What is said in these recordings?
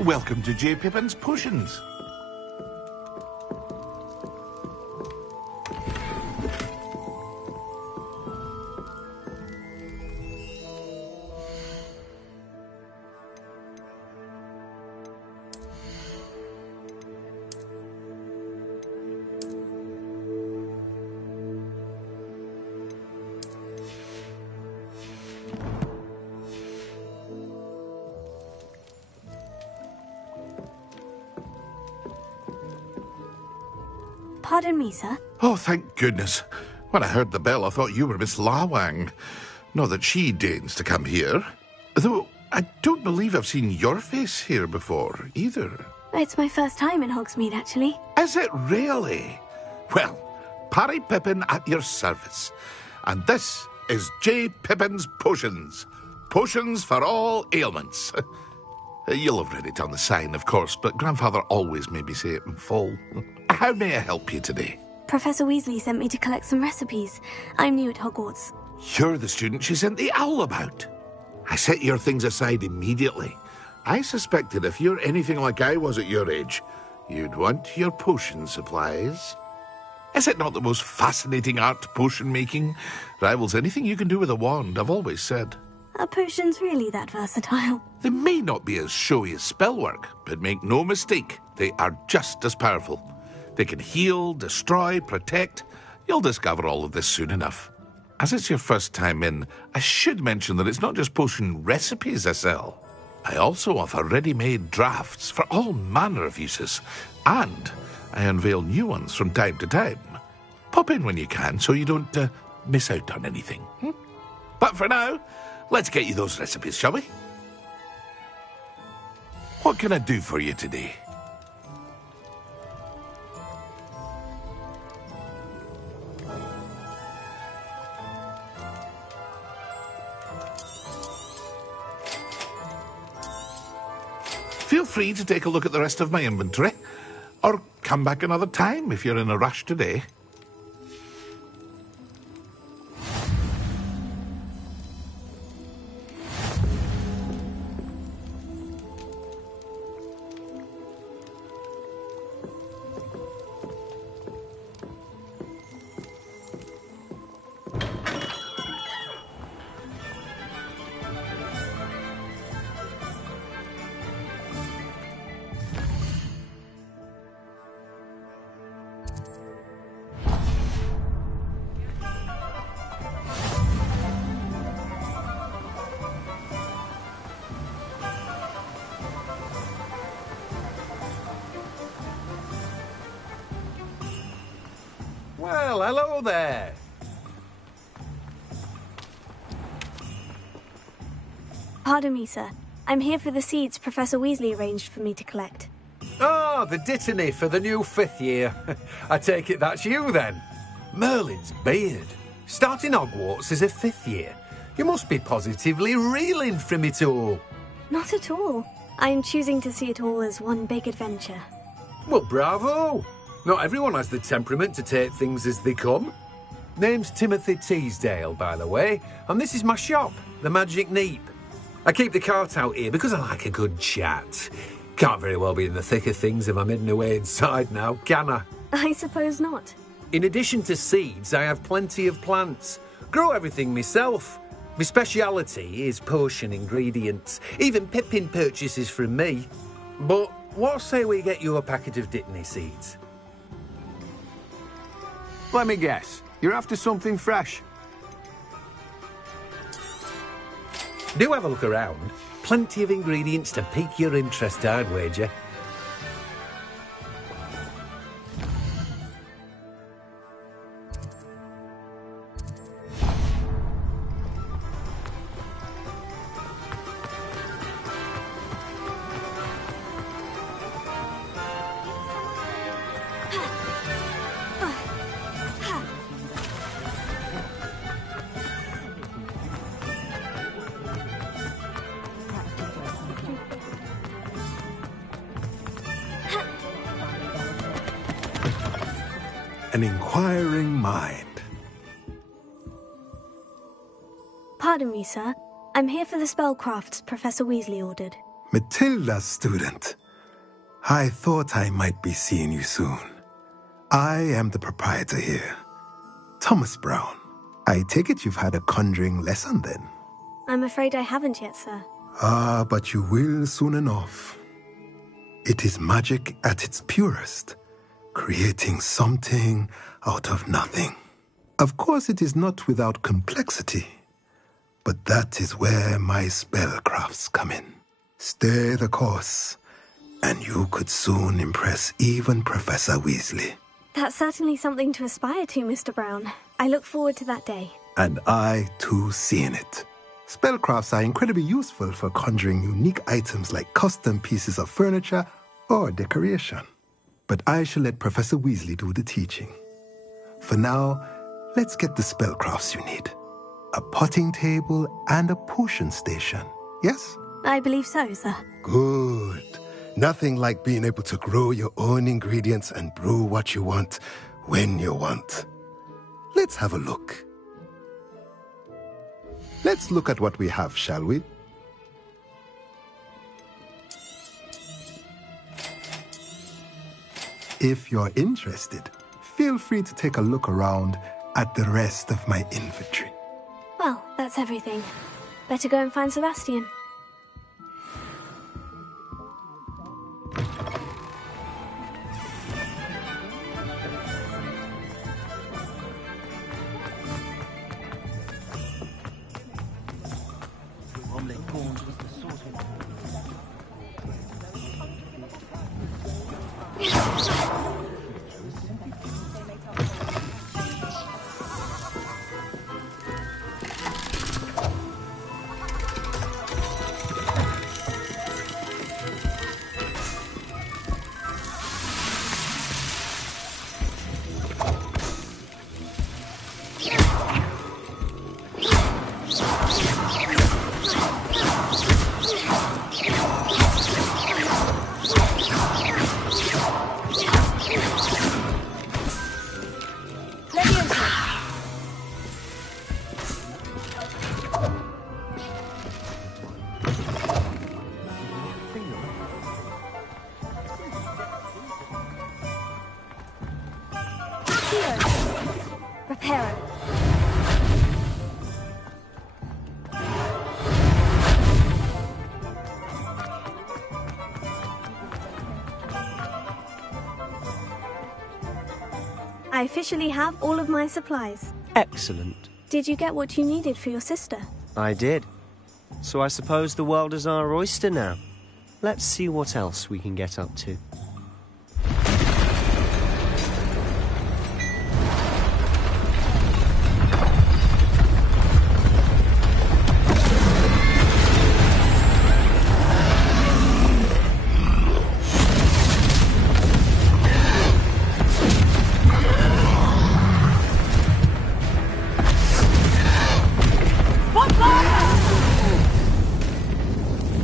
Welcome to J. Pippin's Potions. Pardon me, sir. Oh, thank goodness. When I heard the bell, I thought you were Miss Lawang. Not that she deigns to come here. Though I don't believe I've seen your face here before, either. It's my first time in Hogsmeade, actually. Is it really? Well, Parry Pippin at your service. And this is J. Pippin's Potions. Potions for all ailments. You'll have read it on the sign, of course, but Grandfather always made me say it in full. How may I help you today? Professor Weasley sent me to collect some recipes. I'm new at Hogwarts. You're the student she sent the owl about. I set your things aside immediately. I suspected if you're anything like I was at your age, you'd want your potion supplies. Is it not the most fascinating art, potion making? Rivals anything you can do with a wand, I've always said. Are potions really that versatile? They may not be as showy as spellwork, but make no mistake, they are just as powerful. They can heal, destroy, protect. You'll discover all of this soon enough. As it's your first time in, I should mention that it's not just potion recipes I sell. I also offer ready-made drafts for all manner of uses, and I unveil new ones from time to time. Pop in when you can so you don't miss out on anything. But for now, let's get you those recipes, shall we? What can I do for you today? Feel free to take a look at the rest of my inventory, or come back another time if you're in a rush today. Well, hello there. Pardon me, sir. I'm here for the seeds Professor Weasley arranged for me to collect. Oh, the dittany for the new 5th year. I take it that's you, then. Merlin's beard. Starting Hogwarts as a 5th year. You must be positively reeling from it all. Not at all. I'm choosing to see it all as one big adventure. Well, bravo. Not everyone has the temperament to take things as they come. Name's Timothy Teasdale, by the way, and this is my shop, the Magic Neep. I keep the cart out here because I like a good chat. Can't very well be in the thick of things if I'm hidden away inside now, can I? I suppose not. In addition to seeds, I have plenty of plants. Grow everything myself. My speciality is potion ingredients. Even Pippin purchases from me. But what say we get you a packet of Dittany seeds? Let me guess. You're after something fresh. Do have a look around. Plenty of ingredients to pique your interest, I'd wager. An inquiring mind. Pardon me, sir. I'm here for the spellcrafts Professor Weasley ordered. Matilda's student. I thought I might be seeing you soon. I am the proprietor here, Thomas Brown. I take it you've had a conjuring lesson then? I'm afraid I haven't yet, sir. Ah, but you will soon enough. It is magic at its purest, creating something out of nothing. Of course, it is not without complexity, but that is where my spellcrafts come in. Stay the course, and you could soon impress even Professor Weasley. That's certainly something to aspire to, Mr. Brown. I look forward to that day. And I, too, seeing it. Spellcrafts are incredibly useful for conjuring unique items like custom pieces of furniture or decoration. But I shall let Professor Weasley do the teaching. For now, let's get the spellcrafts you need. A potting table and a potion station, yes? I believe so, sir. Good. Nothing like being able to grow your own ingredients and brew what you want when you want. Let's have a look. Let's look at what we have, shall we? If you're interested, feel free to take a look around at the rest of my inventory. Well, that's everything. Better go and find Sebastian. Reparo. I officially have all of my supplies. Excellent. Did you get what you needed for your sister? I did. So I suppose the world is our oyster now. Let's see what else we can get up to.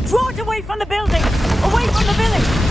Draw it away from the building! Away from the village!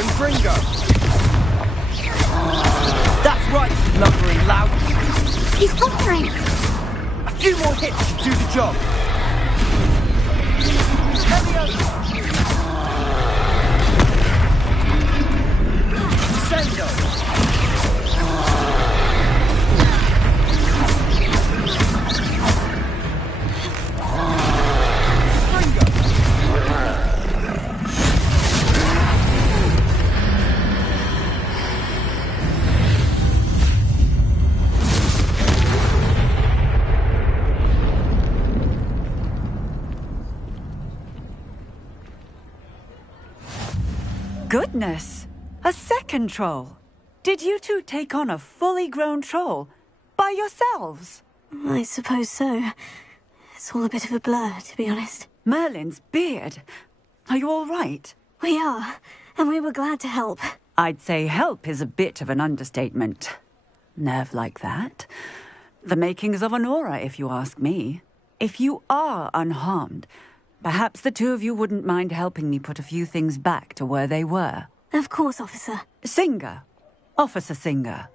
Confringo! That's right, lumbering lout. He's firing! A few more hits should do the job. Leviosa! Sendo! Goodness! A second troll! Did you two take on a fully grown troll? By yourselves? I suppose so. It's all a bit of a blur, to be honest. Merlin's beard. Are you all right? We are, and we were glad to help. I'd say help is a bit of an understatement. Nerve like that. The makings of an aura, if you ask me. If you are unharmed, perhaps the two of you wouldn't mind helping me put a few things back to where they were. Of course, officer. Singer. Officer Singer.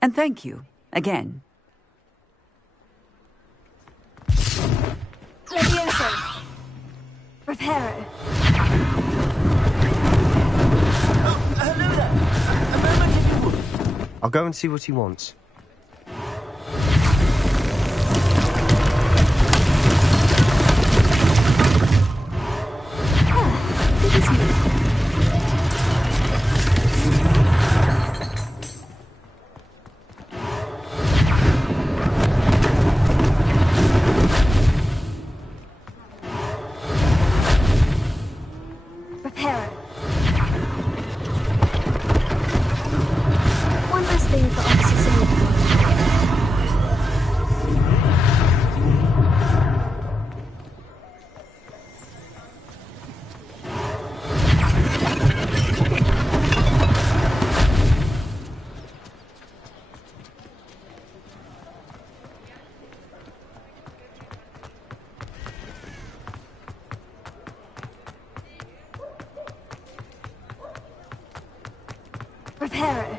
And thank you, again. Leviosa. Reparo. Hello there. A moment if you would. I'll go and see what he wants. One last thing for Officer Singer. Reparo.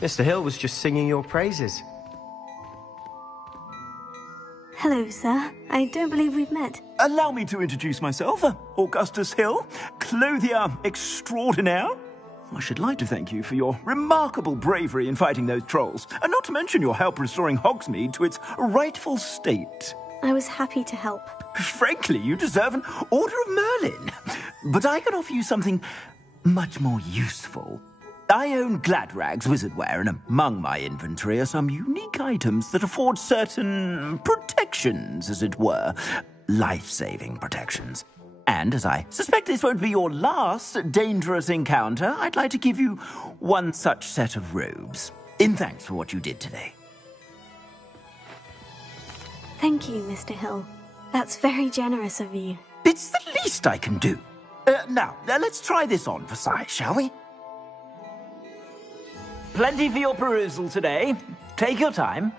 Mr. Hill was just singing your praises. Hello, sir. I don't believe we've met. Allow me to introduce myself, Augustus Hill, clothier extraordinaire. I should like to thank you for your remarkable bravery in fighting those trolls, and not to mention your help restoring Hogsmeade to its rightful state. I was happy to help. Frankly, you deserve an Order of Merlin. But I can offer you something much more useful. I own Gladrag's wizardware, and among my inventory are some unique items that afford certain protections, as it were. Life-saving protections. And as I suspect this won't be your last dangerous encounter, I'd like to give you one such set of robes, in thanks for what you did today. Thank you, Mr. Hill. That's very generous of you. It's the least I can do. Now, let's try this on for size, shall we? Plenty for your perusal today. Take your time.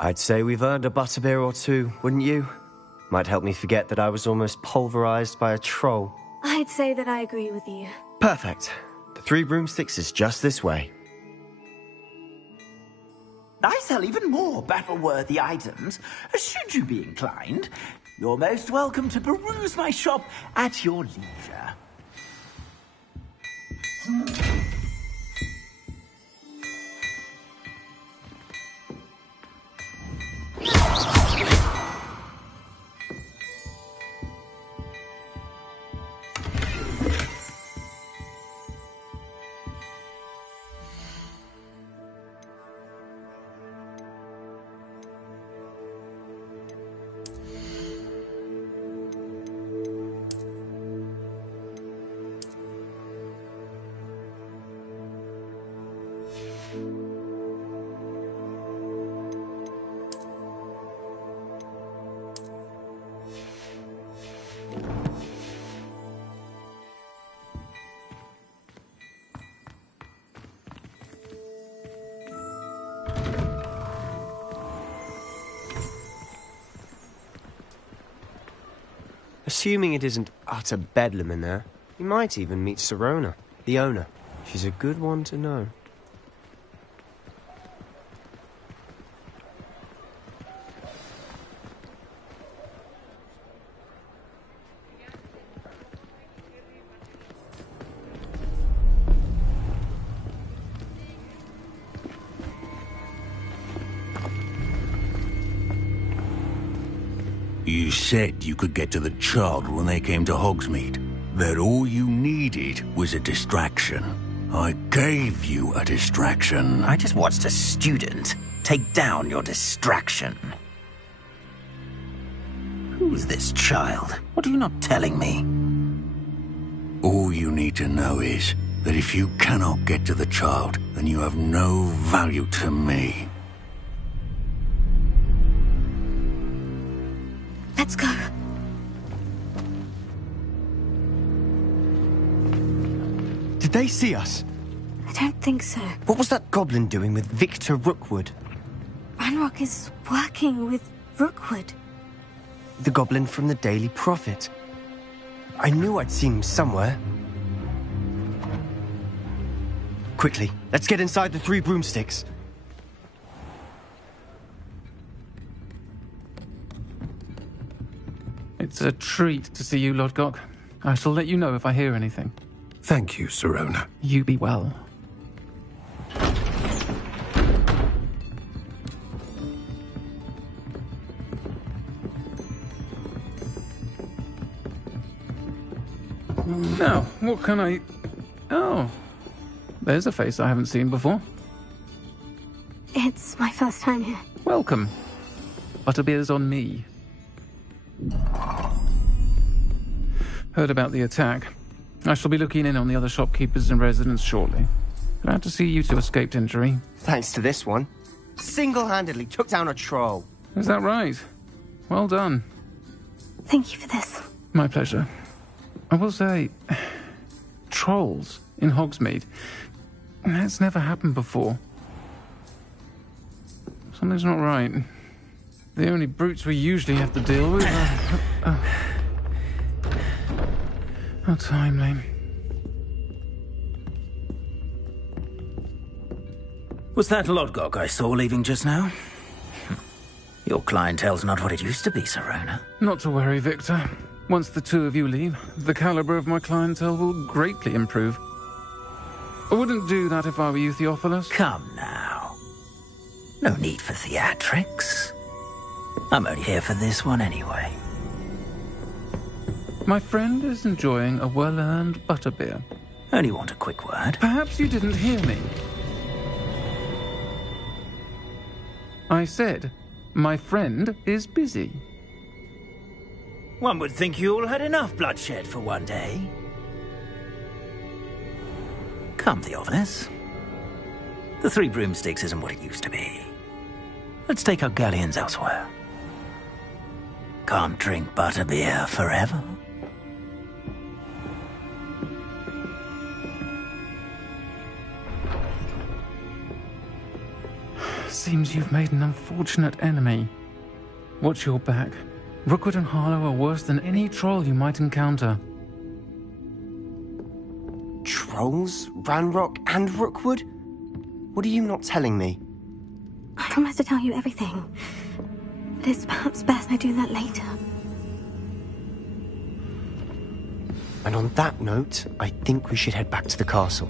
I'd say we've earned a butterbeer or two, wouldn't you? Might help me forget that I was almost pulverized by a troll. I'd say that I agree with you. Perfect. The 3 broomsticks is just this way. I sell even more battle-worthy items. Should you be inclined, you're most welcome to peruse my shop at your leisure. Assuming it isn't utter bedlam in there, you might even meet Sirona, the owner. She's a good one to know. You said you could get to the child when they came to Hogsmeade. That all you needed was a distraction. I gave you a distraction. I just watched a student take down your distraction. Who's this child? What are you not telling me? All you need to know is that if you cannot get to the child, then you have no value to me. Let's go. Did they see us? I don't think so. What was that goblin doing with Victor Rookwood? Ranrock is working with Rookwood. The goblin from the Daily Prophet. I knew I'd seen him somewhere. Quickly, let's get inside the 3 broomsticks. It's a treat to see you, Lodgok. I shall let you know if I hear anything. Thank you, Sirona. You be well. Now, what can I... Oh, there's a face I haven't seen before. It's my first time here. Welcome. Butterbeer's on me. Heard about the attack. I shall be looking in on the other shopkeepers and residents shortly. Glad to see you two escaped injury. Thanks to this one. Single-handedly took down a troll. Is that right? Well done. Thank you for this. My pleasure. I will say, trolls in Hogsmeade. That's never happened before. Something's not right. The only brutes we usually have to deal with are... How timely. Was that Lodgok I saw leaving just now? Your clientele's not what it used to be, Sirona. Not to worry, Victor. Once the 2 of you leave, the caliber of my clientele will greatly improve. I wouldn't do that if I were you, Theophilus. Come now. No need for theatrics. I'm only here for this one anyway. My friend is enjoying a well-earned butterbeer. Only want a quick word. Perhaps you didn't hear me. I said, my friend is busy. One would think you all had enough bloodshed for one day. Come, Theophilus. The 3 broomsticks isn't what it used to be. Let's take our galleons elsewhere. Can't drink butterbeer forever. Seems you've made an unfortunate enemy. Watch your back. Rookwood and Harlow are worse than any troll you might encounter. Trolls? Ranrock and Rookwood? What are you not telling me? I promise to tell you everything. But it's perhaps best I do that later. And on that note, I think we should head back to the castle.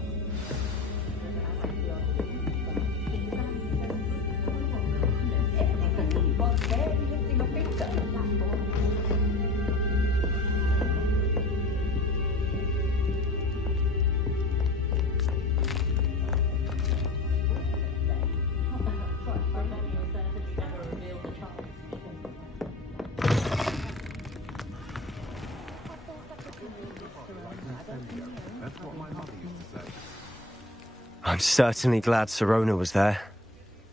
I'm certainly glad Sirona was there.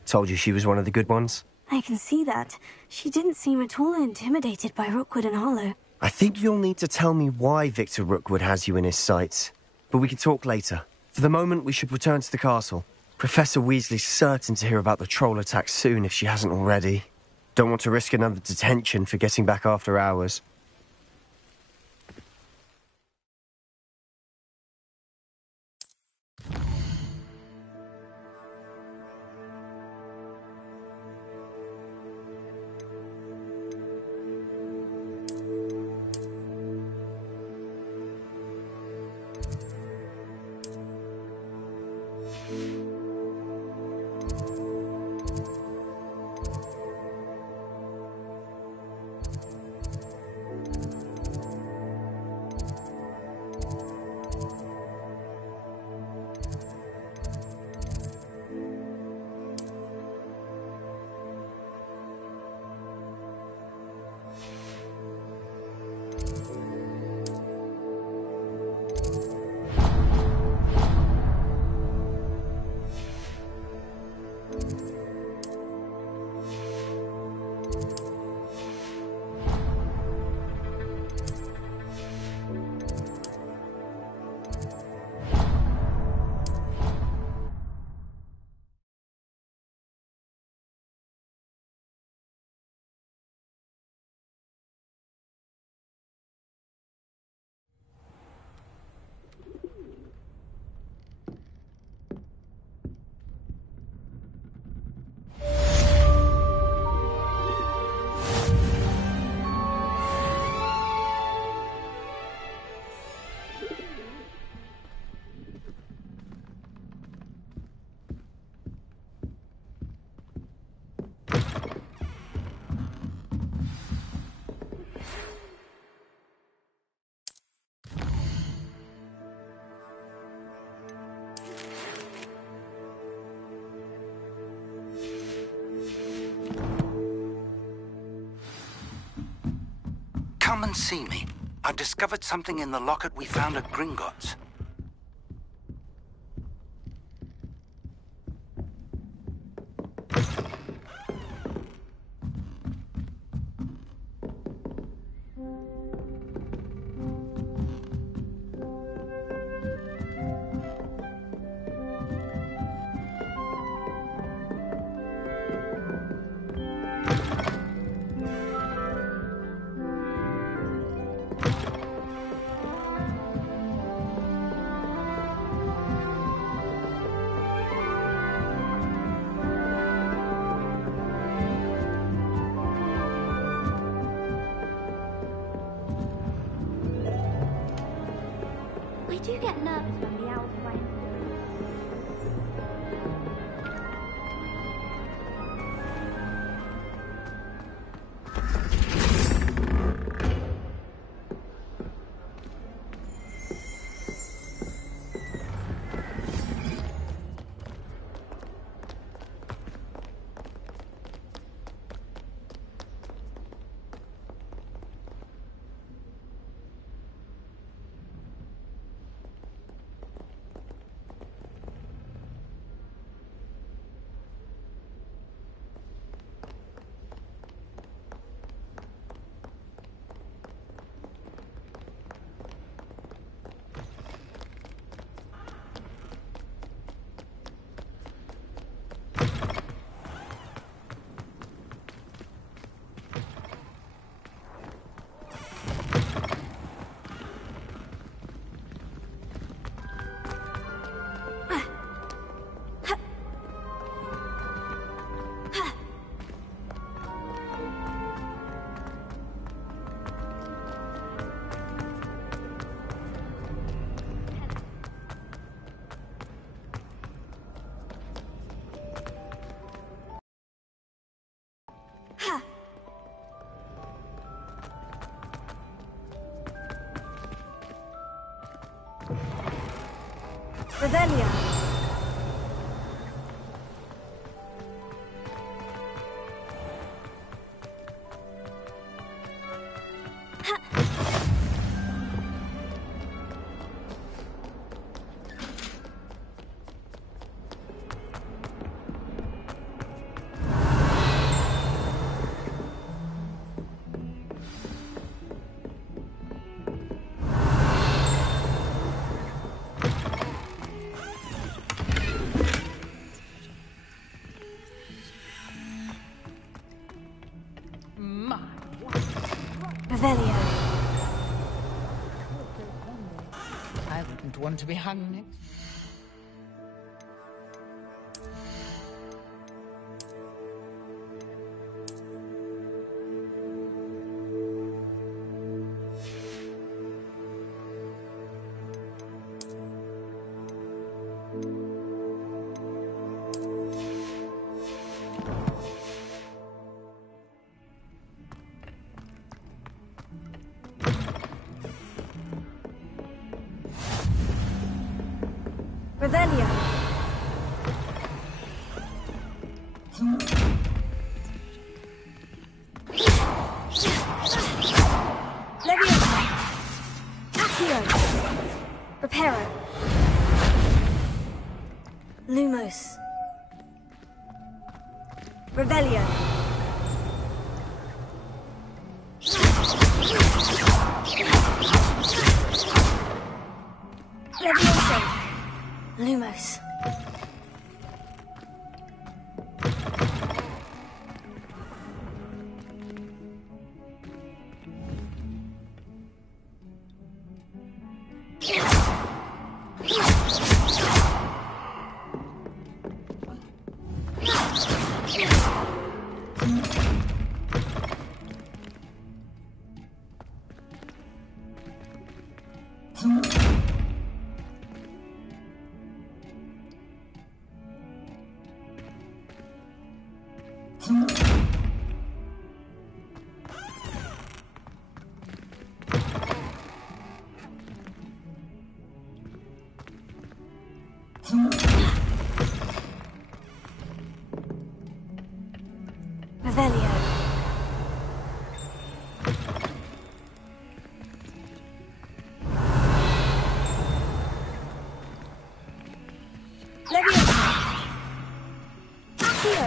Told you she was one of the good ones. I can see that. She didn't seem at all intimidated by Rookwood and Harlow. I think you'll need to tell me why Victor Rookwood has you in his sights. But we can talk later. For the moment, we should return to the castle. Professor Weasley's certain to hear about the troll attack soon if she hasn't already. Don't want to risk another detention for getting back after hours. Come and see me. I've discovered something in the locket we found at Gringotts. I do get nervous when the owls fly into Revelio. Revelio. I wouldn't want to be hung next. Revelio. Leviosa. Accio. Reparo. Lumos. Revelio. Leviosa. Lumos. Revelio. Leviosa. Accio.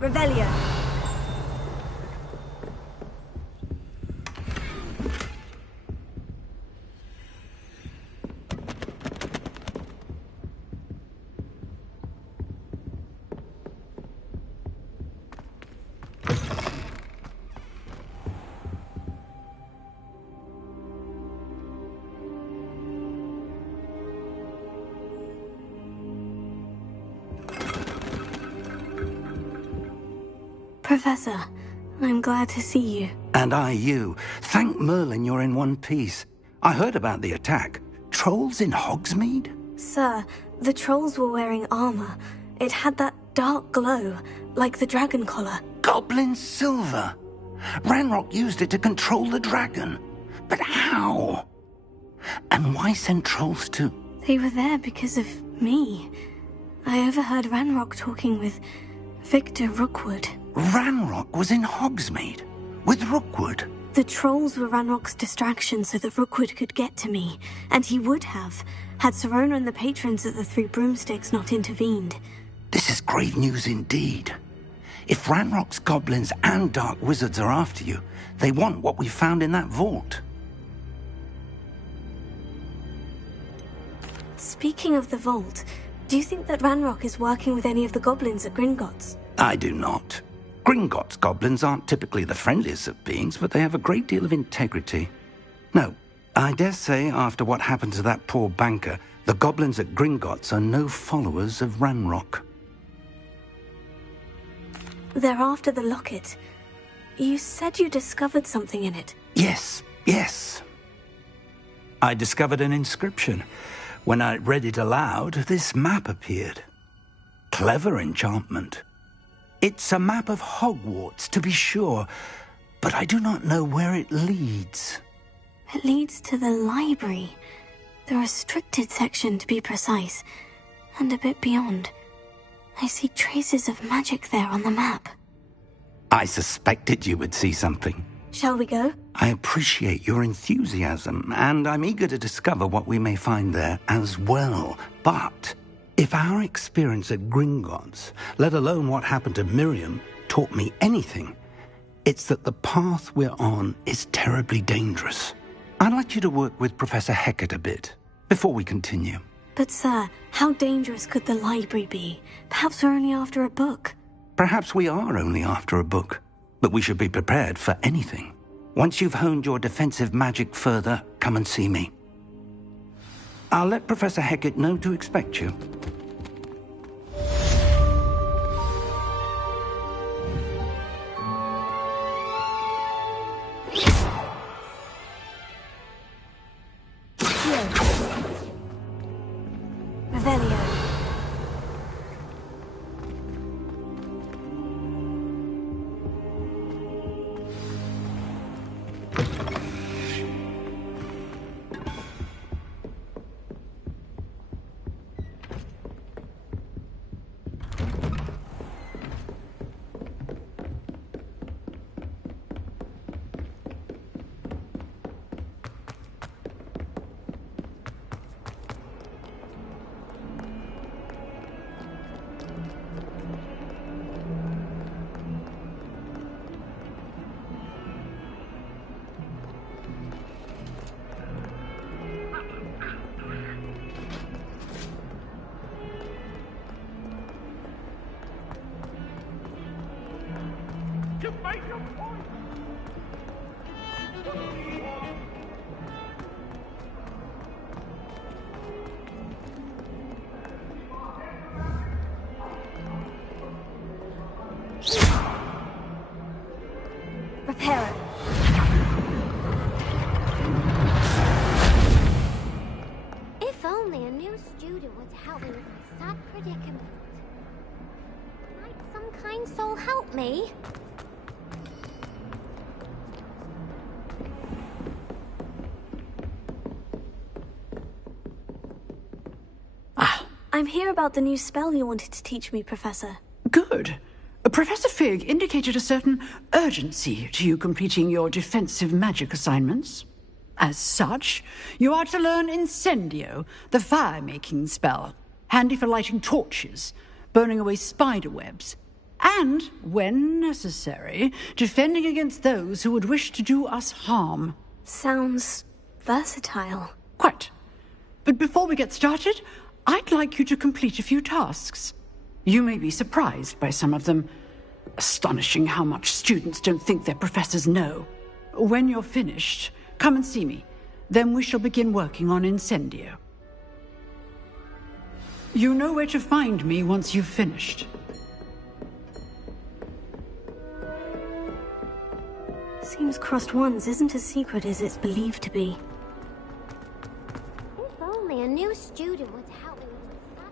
Revelio. Professor, I'm glad to see you. And I you. Thank Merlin you're in one piece. I heard about the attack. Trolls in Hogsmeade? Sir, the trolls were wearing armor. It had that dark glow, like the dragon collar. Goblin silver. Ranrock used it to control the dragon. But how? And why send trolls too? They were there because of me. I overheard Ranrock talking with Victor Rookwood. Ranrock was in Hogsmeade with Rookwood. The trolls were Ranrock's distraction so that Rookwood could get to me, and he would have, had Serona and the patrons at the Three Broomsticks not intervened. This is grave news indeed. If Ranrock's goblins and dark wizards are after you, they want what we found in that vault. Speaking of the vault, do you think that Ranrock is working with any of the goblins at Gringotts? I do not. Gringotts goblins aren't typically the friendliest of beings, but they have a great deal of integrity. No, I dare say after what happened to that poor banker, the goblins at Gringotts are no followers of Ranrock. They're after the locket. You said you discovered something in it. Yes. I discovered an inscription. When I read it aloud, this map appeared. Clever enchantment. It's a map of Hogwarts, to be sure, but I do not know where it leads. It leads to the library. The restricted section, to be precise, and a bit beyond. I see traces of magic there on the map. I suspected you would see something. Shall we go? I appreciate your enthusiasm, and I'm eager to discover what we may find there as well. But if our experience at Gringotts, let alone what happened to Miriam, taught me anything, it's that the path we're on is terribly dangerous. I'd like you to work with Professor Hecat a bit before we continue. But, sir, how dangerous could the library be? Perhaps we're only after a book. Perhaps we are only after a book, but we should be prepared for anything. Once you've honed your defensive magic further, come and see me. I'll let Professor Hecat know to expect you. Revelio. Repair it. If only a new student would help me with my sad predicament. Might some kind soul help me? I'm here about the new spell you wanted to teach me, Professor. Good. Professor Fig indicated a certain urgency to you completing your defensive magic assignments. As such, you are to learn Incendio, the fire-making spell, handy for lighting torches, burning away spider webs, and, when necessary, defending against those who would wish to do us harm. Sounds versatile. Quite. But before we get started, I'd like you to complete a few tasks. You may be surprised by some of them. Astonishing how much students don't think their professors know. When you're finished, come and see me. Then we shall begin working on Incendio. You know where to find me once you've finished. Seems crossed ones isn't as secret as it's believed to be. If only a new student would help me with my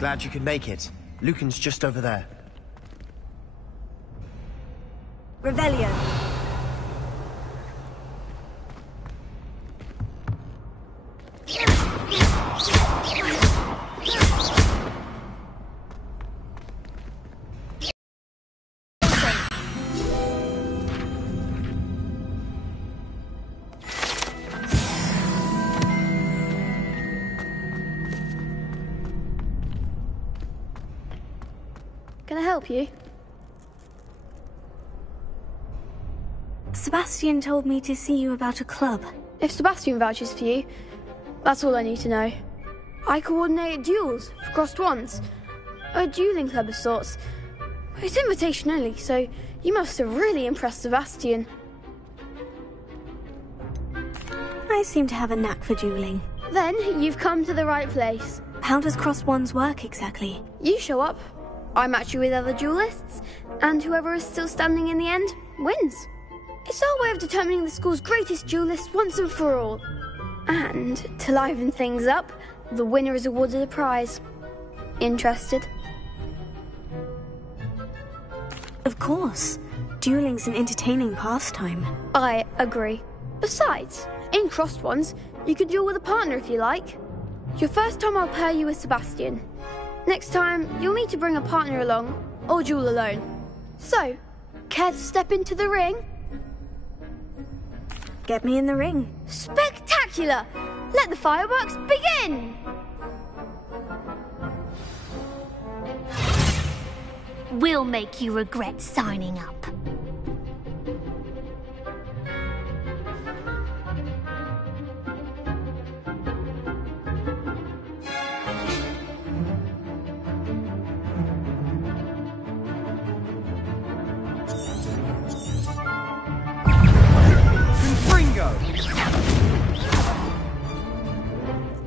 Glad you could make it. Lucan's just over there. Revelio. Can I help you? Sebastian told me to see you about a club. If Sebastian vouches for you, that's all I need to know. I coordinate duels for crossed wands. A dueling club of sorts. It's invitation only, so you must have really impressed Sebastian. I seem to have a knack for dueling. Then you've come to the right place. How does crossed wands work exactly? You show up, I match you with other duelists, and whoever is still standing in the end wins. It's our way of determining the school's greatest duelist once and for all. And to liven things up, the winner is awarded a prize. Interested? Of course. Dueling's an entertaining pastime. I agree. Besides, in crossed ones, you could duel with a partner if you like. Your first time I'll pair you with Sebastian. Next time, you'll need to bring a partner along, or duel alone. So, care to step into the ring? Get me in the ring. Spectacular! Let the fireworks begin! We'll make you regret signing up.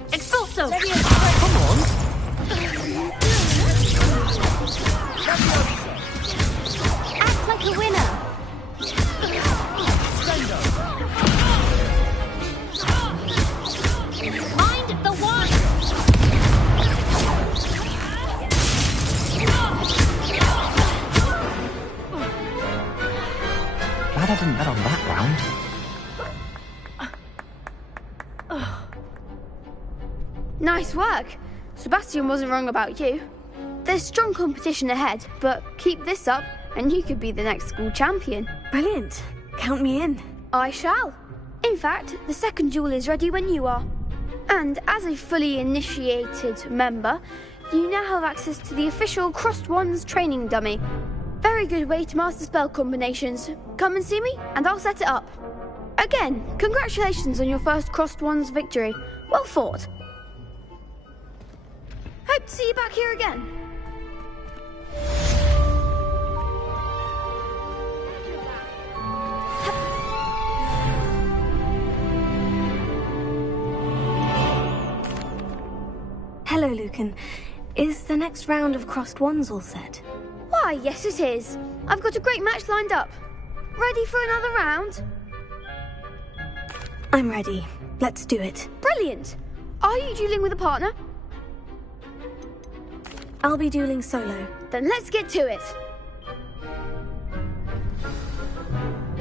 Expulso! Come on! Act like a winner! Mind the one! Glad I didn't bet on that round. Nice work. Sebastian wasn't wrong about you. There's strong competition ahead, but keep this up and you could be the next school champion. Brilliant. Count me in. I shall. In fact, the second duel is ready when you are. And as a fully initiated member, you now have access to the official Crossed Wands training dummy. Very good way to master spell combinations. Come and see me and I'll set it up. Again, congratulations on your first Crossed Wands victory. Well fought. Hope to see you back here again. Hello, Lucan. Is the next round of crossed wands all set? Why, yes it is. I've got a great match lined up. Ready for another round? I'm ready. Let's do it. Brilliant. Are you dueling with a partner? I'll be dueling solo. Then let's get to it.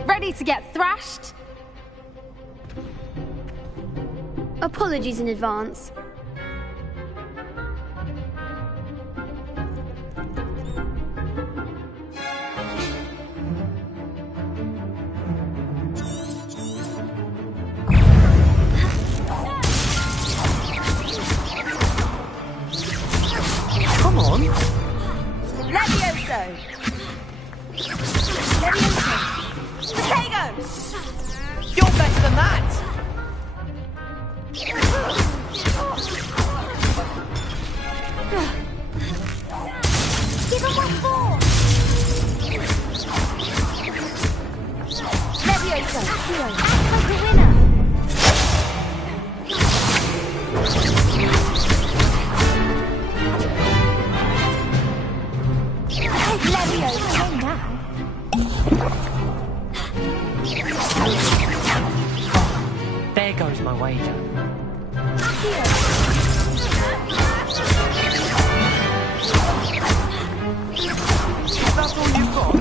Ready to get thrashed? Apologies in advance. Come on! Levioso! Levioso! Potato! You're better than that! Give him one more! Levioso! Act like a winner! Levioso now! There goes my wager. That's all you've got?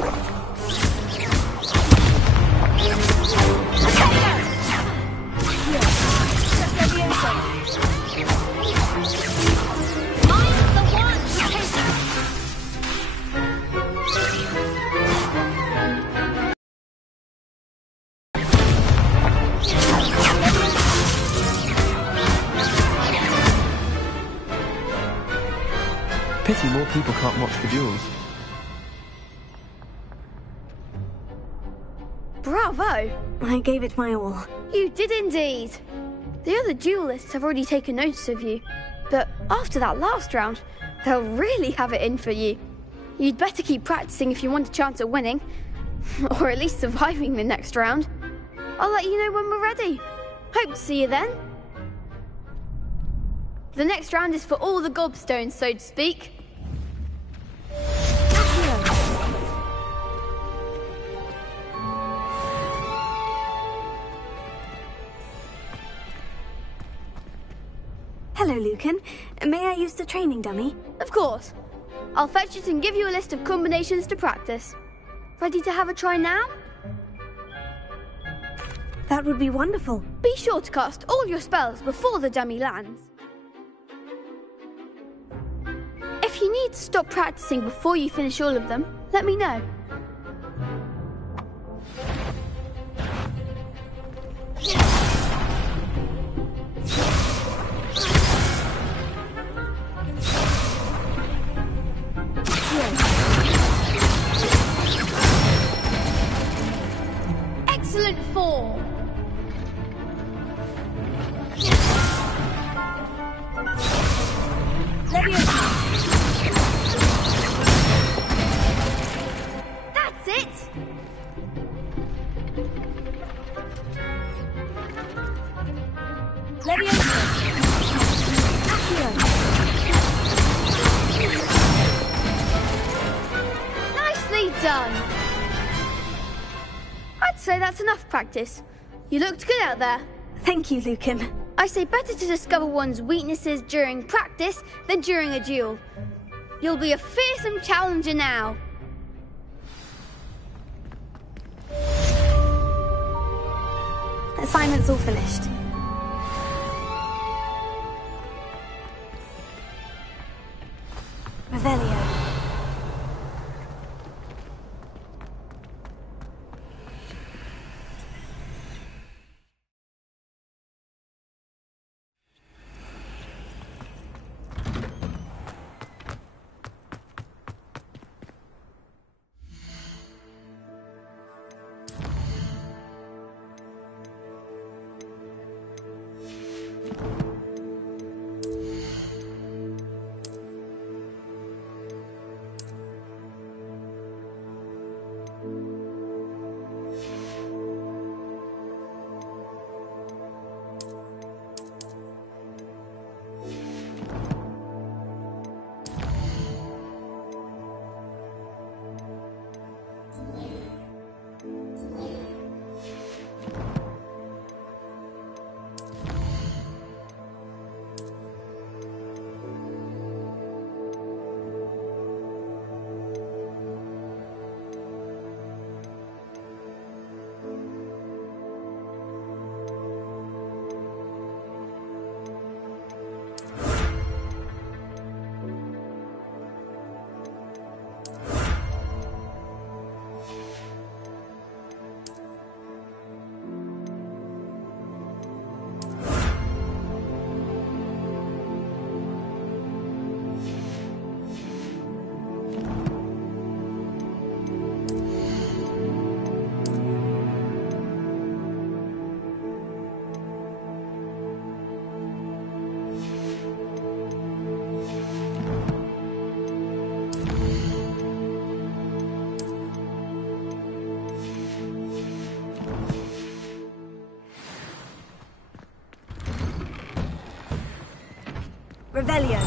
Pity more people can't watch the duels. Bravo! I gave it my all. You did indeed. The other duelists have already taken notice of you, but after that last round, they'll really have it in for you. You'd better keep practicing if you want a chance at winning, or at least surviving the next round. I'll let you know when we're ready. Hope to see you then. The next round is for all the gobstones, so to speak. Hello, Lucan. May I use the training dummy? Of course. I'll fetch it and give you a list of combinations to practice. Ready to have a try now? That would be wonderful. Be sure to cast all your spells before the dummy lands. If you need to stop practicing before you finish all of them, let me know. Excellent form. That's it. Nicely done. I'd say that's enough practice. You looked good out there. Thank you, Lucan. I say better to discover one's weaknesses during practice than during a duel. You'll be a fearsome challenger now. Assignment's all finished. Revelio. Revelio.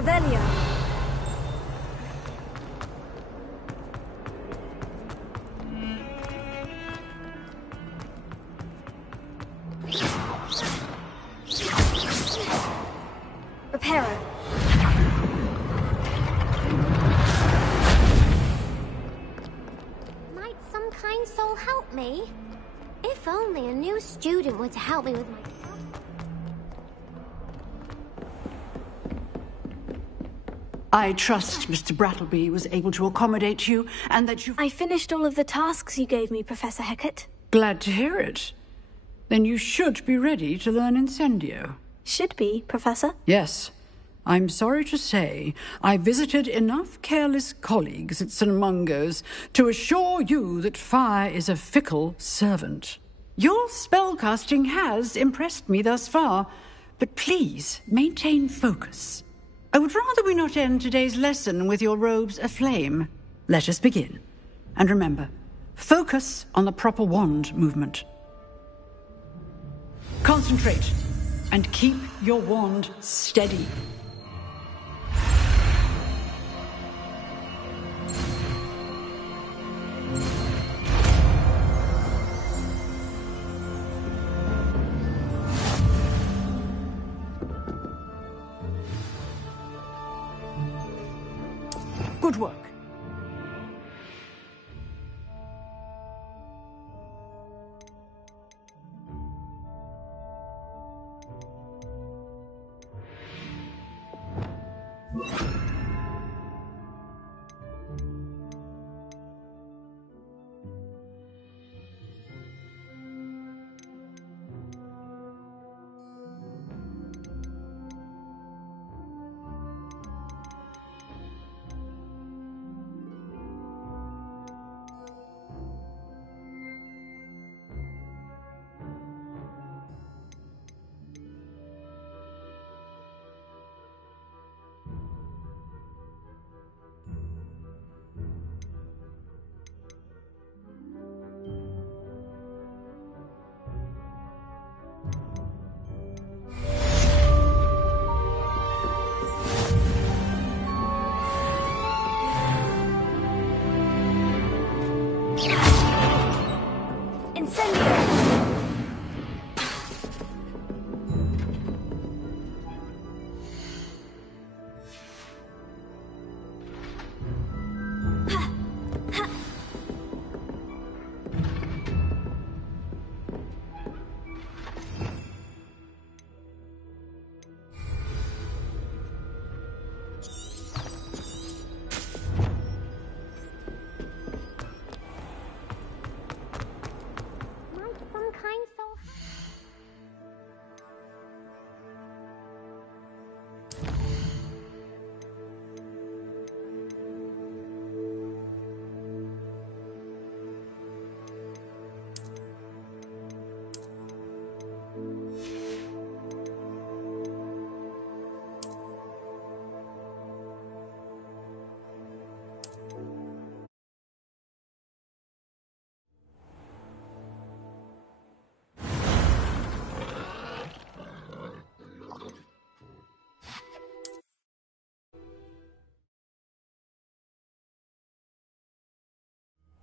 Revelio. Reparo. Might some kind soul help me? If only a new student were to help me with my... I trust Mr. Brattleby was able to accommodate you, and that you... I finished all of the tasks you gave me, Professor Hecat. Glad to hear it. Then you should be ready to learn Incendio. Should be, Professor? Yes. I'm sorry to say, I visited enough careless colleagues at St. Mungo's to assure you that fire is a fickle servant. Your spellcasting has impressed me thus far, but please maintain focus. I would rather we not end today's lesson with your robes aflame. Let us begin. And remember, focus on the proper wand movement. Concentrate, and keep your wand steady. Good work.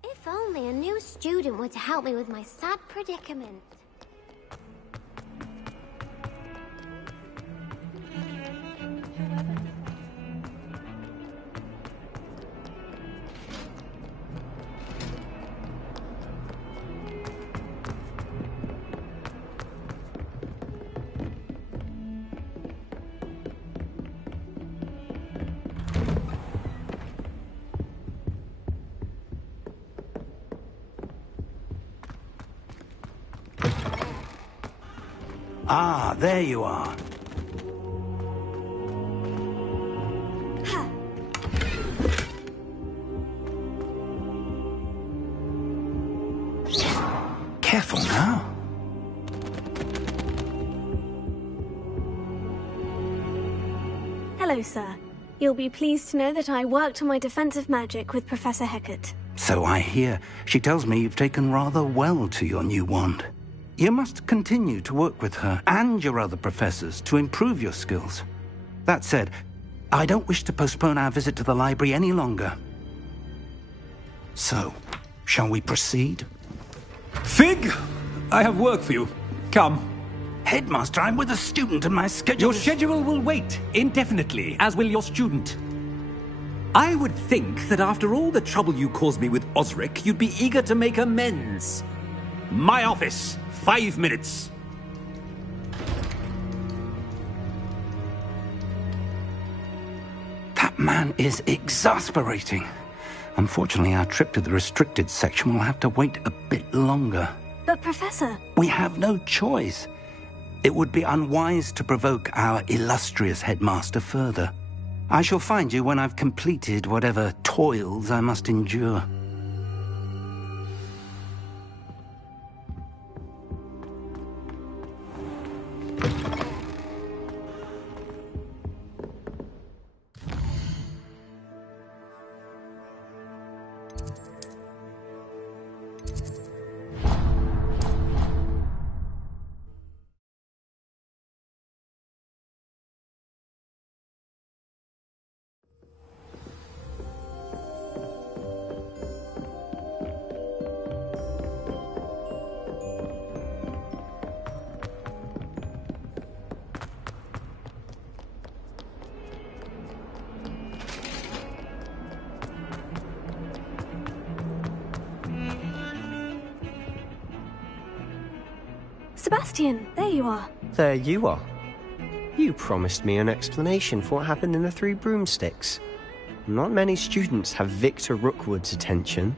If only a new student were to help me with my sad predicament. Ah, there you are. Careful now. Hello, sir. You'll be pleased to know that I worked on my defensive magic with Professor Hecat. So I hear. She tells me you've taken rather well to your new wand. You must continue to work with her and your other professors to improve your skills. That said, I don't wish to postpone our visit to the library any longer. So, shall we proceed? Fig, I have work for you. Come. Headmaster, I'm with a student and my schedule... Your schedule will wait indefinitely, as will your student. I would think that after all the trouble you caused me with Osric, you'd be eager to make amends. My office, 5 minutes. That man is exasperating. Unfortunately, our trip to the restricted section will have to wait a bit longer. But, Professor... We have no choice. It would be unwise to provoke our illustrious headmaster further. I shall find you when I've completed whatever toils I must endure. Sebastian, there you are. There you are. You promised me an explanation for what happened in the Three Broomsticks. Not many students have Victor Rookwood's attention.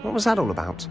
What was that all about?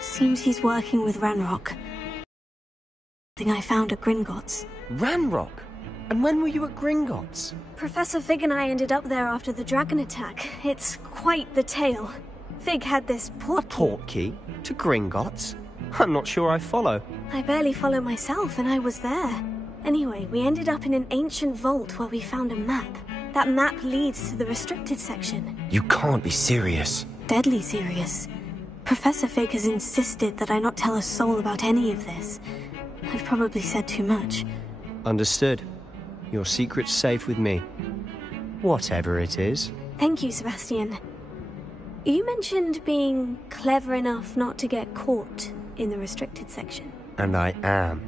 Seems he's working with Ranrock. Thing I found at Gringotts. Ranrock? And when were you at Gringotts? Professor Fig and I ended up there after the dragon attack. It's quite the tale. Fig had this portkey. A portkey? To Gringotts? I'm not sure I follow. I barely follow myself, and I was there. Anyway, we ended up in an ancient vault where we found a map. That map leads to the restricted section. You can't be serious. Deadly serious. Professor Fig has insisted that I not tell a soul about any of this. I've probably said too much. Understood. Your secret's safe with me. Whatever it is. Thank you, Sebastian. You mentioned being clever enough not to get caught in the restricted section. And I am.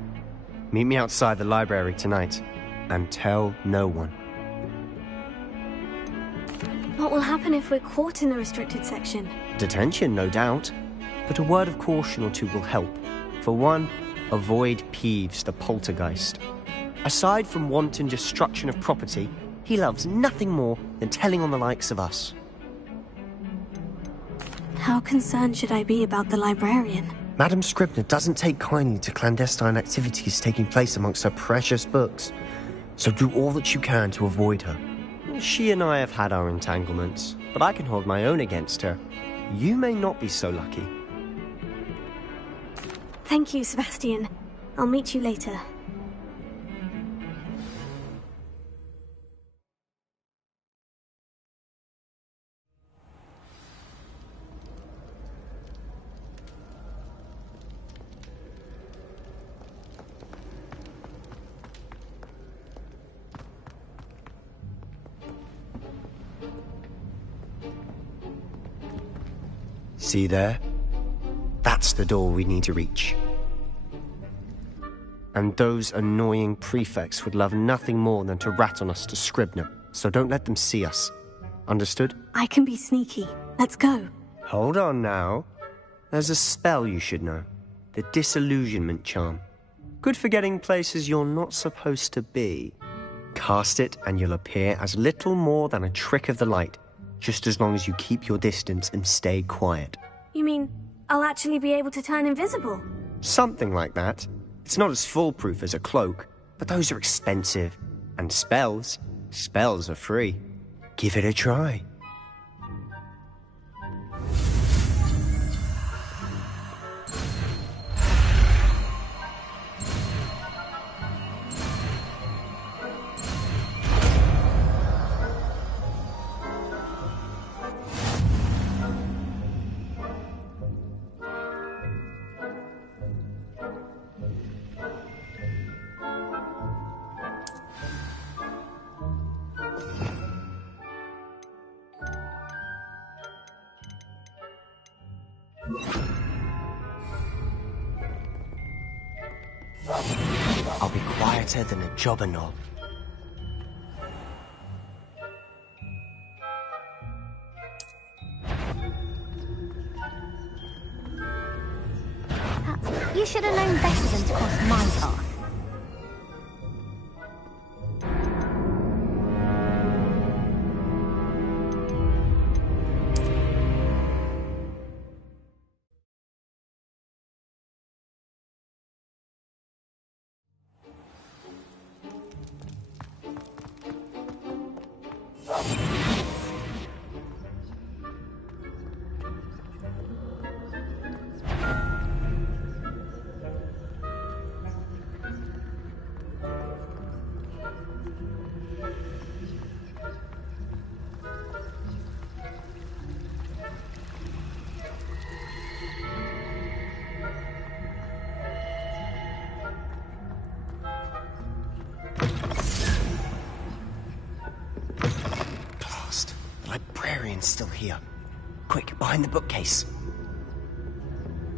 Meet me outside the library tonight. And tell no one. What will happen if we're caught in the restricted section? Detention, no doubt. But a word of caution or two will help. For one, avoid Peeves, the poltergeist. Aside from wanton destruction of property, he loves nothing more than telling on the likes of us. How concerned should I be about the librarian? Madame Scribner doesn't take kindly to clandestine activities taking place amongst her precious books. So do all that you can to avoid her. She and I have had our entanglements, but I can hold my own against her. You may not be so lucky. Thank you, Sebastian. I'll meet you later. See there? That's the door we need to reach. And those annoying prefects would love nothing more than to rat on us to Scribner, so don't let them see us. Understood? I can be sneaky. Let's go. Hold on now. There's a spell you should know. The Disillusionment Charm. Good for getting places you're not supposed to be. Cast it and you'll appear as little more than a trick of the light. just as long as you keep your distance and stay quiet. You mean I'll actually be able to turn invisible? Something like that. It's not as foolproof as a cloak, but those are expensive. And spells are free. Give it a try. I'll be quieter than a jobber knob. You should have known better than to cross my path. Still here. Quick, behind the bookcase.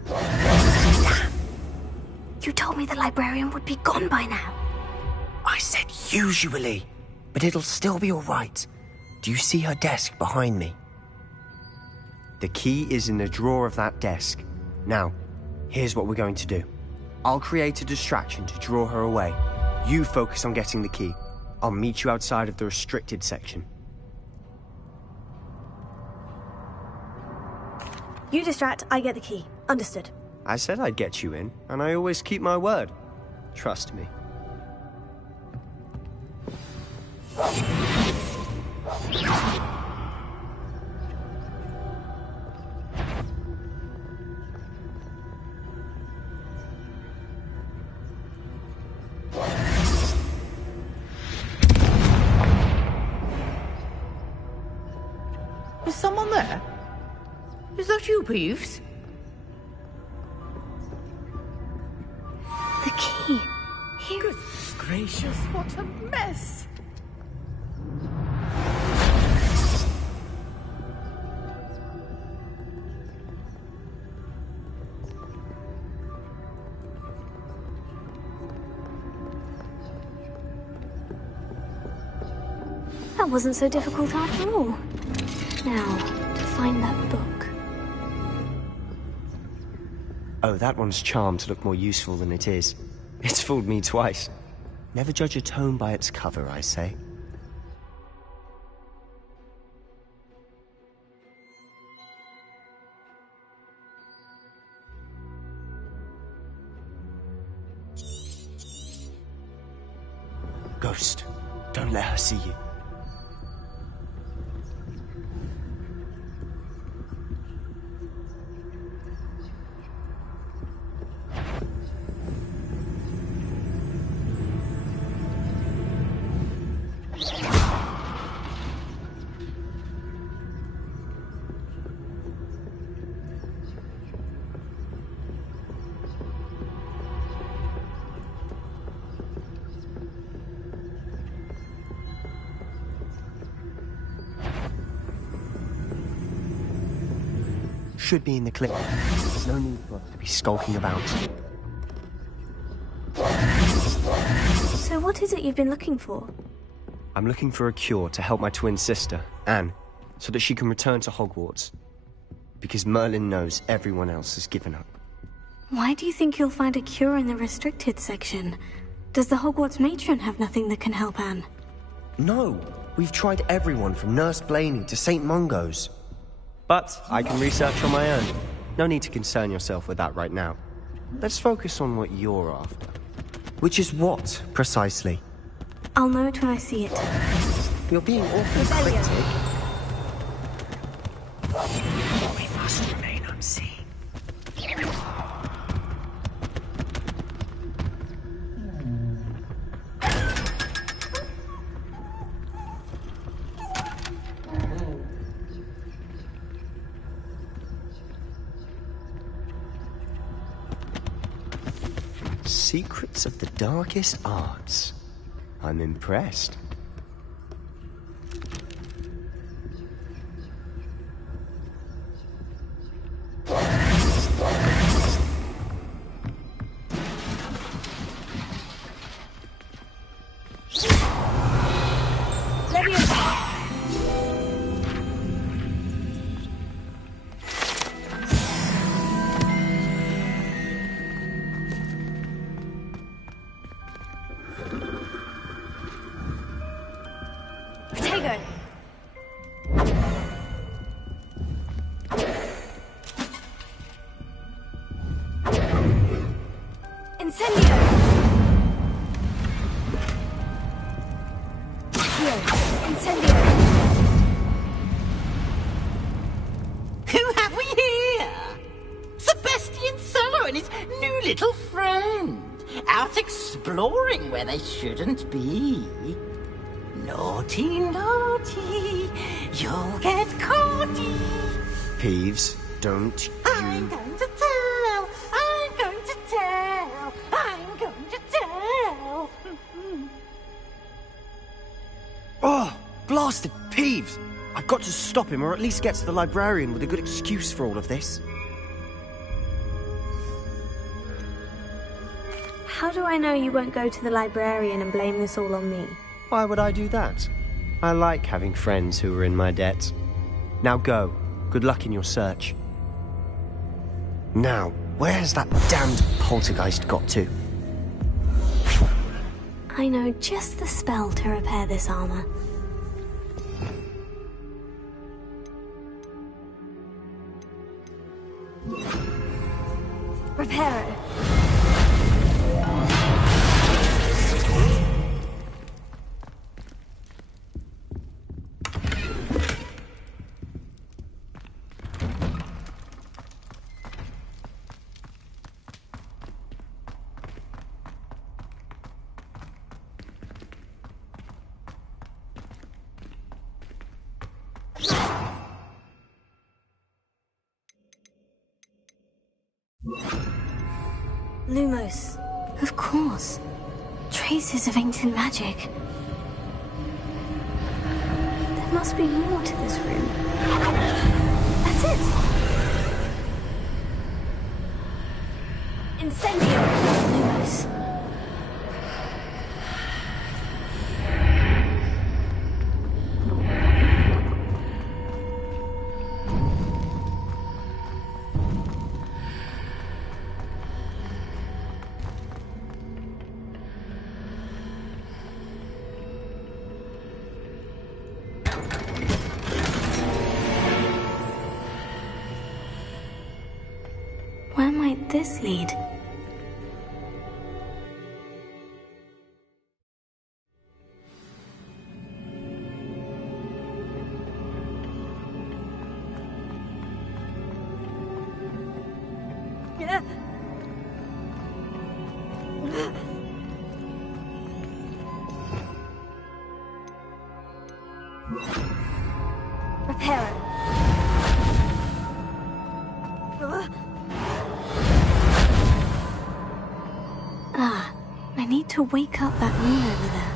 Damn! You told me the librarian would be gone by now. I said usually, but it'll still be all right. Do you see her desk behind me? The key is in the drawer of that desk. Now, here's what we're going to do. I'll create a distraction to draw her away. You focus on getting the key. I'll meet you outside of the restricted section. You distract, I get the key. Understood. I said I'd get you in, and I always keep my word. Trust me. Is someone there? Is that you, Peeves? The key. Goodness gracious, what a mess! That wasn't so difficult after all. Now, to find that book. Oh, that one's charmed to look more useful than it is. It's fooled me twice. Never judge a tome by its cover, I say. Ghost, don't let her see you. Should be in the clip. There's no need for us to be skulking about. So what is it you've been looking for? I'm looking for a cure to help my twin sister, Anne, so that she can return to Hogwarts. Because Merlin knows everyone else has given up. Why do you think you'll find a cure in the restricted section? Does the Hogwarts matron have nothing that can help Anne? No, We've tried everyone from Nurse Blaney to St. Mungo's. But I can research on my own. No need to concern yourself with that right now. Let's focus on what you're after. Which is what, precisely? I'll know it when I see it. You're being awfully cryptic. We must remain unseen. Secrets of the darkest arts. I'm impressed. Where they shouldn't be. Naughty, naughty, you'll get caughty. Peeves, don't I'm going to tell, I'm going to tell, I'm going to tell. Oh, blasted Peeves! I've got to stop him, or at least get to the librarian with a good excuse for all of this. How do I know you won't go to the librarian and blame this all on me? Why would I do that? I like having friends who are in my debt. Now go. Good luck in your search. Now, where's that damned poltergeist got to? I know just the spell to repair this armor. Repair it. Lumos. Of course. Traces of ancient magic. There must be more to this room. That's it! Incendio! Lumos. Where might this lead? Repair it. I need to wake up that moon over there.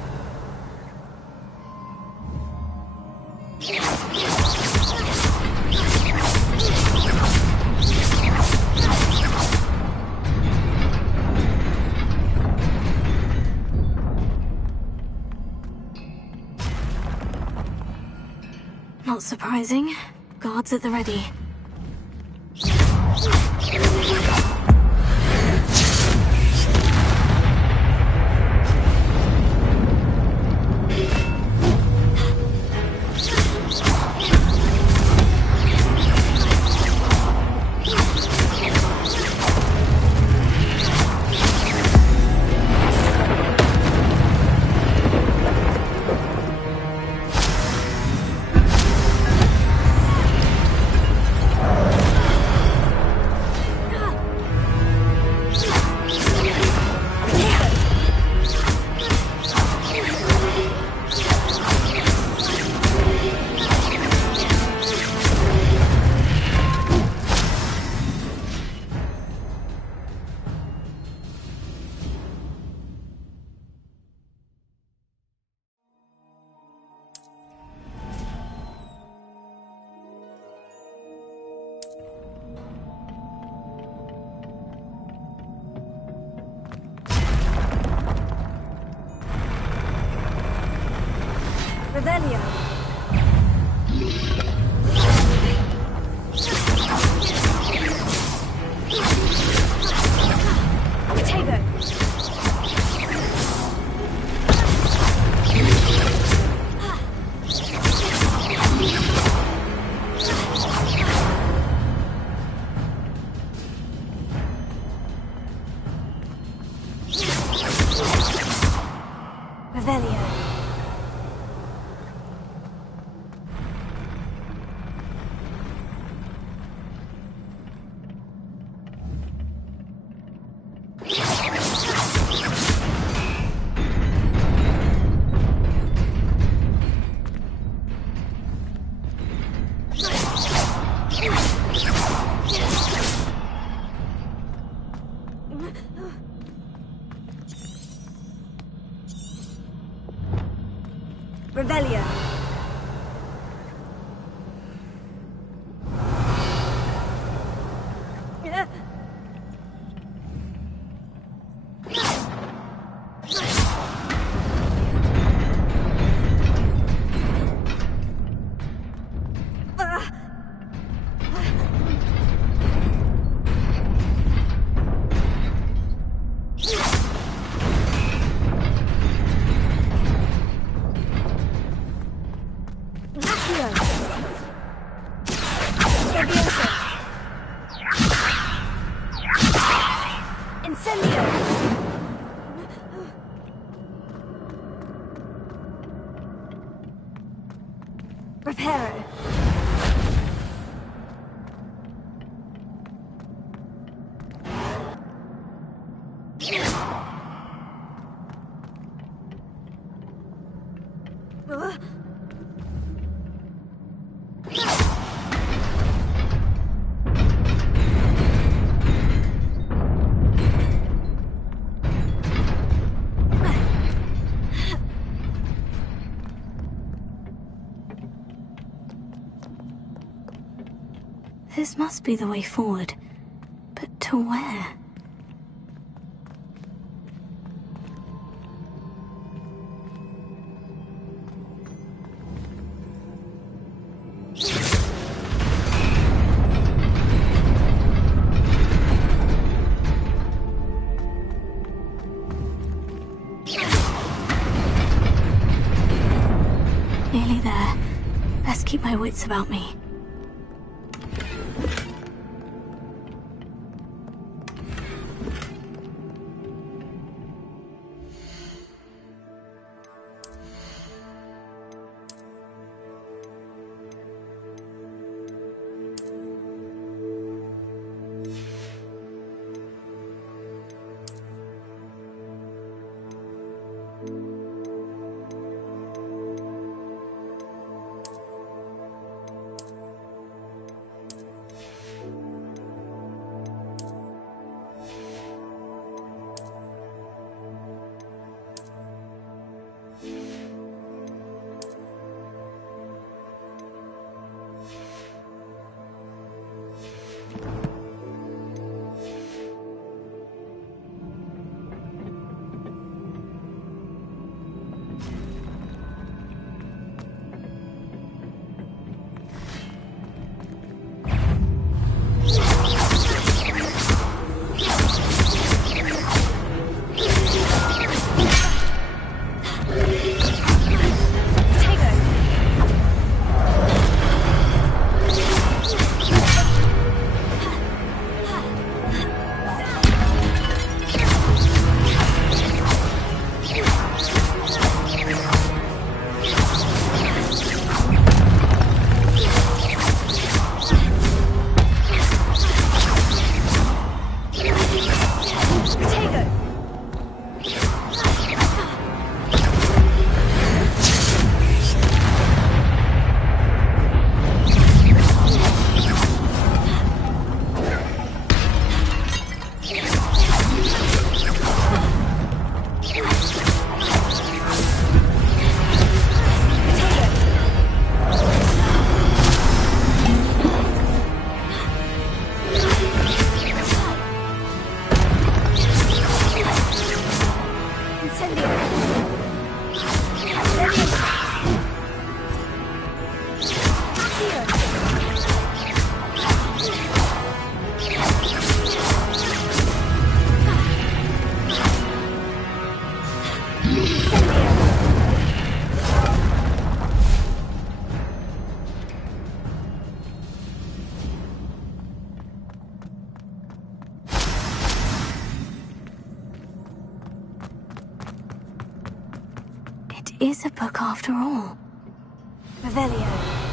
Not surprising. Guards at the ready. Revelio. Potato. Revelio. Revelio. Reparo. This must be the way forward. But to where? Nearly there. Best keep my wits about me. is a book after all. Revelio.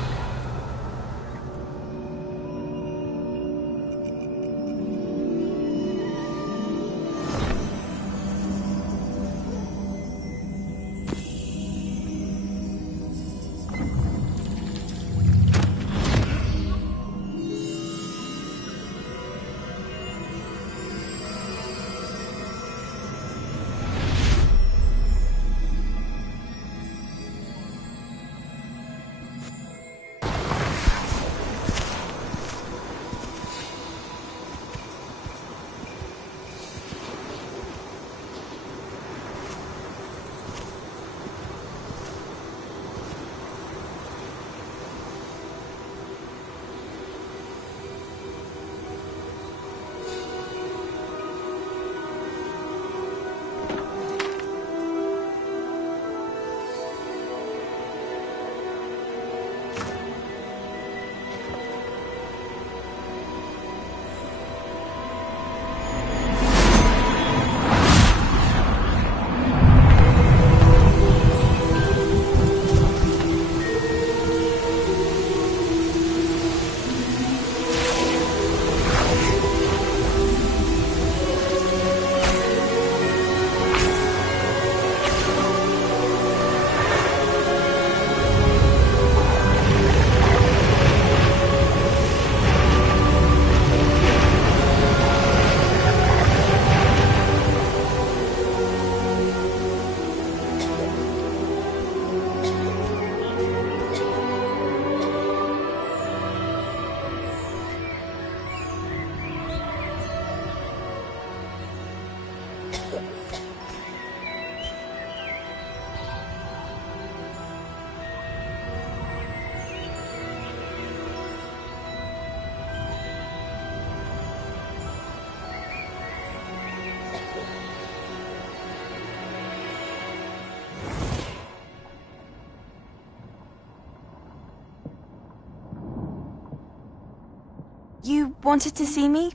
You wanted to see me?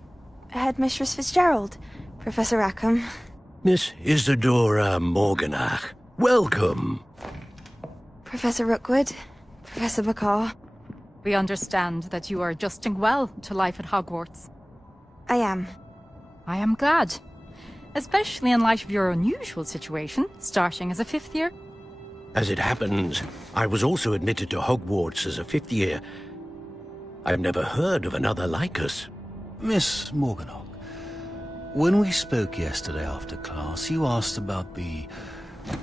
Headmistress Fitzgerald? Professor Rackham? Miss Isadora Morganach, welcome. Professor Rookwood? Professor Bakar? We understand that you are adjusting well to life at Hogwarts. I am. I am glad. Especially in light of your unusual situation, starting as a 5th year. As it happens, I was also admitted to Hogwarts as a 5th year. I've never heard of another like us. Miss Morganach, when we spoke yesterday after class, you asked about the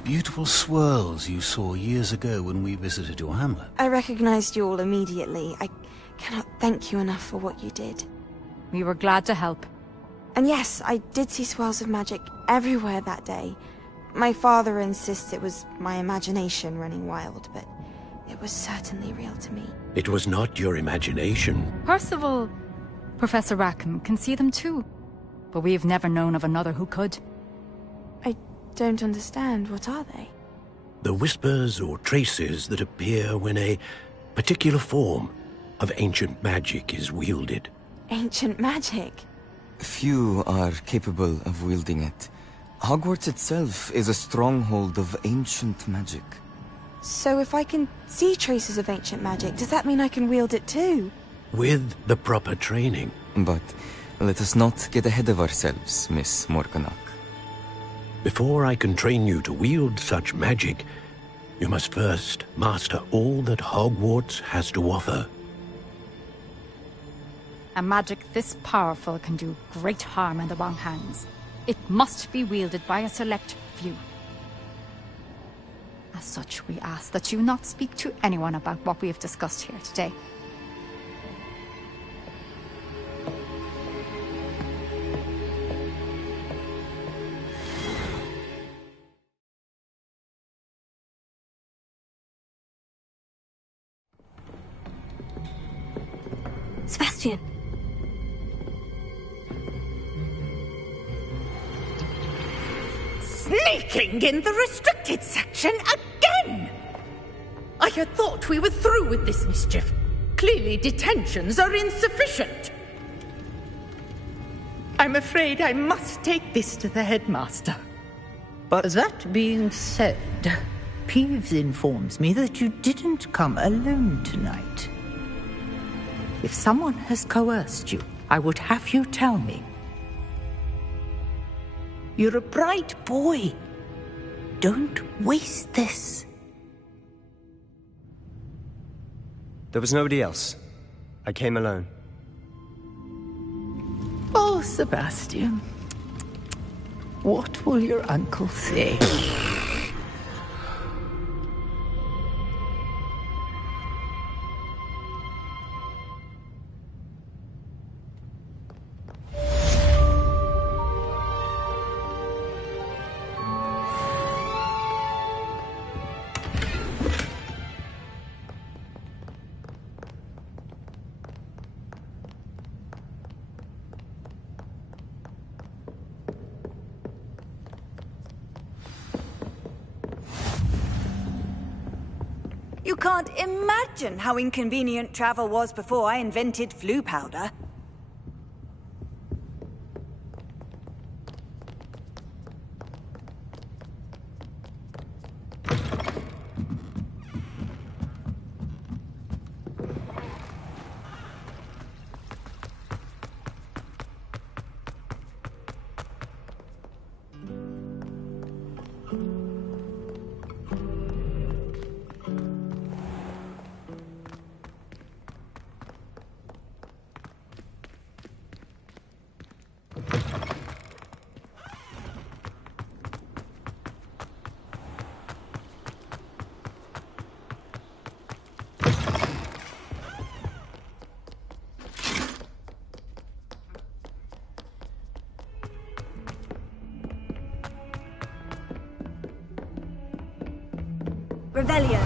beautiful swirls you saw years ago when we visited your hamlet. I recognized you all immediately. I cannot thank you enough for what you did. We were glad to help. And yes, I did see swirls of magic everywhere that day. My father insists it was my imagination running wild, but it was certainly real to me. It was not your imagination. Percival, Professor Rackham can see them too. But we have never known of another who could. I don't understand. What are they? The whispers or traces that appear when a particular form of ancient magic is wielded. Ancient magic? Few are capable of wielding it. Hogwarts itself is a stronghold of ancient magic. So if I can see traces of ancient magic, does that mean I can wield it too? With the proper training. But let us not get ahead of ourselves, Miss Morganach. Before I can train you to wield such magic, you must first master all that Hogwarts has to offer. A magic this powerful can do great harm in the wrong hands. It must be wielded by a select few. As such, we ask that you not speak to anyone about what we have discussed here today. Sebastian. Sneaking in the restricted section again! I had thought we were through with this mischief. Clearly detentions are insufficient. I'm afraid I must take this to the headmaster. But that being said, Peeves informs me that you didn't come alone tonight. If someone has coerced you, I would have you tell me. You're a bright boy. Don't waste this. There was nobody else. I came alone. Oh, Sebastian. What will your uncle say? You can't imagine how inconvenient travel was before I invented flu powder. Revelio.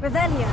Revelio.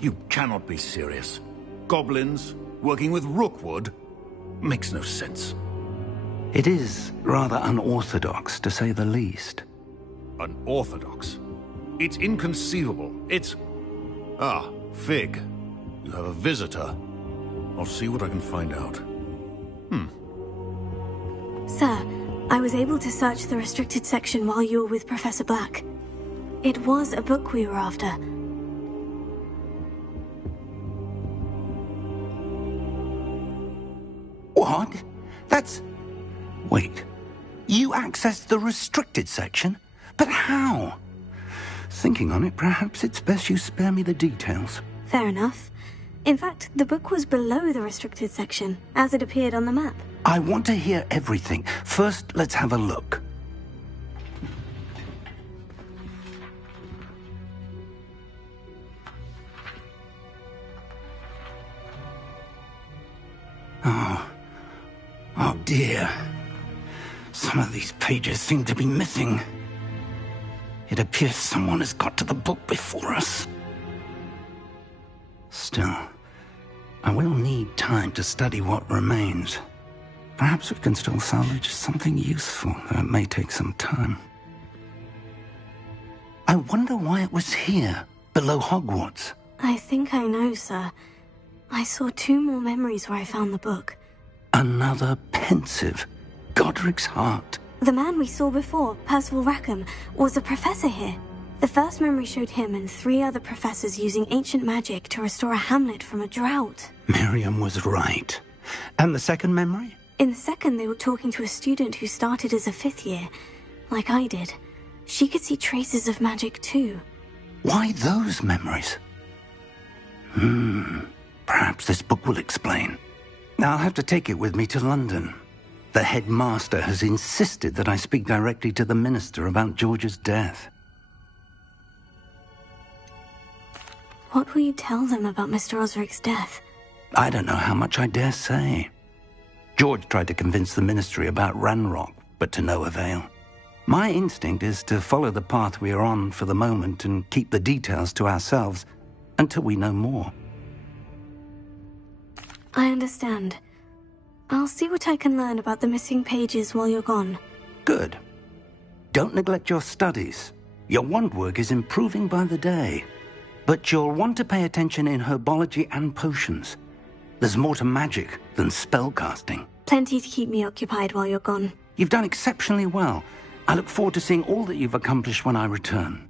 You cannot be serious. Goblins working with Rookwood makes no sense. It is rather unorthodox, to say the least. Unorthodox? It's inconceivable. It's... Ah, Fig. You have a visitor. I'll see what I can find out. Sir, I was able to search the restricted section while you were with Professor Black. It was a book we were after. What? That's... Wait. You accessed the restricted section? But how? Thinking on it, perhaps it's best you spare me the details. Fair enough. In fact, the book was below the restricted section, as it appeared on the map. I want to hear everything. First, let's have a look. Oh dear. Some of these pages seem to be missing. It appears someone has got to the book before us. Still, I will need time to study what remains. Perhaps we can still salvage something useful, though it may take some time. I wonder why it was here, below Hogwarts. I think I know, sir. I saw 2 more memories where I found the book. Another pensive. Godric's heart. The man we saw before, Percival Rackham, was a professor here. The first memory showed him and 3 other professors using ancient magic to restore a hamlet from a drought. Miriam was right. And the second memory? In the second, they were talking to a student who started as a 5th year, like I did. She could see traces of magic too. Why those memories? Perhaps this book will explain. I'll have to take it with me to London. The headmaster has insisted that I speak directly to the minister about George's death. What will you tell them about Mr. Osric's death? I don't know how much I dare say. George tried to convince the ministry about Ranrock, but to no avail. My instinct is to follow the path we are on for the moment and keep the details to ourselves until we know more. I understand. I'll see what I can learn about the missing pages while you're gone. Good. Don't neglect your studies. Your wand work is improving by the day. But you'll want to pay attention in herbology and potions. There's more to magic than spellcasting. Plenty to keep me occupied while you're gone. You've done exceptionally well. I look forward to seeing all that you've accomplished when I return.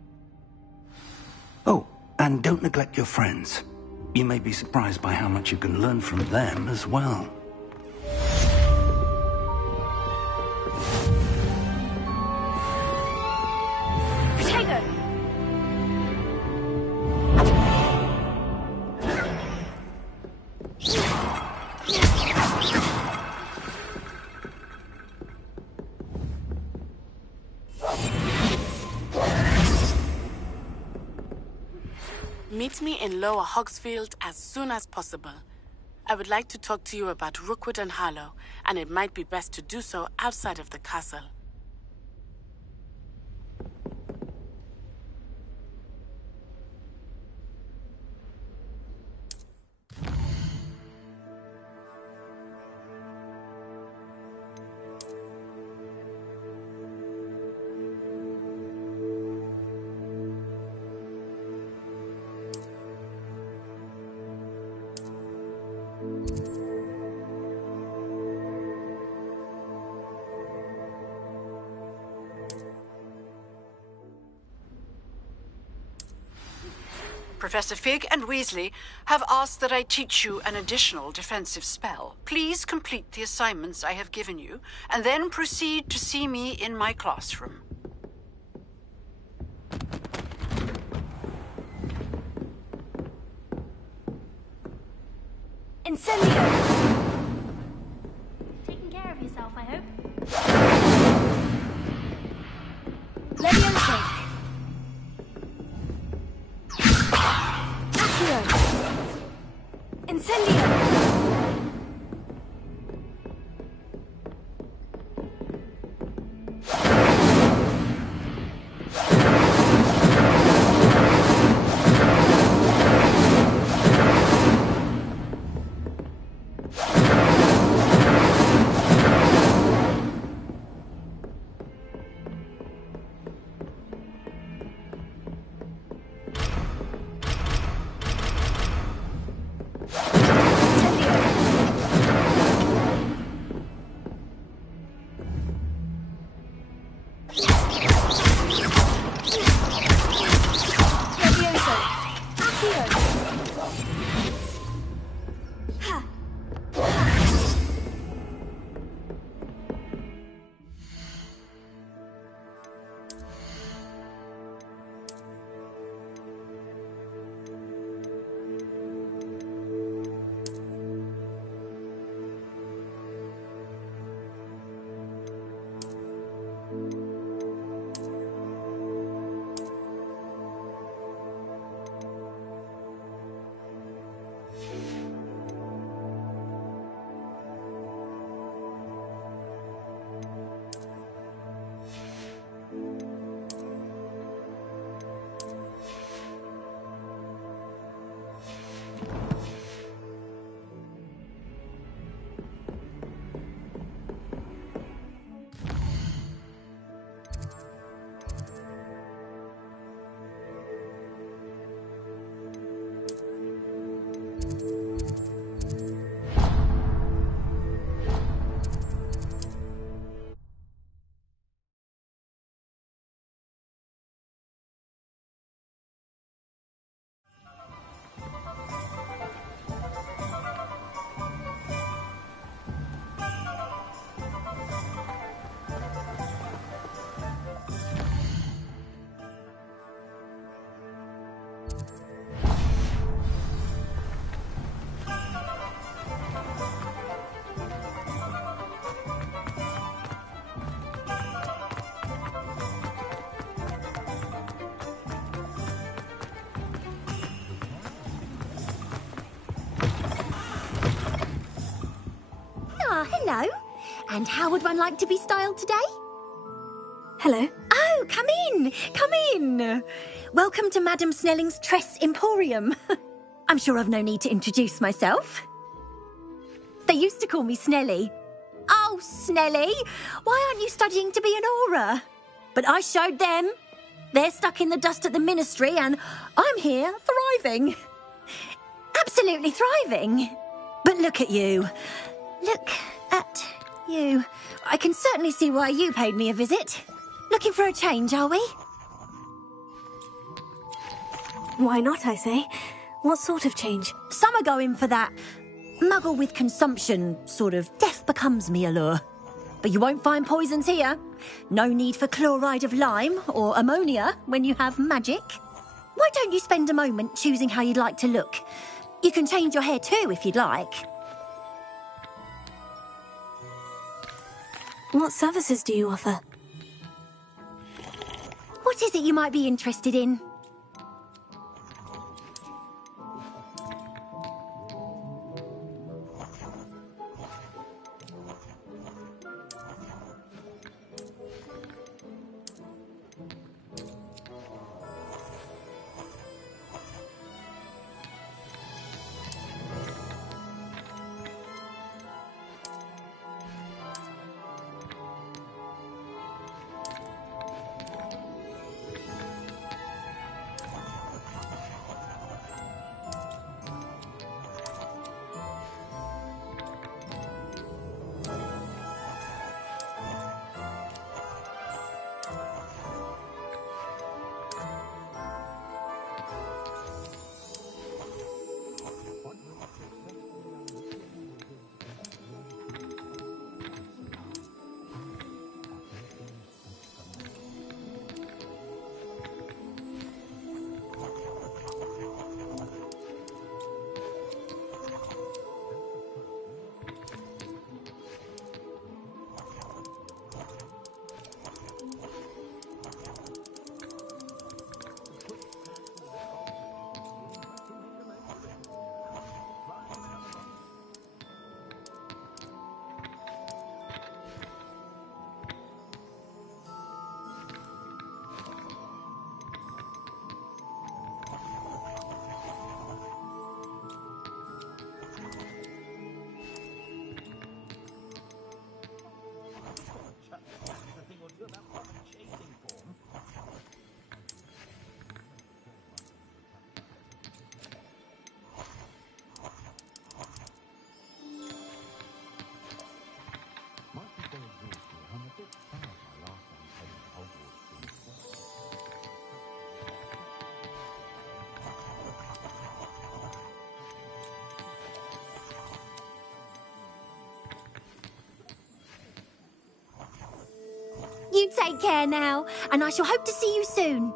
Oh, and don't neglect your friends. You may be surprised by how much you can learn from them as well. Protego! Meet me in Lower Hogsfield as soon as possible. I would like to talk to you about Rookwood and Harlow, and it might be best to do so outside of the castle. Professor Fig and Weasley have asked that I teach you an additional defensive spell. Please complete the assignments I have given you, and then proceed to see me in my classroom. Incendio! Taking care of yourself, I hope. Leviosa! Incendio! Hello. And how would one like to be styled today? Hello. Oh, come in. Come in. Welcome to Madame Snelling's Tress Emporium. I'm sure I've no need to introduce myself. They used to call me Snelly. Oh, Snelly, why aren't you studying to be an aura? But I showed them. They're stuck in the dust at the ministry and I'm here thriving. Absolutely thriving. But look at you. Look at you. I can certainly see why you paid me a visit. Looking for a change, are we? Why not, I say? What sort of change? Some are going for that muggle with consumption, sort of death becomes me allure. But you won't find poisons here. No need for chloride of lime or ammonia when you have magic. Why don't you spend a moment choosing how you'd like to look? You can change your hair too if you'd like. What services do you offer? What is it you might be interested in? take care now, and I shall hope to see you soon.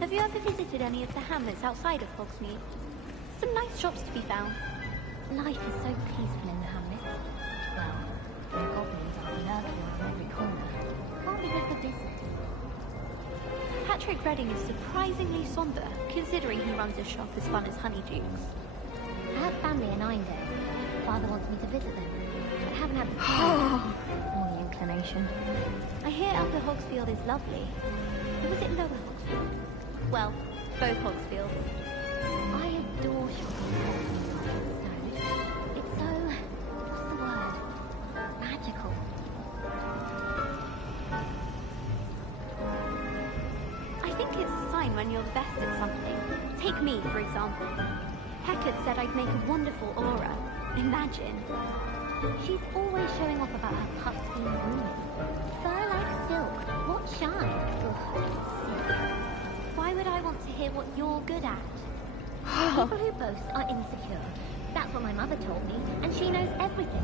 Have you ever visited any of the hamlets outside of Hogsmeade? Some nice shops to be found. Life is so peaceful in the hamlets. Well, the goblins are lurking on every corner. Partly with the business. Patrick Redding is surprisingly somber, considering he runs a shop as fun as Honeydukes. I have family in Eindale. Father wants me to visit them, but haven't had the time or the inclination. I hear Upper Hogsfield is lovely. Or was it Lower Hogsfield? Well, both Hogsfields. I adore shopping in Hogsfield. It's so... what's the word? Magical. I think it's a sign when you're the best at something. Take me, for example. Hecate said I'd make a wonderful aura. Imagine. She's always showing off about her cups being green. Fur like silk. What shine? Ugh. Why would I want to hear what you're good at? People who boast are insecure. That's what my mother told me, and she knows everything.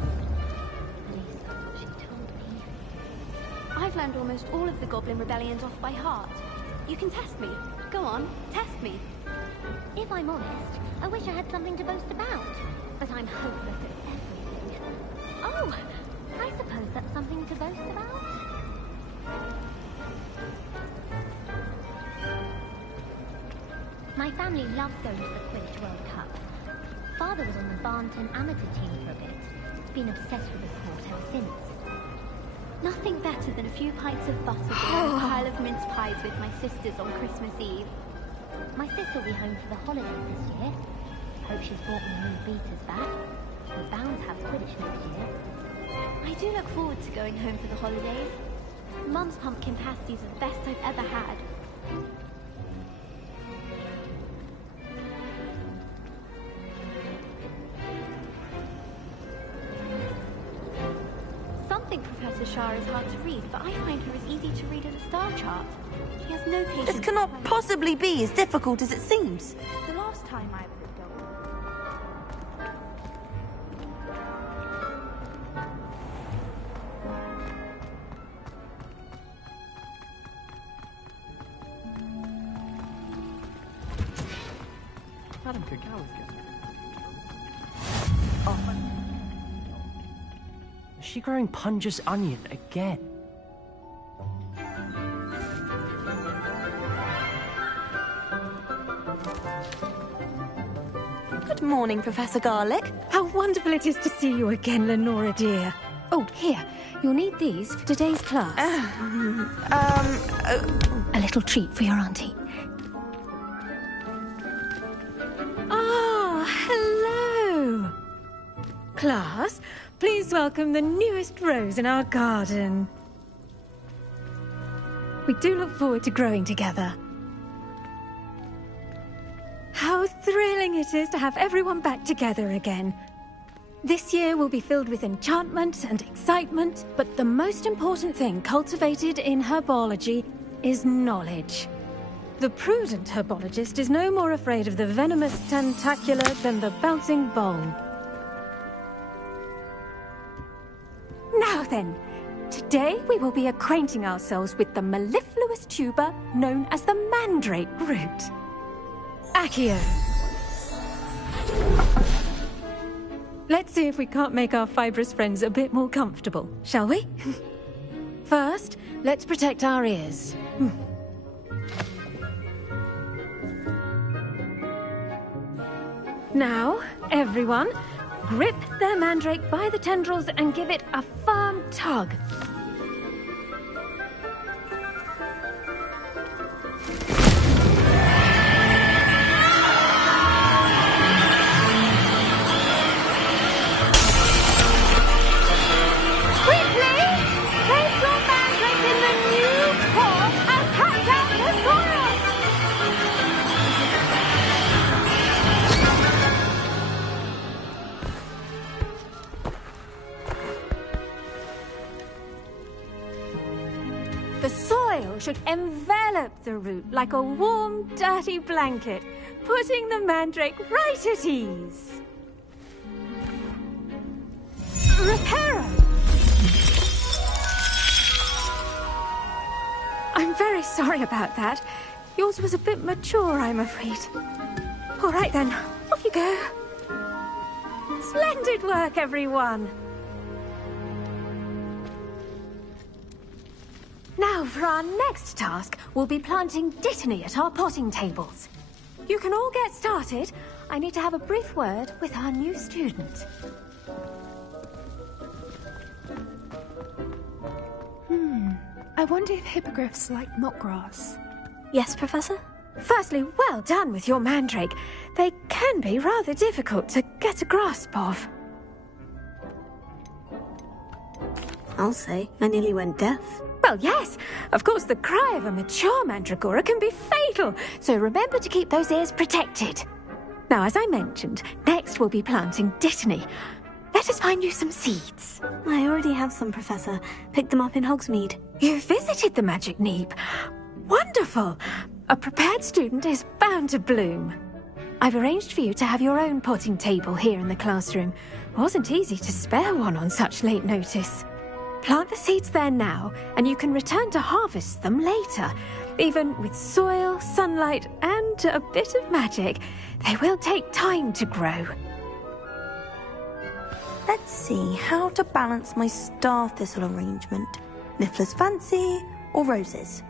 At least that's what she told me. I've learned almost all of the Goblin rebellions off by heart. You can test me. Go on, test me. If I'm honest, I wish I had something to boast about. But I'm hopeless at everything. Oh, I suppose that's something to boast about. My family loves going to the Quidditch World Cup. Father was on the Barnton amateur team for a bit. Been obsessed with the sport ever since. Nothing better than a few pints of butterbeer and a pile of mince pies with my sisters on Christmas Eve. My sister will be home for the holidays this year. Hope she's brought me new beaters back. We're bound to have Quidditch next year. I do look forward to going home for the holidays. Mum's pumpkin pasties are the best I've ever had. Some think Professor Shah is hard to read, but I find her as easy to read as a star chart. She has no patience. This cannot possibly be as difficult as it seems. The last time I was at Dog. Madam Kagawa's getting Is she growing Punja's onion again? Good morning, Professor Garlick. How wonderful it is to see you again, Lenora dear. Oh, here. You'll need these for today's class. A little treat for your auntie. Ah, hello. Class, please welcome the newest rose in our garden. We do look forward to growing together. How thrilling it is to have everyone back together again. This year will be filled with enchantment and excitement, but the most important thing cultivated in herbology is knowledge. The prudent herbologist is no more afraid of the venomous tentacula than the bouncing bowl. Now then, today we will be acquainting ourselves with the mellifluous tuber known as the mandrake root. Accio. Let's see if we can't make our fibrous friends a bit more comfortable, shall we? First, let's protect our ears. Now, everyone. Grip their mandrake by the tendrils and give it a firm tug. The soil should envelop the root like a warm, dirty blanket, putting the mandrake right at ease. Reparo! I'm very sorry about that. Yours was a bit mature, I'm afraid. All right then, off you go. Splendid work, everyone. Now, for our next task, we'll be planting dittany at our potting tables. You can all get started. I need to have a brief word with our new student. I wonder if hippogriffs like mock grass. Yes, Professor? Firstly, well done with your mandrake. They can be rather difficult to get a grasp of. I'll say, I nearly went deaf. Well, yes. Of course, the cry of a mature mandragora can be fatal, so remember to keep those ears protected. Now, as I mentioned, next we'll be planting dittany. Let us find you some seeds. I already have some, Professor. Picked them up in Hogsmeade. You visited the Magic Neep. Wonderful. A prepared student is bound to bloom. I've arranged for you to have your own potting table here in the classroom. It wasn't easy to spare one on such late notice. Plant the seeds there now, and you can return to harvest them later. Even with soil, sunlight, and a bit of magic, they will take time to grow. Let's see how to balance my star thistle arrangement. Niffler's Fancy or roses?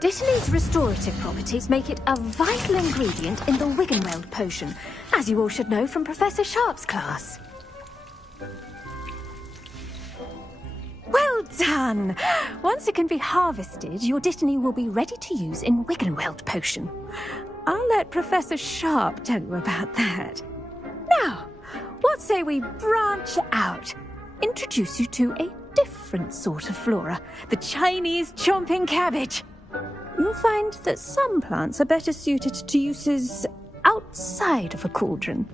Dittany's restorative properties make it a vital ingredient in the Wiggenweld potion, as you all should know from Professor Sharp's class. Well done! Once it can be harvested, your Dittany will be ready to use in Wiggenweld potion. I'll let Professor Sharp tell you about that. Now, what say we branch out? Introduce you to a different sort of flora, the Chinese chomping cabbage. You'll find that some plants are better suited to uses outside of a cauldron.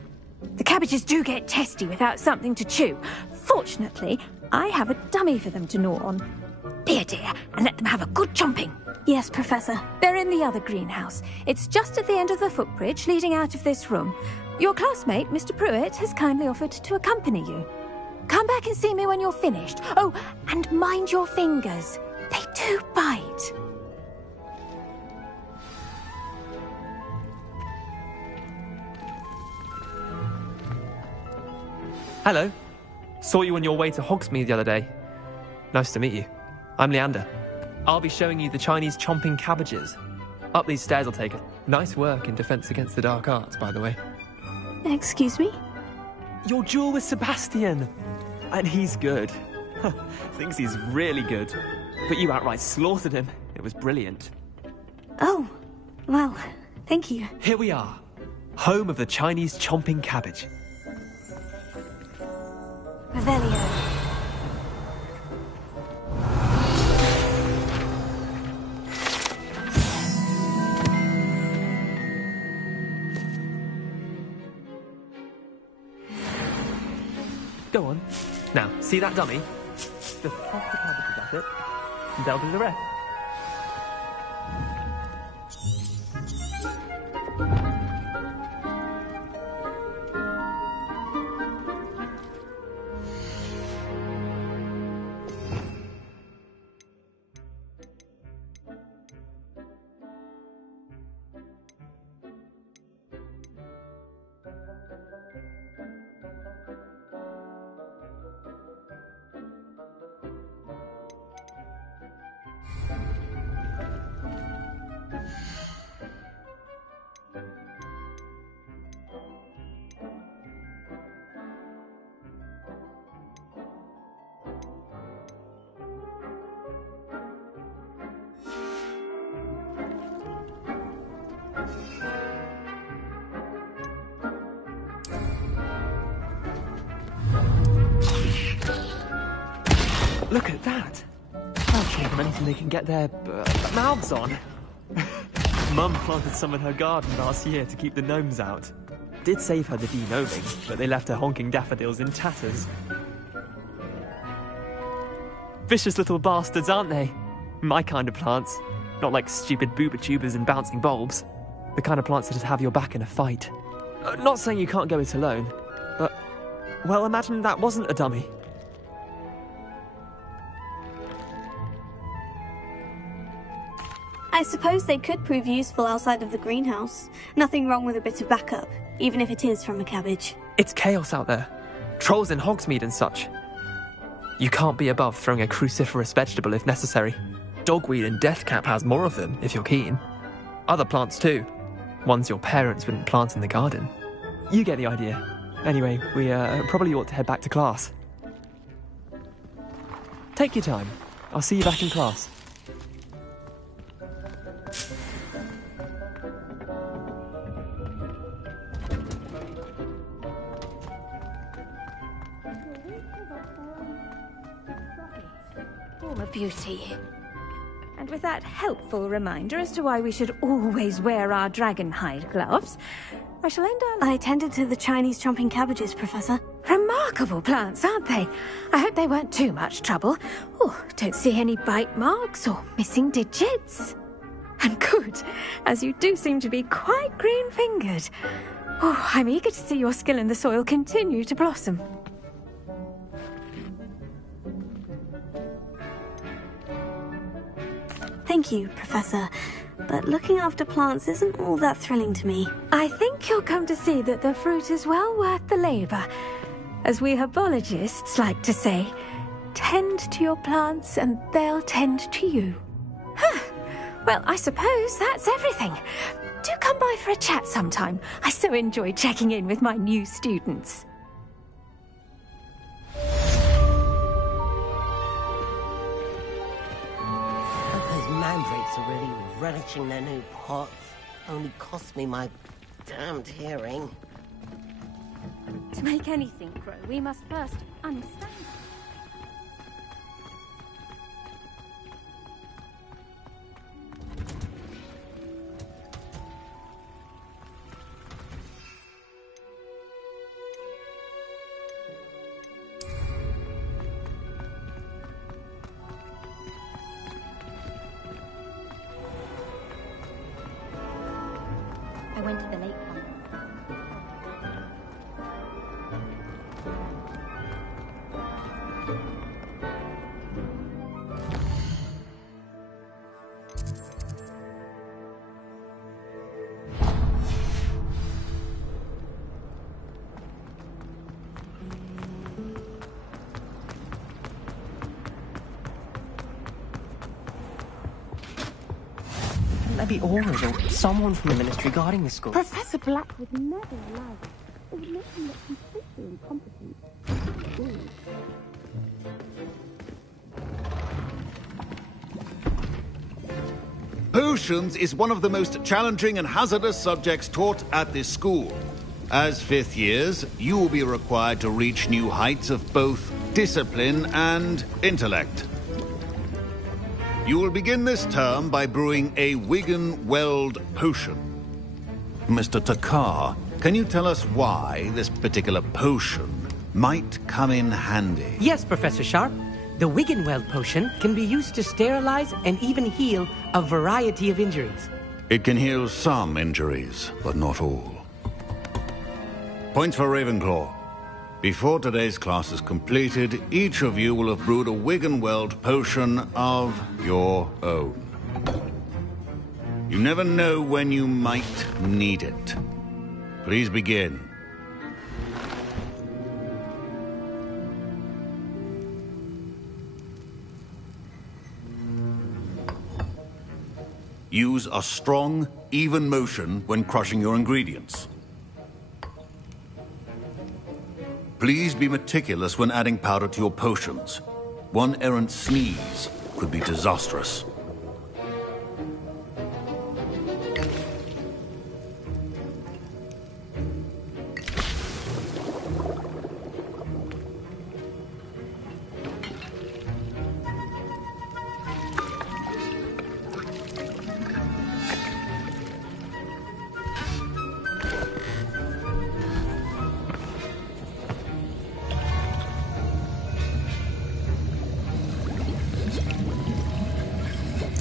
The cabbages do get testy without something to chew. Fortunately, I have a dummy for them to gnaw on. Be a dear and let them have a good chomping. Yes, Professor. They're in the other greenhouse. It's just at the end of the footbridge leading out of this room. Your classmate, Mr. Pruitt, has kindly offered to accompany you. Come back and see me when you're finished. Oh, and mind your fingers. They do bite. Hello. Saw you on your way to Hogsmeade the other day. Nice to meet you. I'm Leander. I'll be showing you the Chinese chomping cabbages. Up these stairs I'll take it. Nice work in Defense Against the Dark Arts, by the way. Excuse me? Your duel with Sebastian. And he's good. Thinks he's really good. But you outright slaughtered him. It was brilliant. Oh, well, thank you. Here we are. Home of the Chinese chomping cabbage. Revelio. Go on. Now, see that dummy? Just toss the cabbages at it, and they'll do the rest. Look at that! I'll show them anything they can get their mouths on. Mum planted some in her garden last year to keep the gnomes out. Did save her the de-gnoming, but they left her honking daffodils in tatters. Vicious little bastards, aren't they? My kind of plants. Not like stupid booba tubers and bouncing bulbs. The kind of plants that have your back in a fight. Not saying you can't go it alone, but... well, imagine that wasn't a dummy. I suppose they could prove useful outside of the greenhouse. Nothing wrong with a bit of backup, even if it is from a cabbage. It's chaos out there. Trolls in Hogsmeade and such. You can't be above throwing a cruciferous vegetable if necessary. Dogweed and deathcap has more of them, if you're keen. Other plants too. Ones your parents wouldn't plant in the garden. You get the idea. Anyway, we probably ought to head back to class. Take your time. I'll see you back in class. Form of beauty. And with that helpful reminder as to why we should always wear our dragon hide gloves, I shall end our... I tended to the Chinese chomping cabbages, Professor. Remarkable plants, aren't they? I hope they weren't too much trouble. Oh, don't see any bite marks or missing digits. And good, as you do seem to be quite green-fingered. Oh, I'm eager to see your skill in the soil continue to blossom. Thank you, Professor. But looking after plants isn't all that thrilling to me. I think you'll come to see that the fruit is well worth the labour. As we herbologists like to say, tend to your plants and they'll tend to you. Huh. Well, I suppose that's everything. Do come by for a chat sometime. I so enjoy checking in with my new students. Mandrakes are really relishing their new pots. Only cost me my damned hearing. To make anything grow, we must first understand. I went to the lake one. There be auras or someone from the ministry guarding the school. Professor Black would never allow it. It would make him look completely incompetent. Potions is one of the most challenging and hazardous subjects taught at this school. As fifth years, you will be required to reach new heights of both discipline and intellect. You will begin this term by brewing a Wigan-Weld potion. Mr. Takar, can you tell us why this particular potion might come in handy? Yes, Professor Sharp. The Wigan-Weld potion can be used to sterilize and even heal a variety of injuries. It can heal some injuries, but not all. Points for Ravenclaw. Before today's class is completed, each of you will have brewed a Wigan-Weld potion of your own. You never know when you might need it. Please begin. Use a strong, even motion when crushing your ingredients. Please be meticulous when adding powder to your potions. One errant sneeze could be disastrous.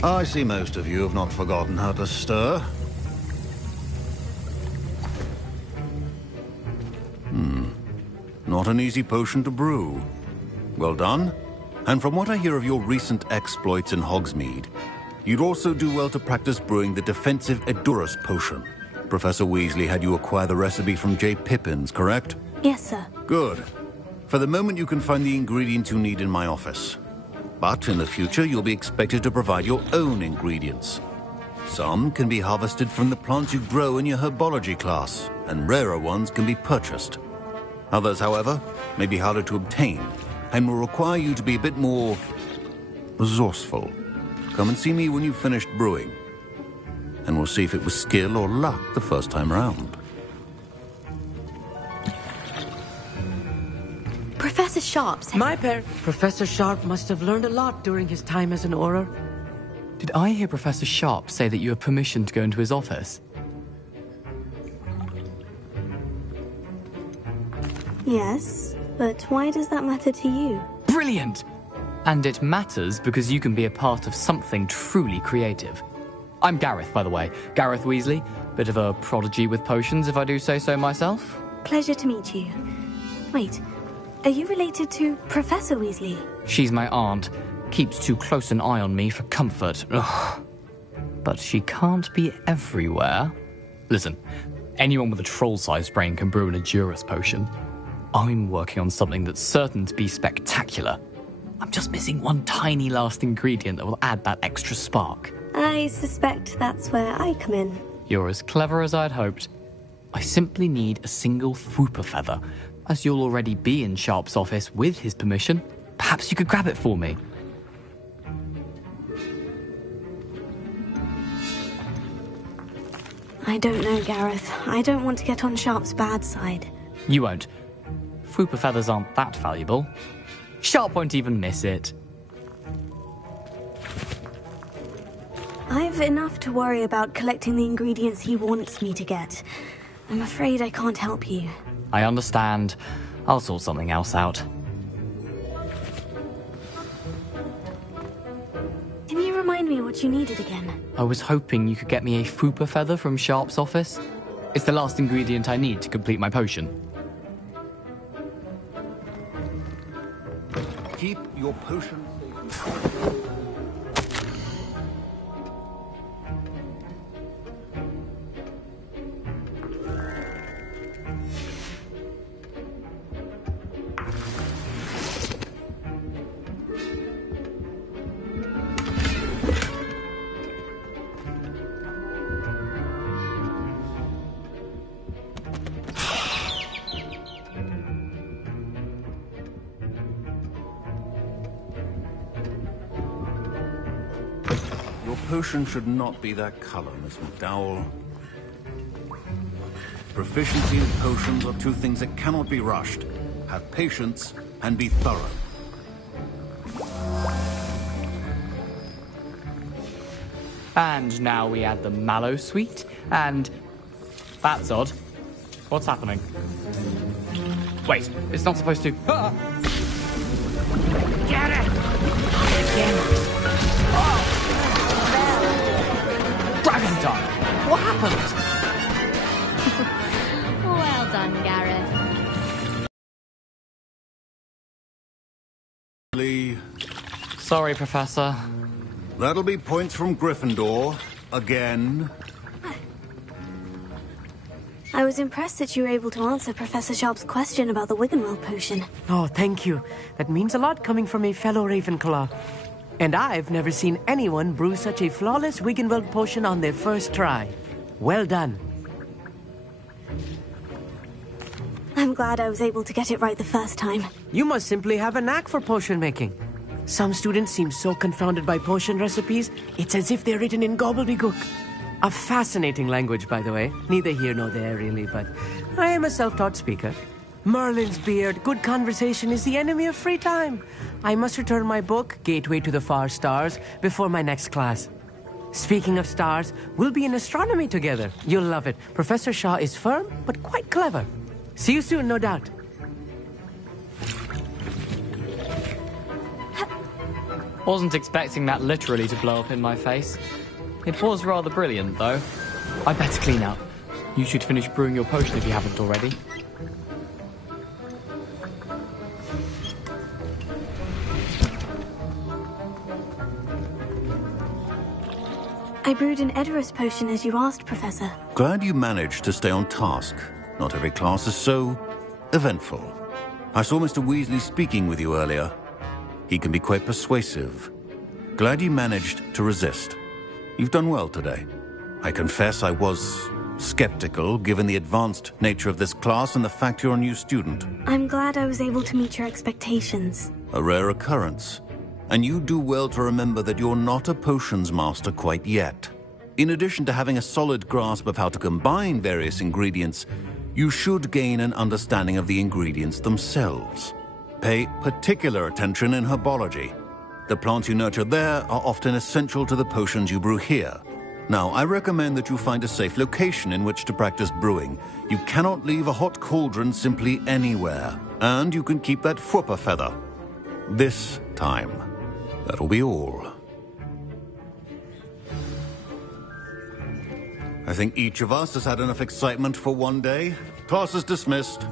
I see most of you have not forgotten how to stir. Not an easy potion to brew. Well done. And from what I hear of your recent exploits in Hogsmeade, You'd also do well to practice brewing the defensive Edurus potion. Professor Weasley had you acquire the recipe from J. Pippins, correct? Yes, sir. Good. For the moment, you can find the ingredients you need in my office. But in the future, you'll be expected to provide your own ingredients. Some can be harvested from the plants you grow in your herbology class, and rarer ones can be purchased. Others, however, may be harder to obtain, and will require you to be a bit more resourceful. Come and see me when you've finished brewing, and we'll see if it was skill or luck the first time round. Professor Sharp's... Professor Sharp must have learned a lot during his time as an Auror. Did I hear Professor Sharp say that you have permission to go into his office? Yes, but why does that matter to you? Brilliant! And it matters because you can be a part of something truly creative. I'm Gareth, by the way. Gareth Weasley. Bit of a prodigy with potions, if I do say so myself. Pleasure to meet you. Wait, are you related to Professor Weasley? She's my aunt. Keeps too close an eye on me for comfort. Ugh. But she can't be everywhere. Listen, anyone with a troll-sized brain can brew an Edurus potion. I'm working on something that's certain to be spectacular. I'm just missing one tiny last ingredient that will add that extra spark. I suspect that's where I come in. You're as clever as I'd hoped. I simply need a single Fwooper feather. As you'll already be in Sharp's office with his permission, perhaps you could grab it for me. I don't know, Gareth. I don't want to get on Sharp's bad side. You won't. Fwooper feathers aren't that valuable. Sharp won't even miss it. I've enough to worry about collecting the ingredients he wants me to get. I'm afraid I can't help you. I understand. I'll sort something else out. Can you remind me what you needed again? I was hoping you could get me a Fwooper feather from Sharp's office. It's the last ingredient I need to complete my potion. Keep your potion safe. Potion should not be that color, Miss McDowell. Proficiency in potions are two things that cannot be rushed. Have patience and be thorough. And now we add the mallow sweet, and... That's odd. What's happening? Wait, it's not supposed to... Ah! Get it! Dragon Dart! What happened? Well done, Gareth. Sorry, Professor. That'll be points from Gryffindor. Again. I was impressed that you were able to answer Professor Sharp's question about the Wiggenweld potion. Oh, thank you. That means a lot coming from a fellow Ravenclaw. And I've never seen anyone brew such a flawless Wiggenweld potion on their first try. Well done. I'm glad I was able to get it right the first time. You must simply have a knack for potion making. Some students seem so confounded by potion recipes, it's as if they're written in gobbledygook. A fascinating language, by the way. Neither here nor there, really, but I am a self-taught speaker. Merlin's beard, good conversation is the enemy of free time. I must return my book, Gateway to the Far Stars, before my next class. Speaking of stars, we'll be in astronomy together. You'll love it. Professor Shaw is firm, but quite clever. See you soon, no doubt. Wasn't expecting that literally to blow up in my face. It was rather brilliant, though. I'd better clean up. You should finish brewing your potion if you haven't already. I brewed an Edorus potion as you asked, Professor. Glad you managed to stay on task. Not every class is so eventful. I saw Mr. Weasley speaking with you earlier. He can be quite persuasive. Glad you managed to resist. You've done well today. I confess I was skeptical, given the advanced nature of this class and the fact you're a new student. I'm glad I was able to meet your expectations. A rare occurrence. And you do well to remember that you're not a potions master quite yet. In addition to having a solid grasp of how to combine various ingredients, you should gain an understanding of the ingredients themselves. Pay particular attention in herbology. The plants you nurture there are often essential to the potions you brew here. Now, I recommend that you find a safe location in which to practice brewing. You cannot leave a hot cauldron simply anywhere. And you can keep that Fwooper feather. This time. That'll be all. I think each of us has had enough excitement for one day. Class is dismissed.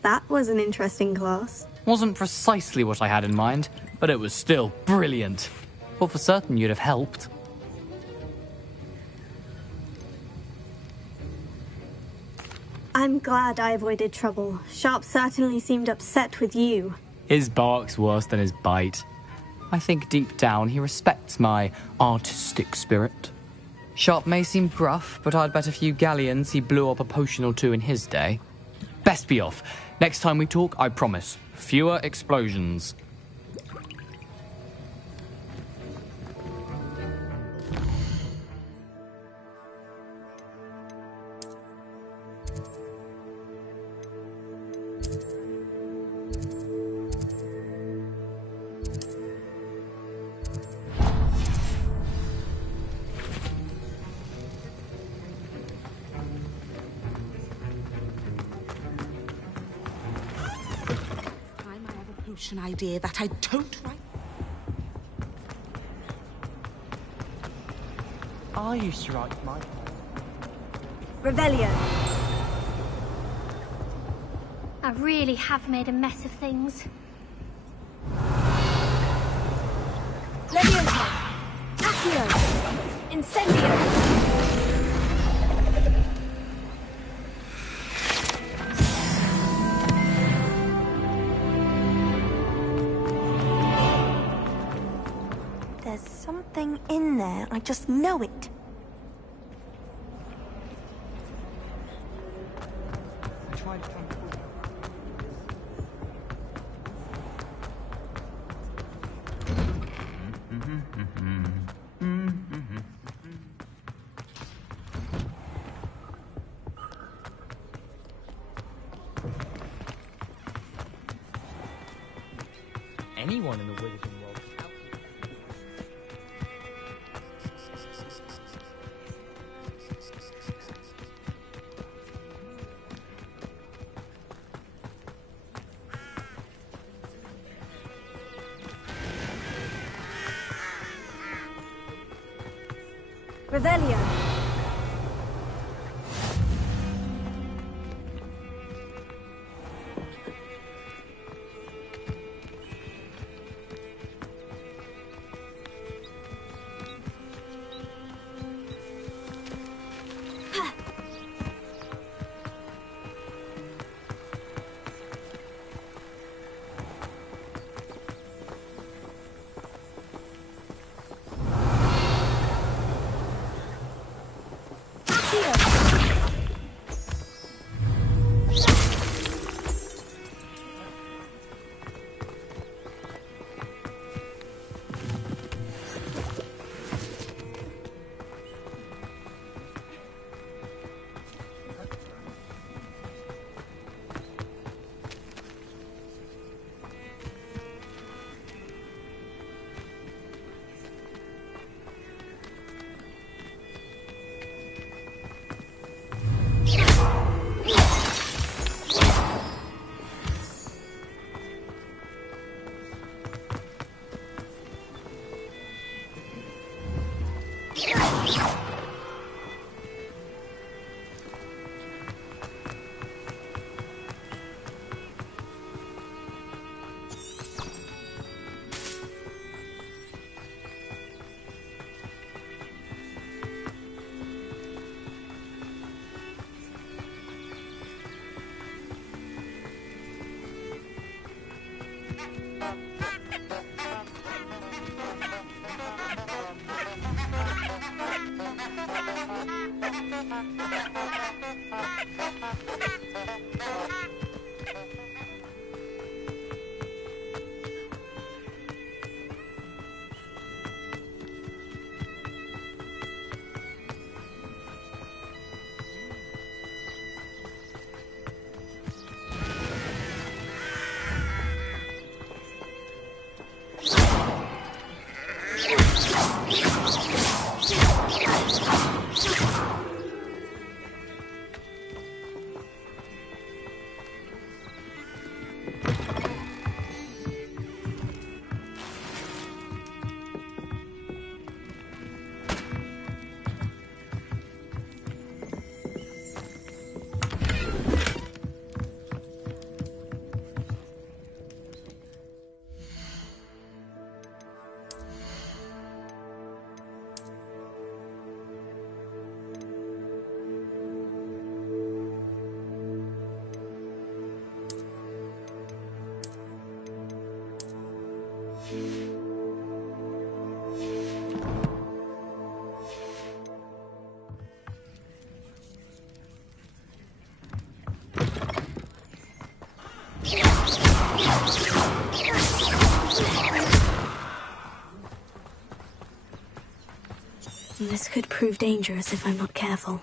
That was an interesting class. Wasn't precisely what I had in mind, but it was still brilliant. Thought for certain you'd have helped. I'm glad I avoided trouble. Sharp certainly seemed upset with you. His bark's worse than his bite. I think deep down he respects my artistic spirit. Sharp may seem gruff, but I'd bet a few galleons he blew up a potion or two in his day. Best be off. Next time we talk, I promise, fewer explosions. An idea that I don't write. I used to write my... Revelio. I really have made a mess of things. Leviosa. Accio. Incendio. There's something in there. I just know it. I tried to anyone in the wizarding world. Revelio. This could prove dangerous if I'm not careful.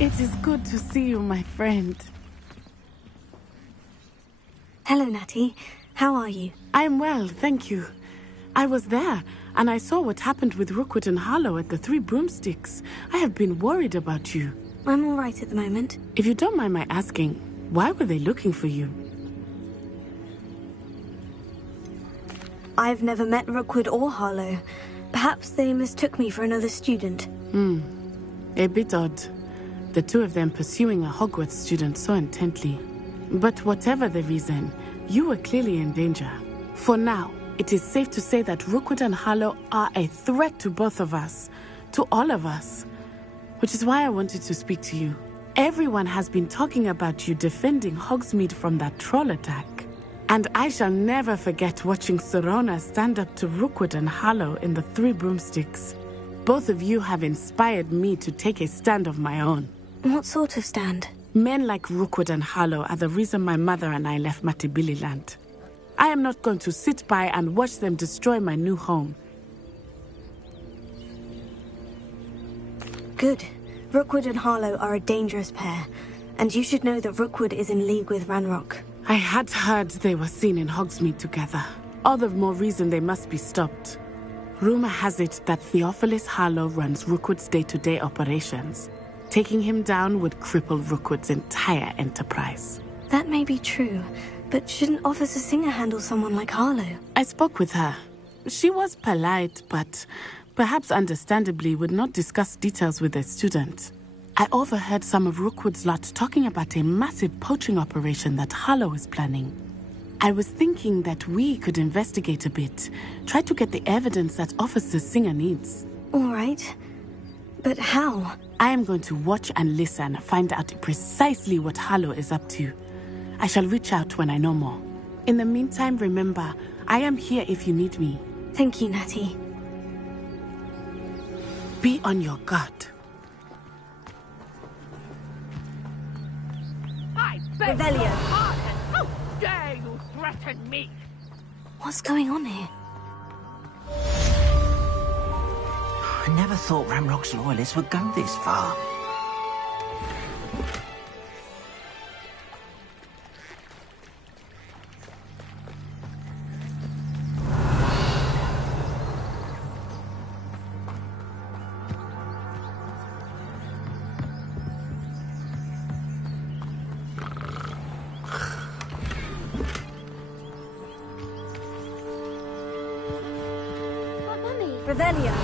It is good to see you, my friend. Hello, Natty. How are you? I'm well, thank you. I was there, and I saw what happened with Rookwood and Harlow at the Three Broomsticks. I have been worried about you. I'm all right at the moment. If you don't mind my asking, why were they looking for you? I've never met Rookwood or Harlow. Perhaps they mistook me for another student. A bit odd. The two of them pursuing a Hogwarts student so intently. But whatever the reason, you were clearly in danger. For now, it is safe to say that Rookwood and Harlow are a threat to both of us. To all of us. Which is why I wanted to speak to you. Everyone has been talking about you defending Hogsmeade from that troll attack. And I shall never forget watching Serona stand up to Rookwood and Harlow in the Three Broomsticks. Both of you have inspired me to take a stand of my own. What sort of stand? Men like Rookwood and Harlow are the reason my mother and I left Matibili-land. I am not going to sit by and watch them destroy my new home. Good. Rookwood and Harlow are a dangerous pair, and you should know that Rookwood is in league with Ranrock. I had heard they were seen in Hogsmeade together. All the more reason they must be stopped. Rumor has it that Theophilus Harlow runs Rookwood's day-to-day operations. Taking him down would cripple Rookwood's entire enterprise. That may be true, but shouldn't Officer Singer handle someone like Harlow? I spoke with her. She was polite, but perhaps understandably would not discuss details with a student. I overheard some of Rookwood's lot talking about a massive poaching operation that Harlow is planning. I was thinking that we could investigate a bit, try to get the evidence that Officer Singer needs. All right. But how? I am going to watch and listen, find out precisely what Harlow is up to. I shall reach out when I know more. In the meantime, remember, I am here if you need me. Thank you, Natty. Be on your guard. I beg Revelio. your pardon. How dare you threaten me? What's going on here? I never thought Ranrock's loyalists would go this far.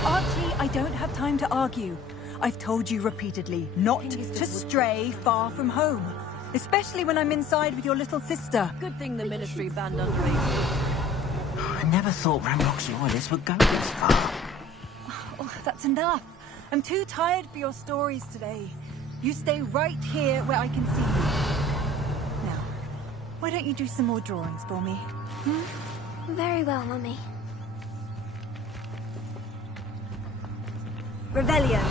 Archie, I don't have time to argue. I've told you repeatedly not to stray far from home. Especially when I'm inside with your little sister. Good thing the Ministry banned underage. I never thought Ranrock's loyalists would go this far. Oh, that's enough. I'm too tired for your stories today. You stay right here where I can see you. Now, why don't you do some more drawings for me? Very well, Mummy. Revelio.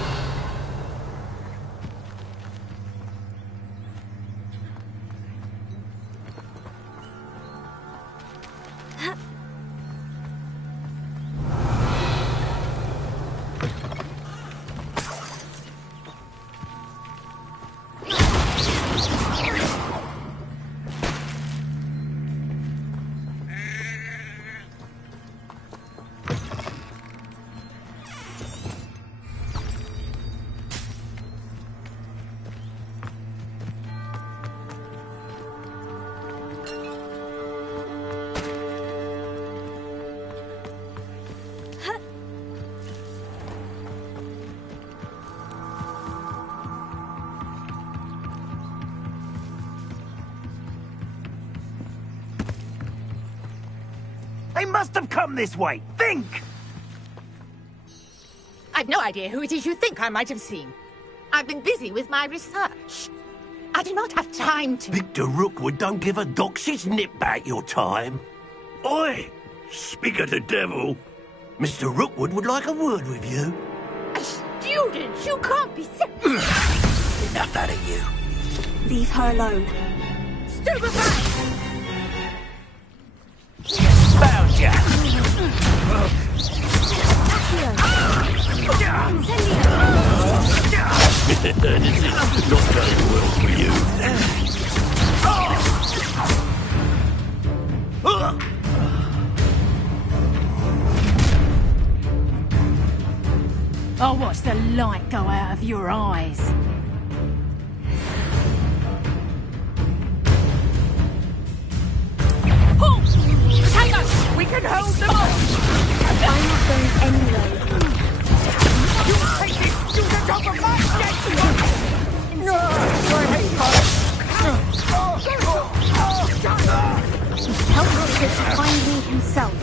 They must have come this way. Think! I've no idea who it is you think I might have seen. I've been busy with my research. I do not have time to... Victor Rookwood don't give a doxy's nip back your time. Oi! Speak of the devil. Mr. Rookwood would like a word with you. A student? You can't be serious. Enough out of you. Leave her alone. Stupefy! Found ya! This is not going well for you. I'll watch the light go out of your eyes. We can hold them off! I'm not going anywhere. You take this student off of my desk! No! Help Richard to find me himself.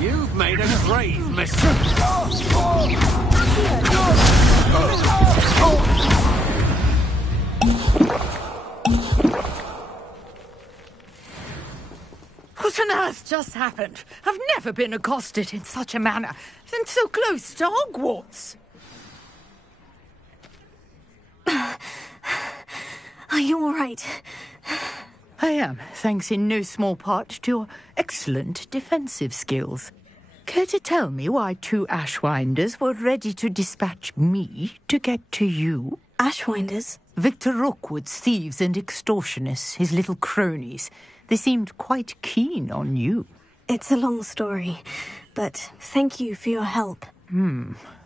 You've made a grave mistake. What on earth just happened? I've never been accosted in such a manner, and so close to Hogwarts. Are you all right? I am, thanks in no small part to your excellent defensive skills. Care to tell me why two Ashwinders were ready to dispatch me to get to you? Ashwinders? Victor Rookwood's thieves and extortionists, his little cronies. They seemed quite keen on you. It's a long story, but thank you for your help.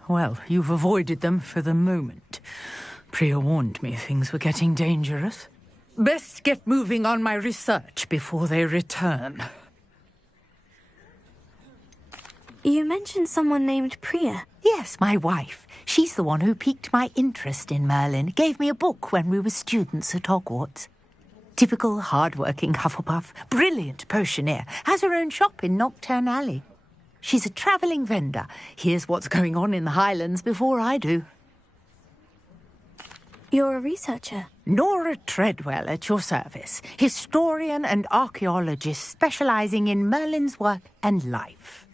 Well, you've avoided them for the moment. Priya warned me things were getting dangerous. Best get moving on my research before they return. You mentioned someone named Priya. Yes, my wife. She's the one who piqued my interest in Merlin. Gave me a book when we were students at Hogwarts. Typical hard-working Hufflepuff, brilliant potioneer, has her own shop in Nocturne Alley. She's a travelling vendor. Hears what's going on in the Highlands before I do. You're a researcher? Nora Treadwell at your service. Historian and archaeologist specialising in Merlin's work and life.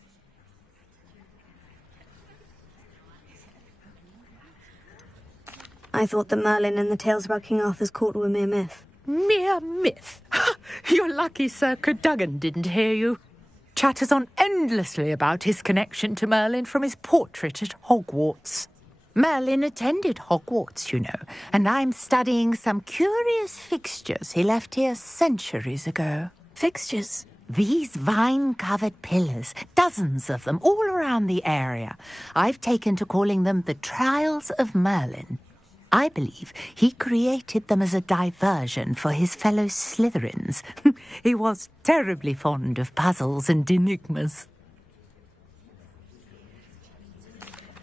I thought that Merlin and the tales about King Arthur's court were mere myth. Mere myth? You're lucky Sir Cadogan didn't hear you. Chatters on endlessly about his connection to Merlin from his portrait at Hogwarts. Merlin attended Hogwarts, you know, and I'm studying some curious fixtures he left here centuries ago. Fixtures? These vine-covered pillars, dozens of them, all around the area. I've taken to calling them the Trials of Merlin. I believe he created them as a diversion for his fellow Slytherins. He was terribly fond of puzzles and enigmas.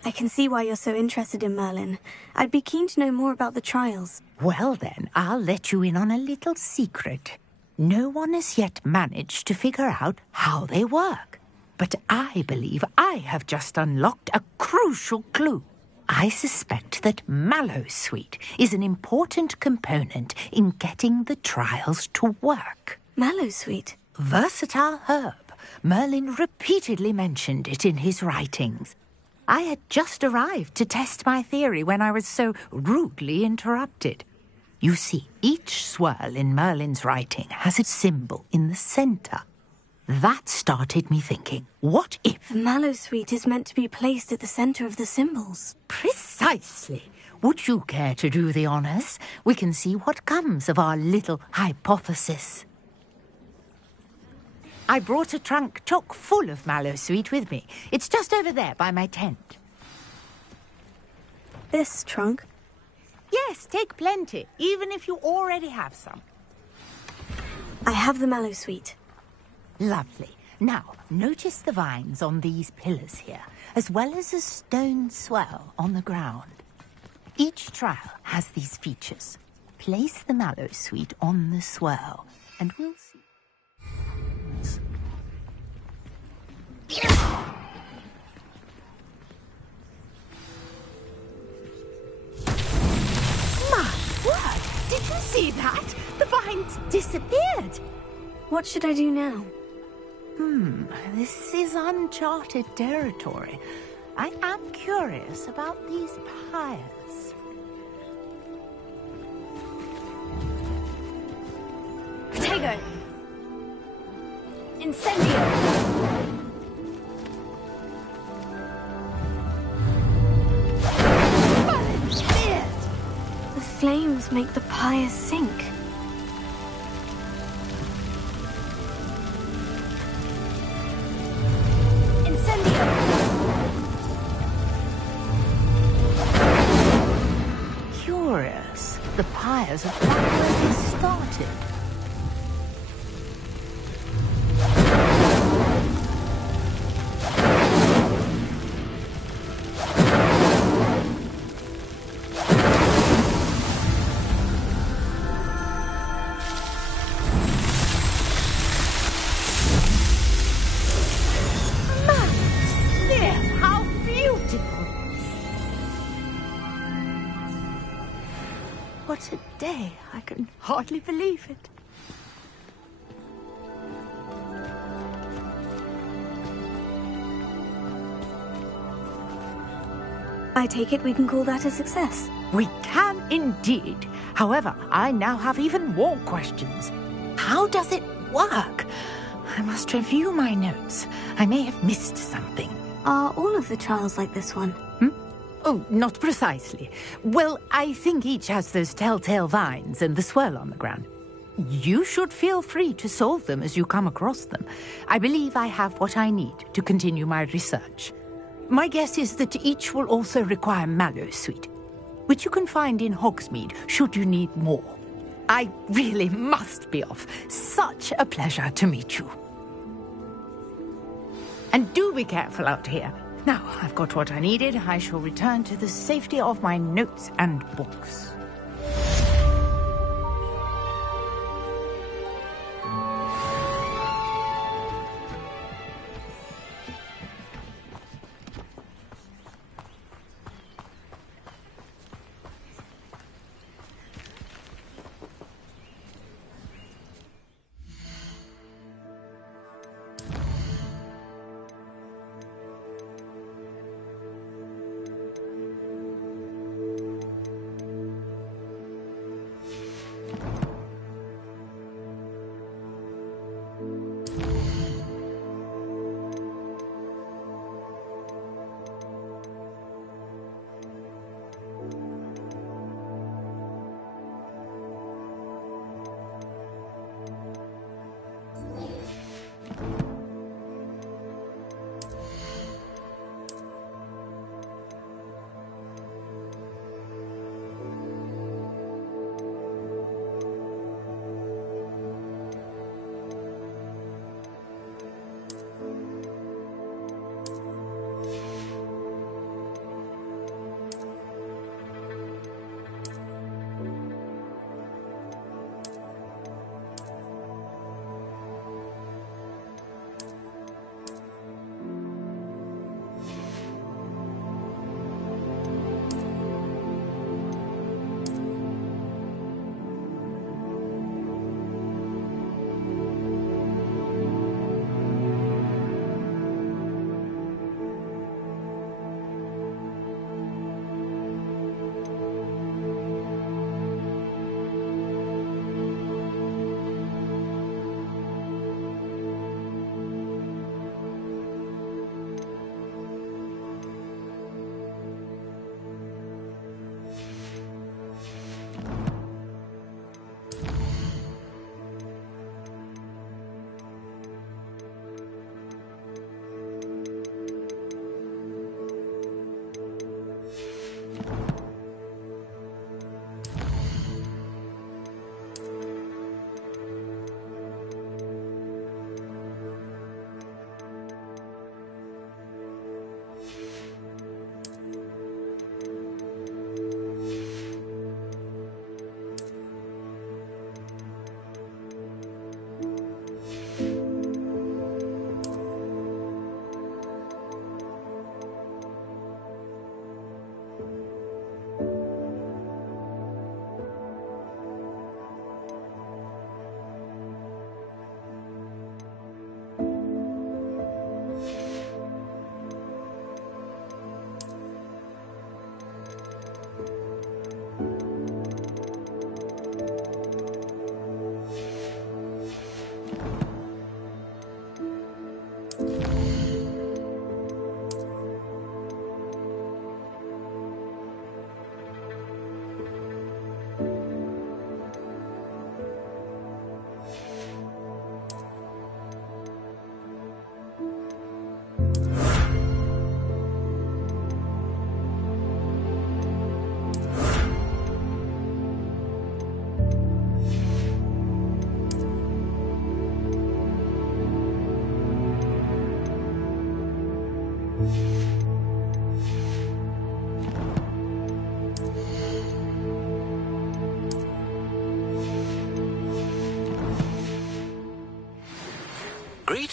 I can see why you're so interested in Merlin. I'd be keen to know more about the trials. Well then, I'll let you in on a little secret. No one has yet managed to figure out how they work. But I believe I have just unlocked a crucial clue. I suspect that mallowsweet is an important component in getting the trials to work. Mallowsweet? Versatile herb. Merlin repeatedly mentioned it in his writings. I had just arrived to test my theory when I was so rudely interrupted. You see, each swirl in Merlin's writing has a symbol in the center. That started me thinking, what if... Mallowsweet is meant to be placed at the center of the symbols. Precisely. Would you care to do the honors? We can see what comes of our little hypothesis. I brought a trunk chock full of mallowsweet with me. It's just over there by my tent. This trunk? Yes, take plenty, even if you already have some. I have the mallowsweet. Lovely. Now, notice the vines on these pillars here, as well as a stone swell on the ground. Each trial has these features. Place the mallowsweet on the swell, and we'll see. My word! Did you see that? The vines disappeared. What should I do now? This is uncharted territory. I am curious about these pyres. Protego! Incendio! The flames make the pyres sink. Curious. The pyres are back where they started. What a day. I can hardly believe it. I take it we can call that a success. We can indeed. However, I now have even more questions. How does it work? I must review my notes. I may have missed something. Are all of the trials like this one? Oh, not precisely. Well, I think each has those telltale vines and the swirl on the ground. You should feel free to solve them as you come across them. I believe I have what I need to continue my research. My guess is that each will also require mallowsweet, which you can find in Hogsmeade should you need more. I really must be off. Such a pleasure to meet you. And do be careful out here. Now, I've got what I needed. I shall return to the safety of my notes and books.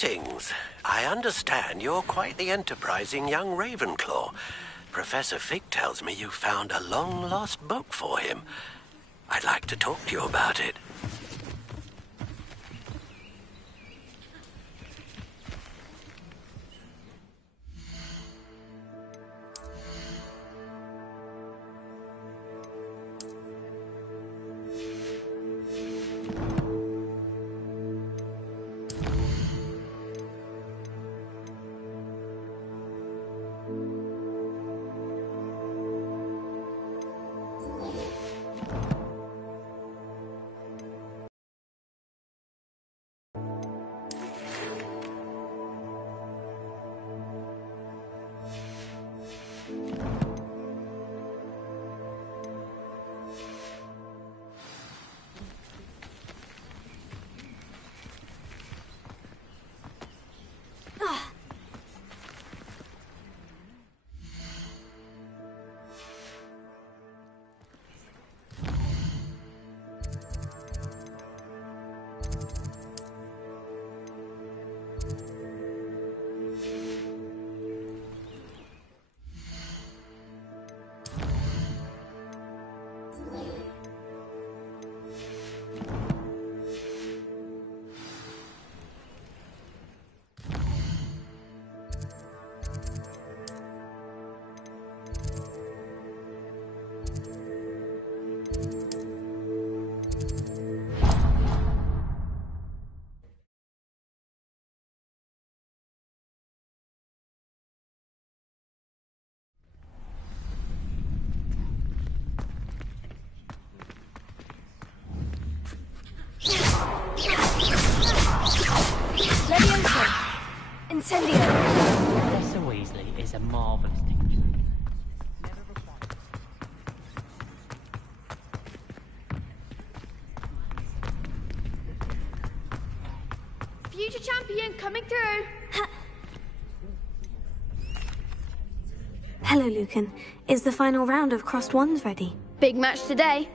Greetings. I understand you're quite the enterprising young Ravenclaw. Professor Fig tells me you found a long-lost book for him. I'd like to talk to you about it. Incendio! Professor Weasley is a marvellous teacher. Future champion coming through! Hello, Lucan. Is the final round of Crossed Wands ready? Big match today.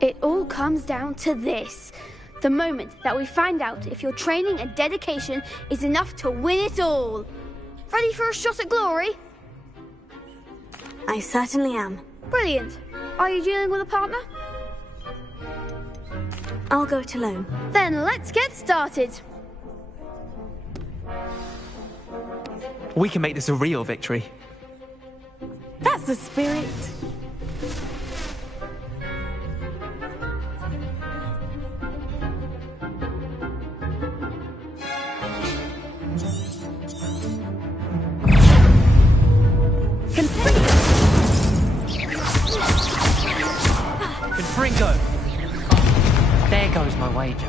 It all comes down to this. The moment that we find out if your training and dedication is enough to win it all. Ready for a shot at glory? I certainly am. Brilliant. Are you dealing with a partner? I'll go it alone. Then let's get started. We can make this a real victory. That's the spirit. Confringo! There goes my wager.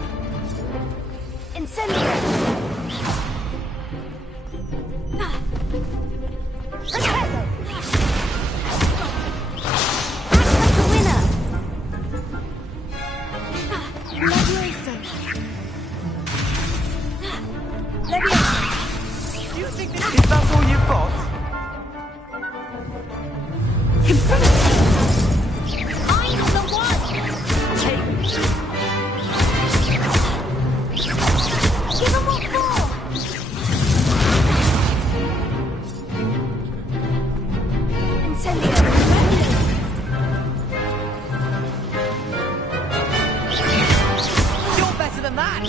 Incendio! Is that all you've got? I'm the one! Give him what for! Incendio! You're better than that!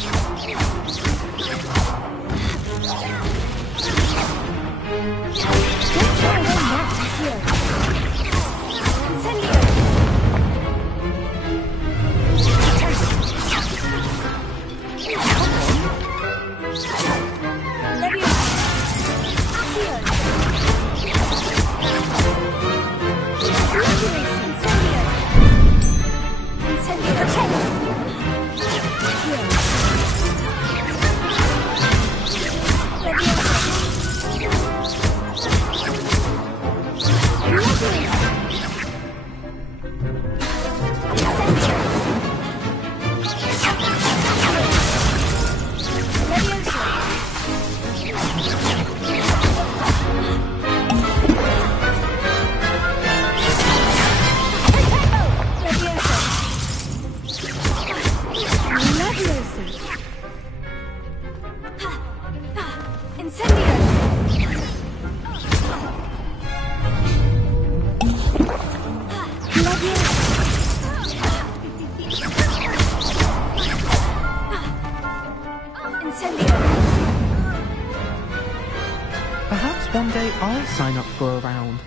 Perhaps one day I'll sign up for a round.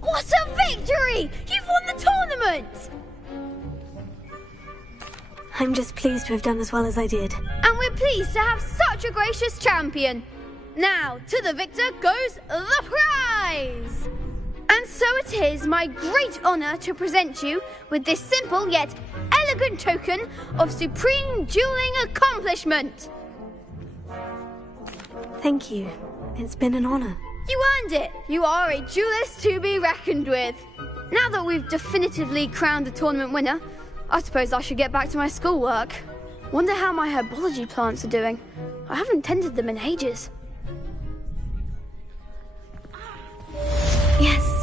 What a victory! You've won the tournament! I'm just pleased to have done as well as I did. And we're pleased to have such a gracious champion. Now, to the victor goes the prize! And so it is my great honour to present you with this simple yet elegant token of supreme dueling accomplishment. Thank you. It's been an honour. You earned it. You are a duelist to be reckoned with. Now that we've definitively crowned the tournament winner, I suppose I should get back to my schoolwork. Wonder how my herbology plants are doing. I haven't tended them in ages. Yes.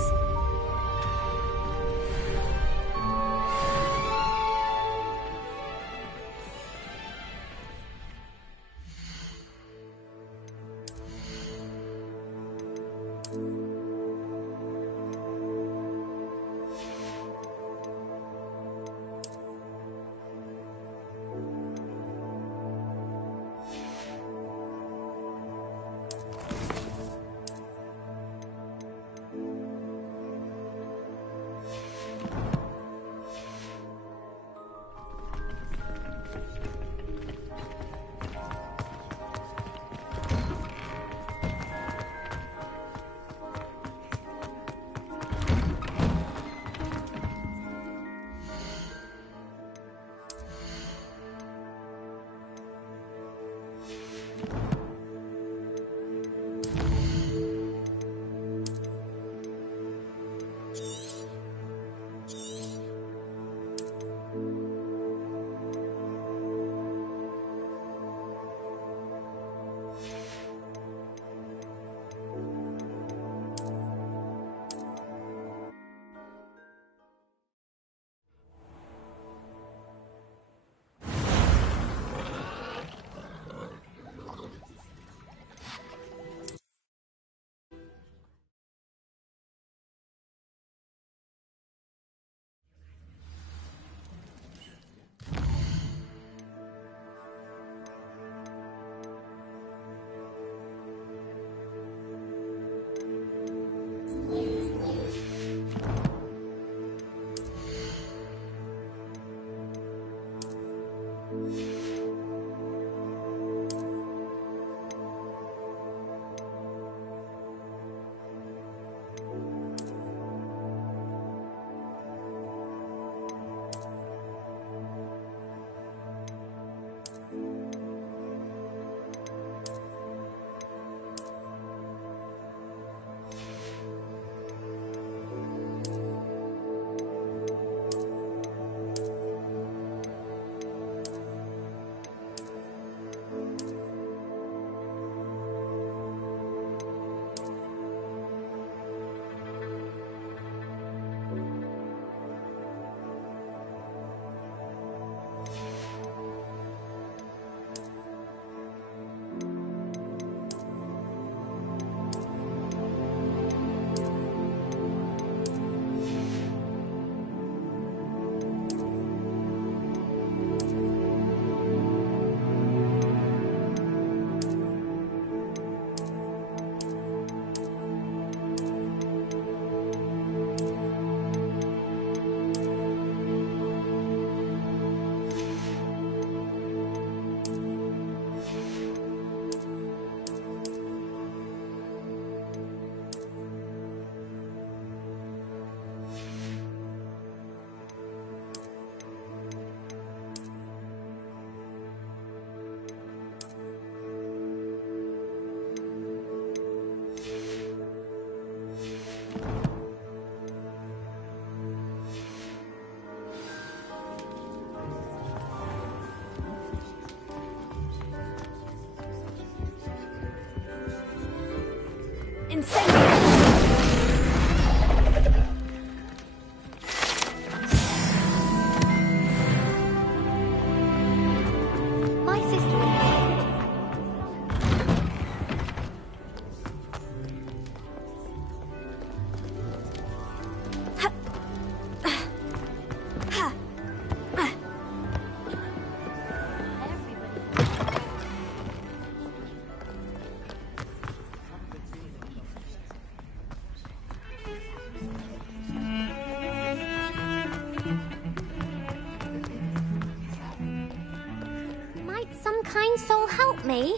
me.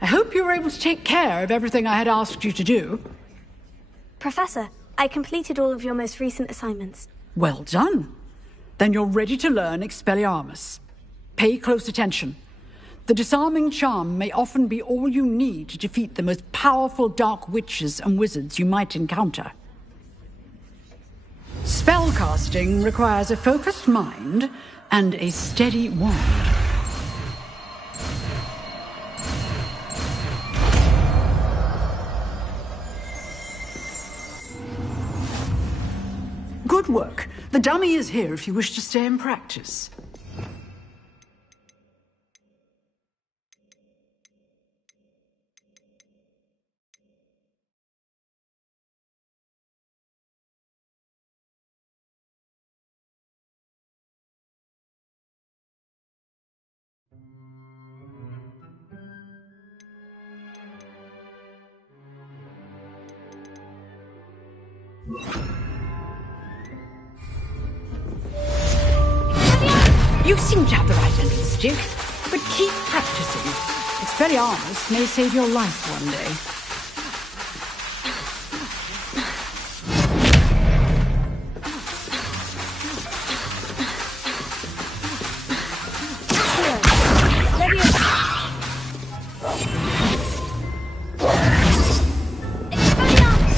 I hope you were able to take care of everything I had asked you to do. Professor, I completed all of your most recent assignments. Well done. Then you're ready to learn Expelliarmus. Pay close attention. The disarming charm may often be all you need to defeat the most powerful dark witches and wizards you might encounter. Spellcasting requires a focused mind and a steady wand. Good work. The dummy is here if you wish to stay and practice. You seem to have the right end of the stick, but keep practicing. Expelliarmus may save your life one day.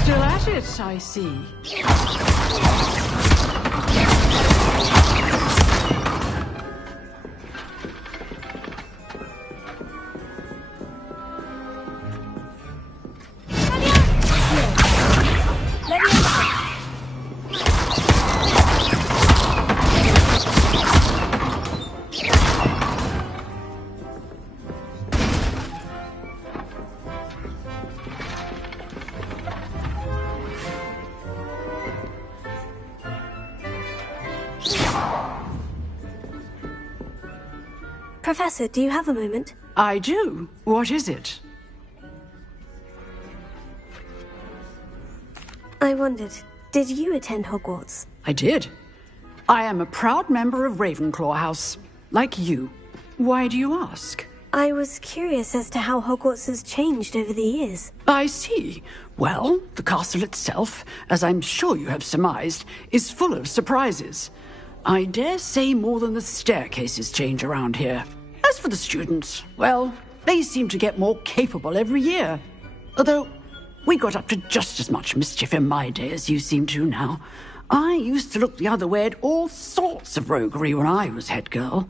Still at it, I see. Professor, do you have a moment? I do. What is it? I wondered, did you attend Hogwarts? I did. I am a proud member of Ravenclaw House, like you. Why do you ask? I was curious as to how Hogwarts has changed over the years. I see. Well, the castle itself, as I'm sure you have surmised, is full of surprises. I dare say more than the staircases change around here. As for the students, well, they seem to get more capable every year. Although, we got up to just as much mischief in my day as you seem to now. I used to look the other way at all sorts of roguery when I was head girl.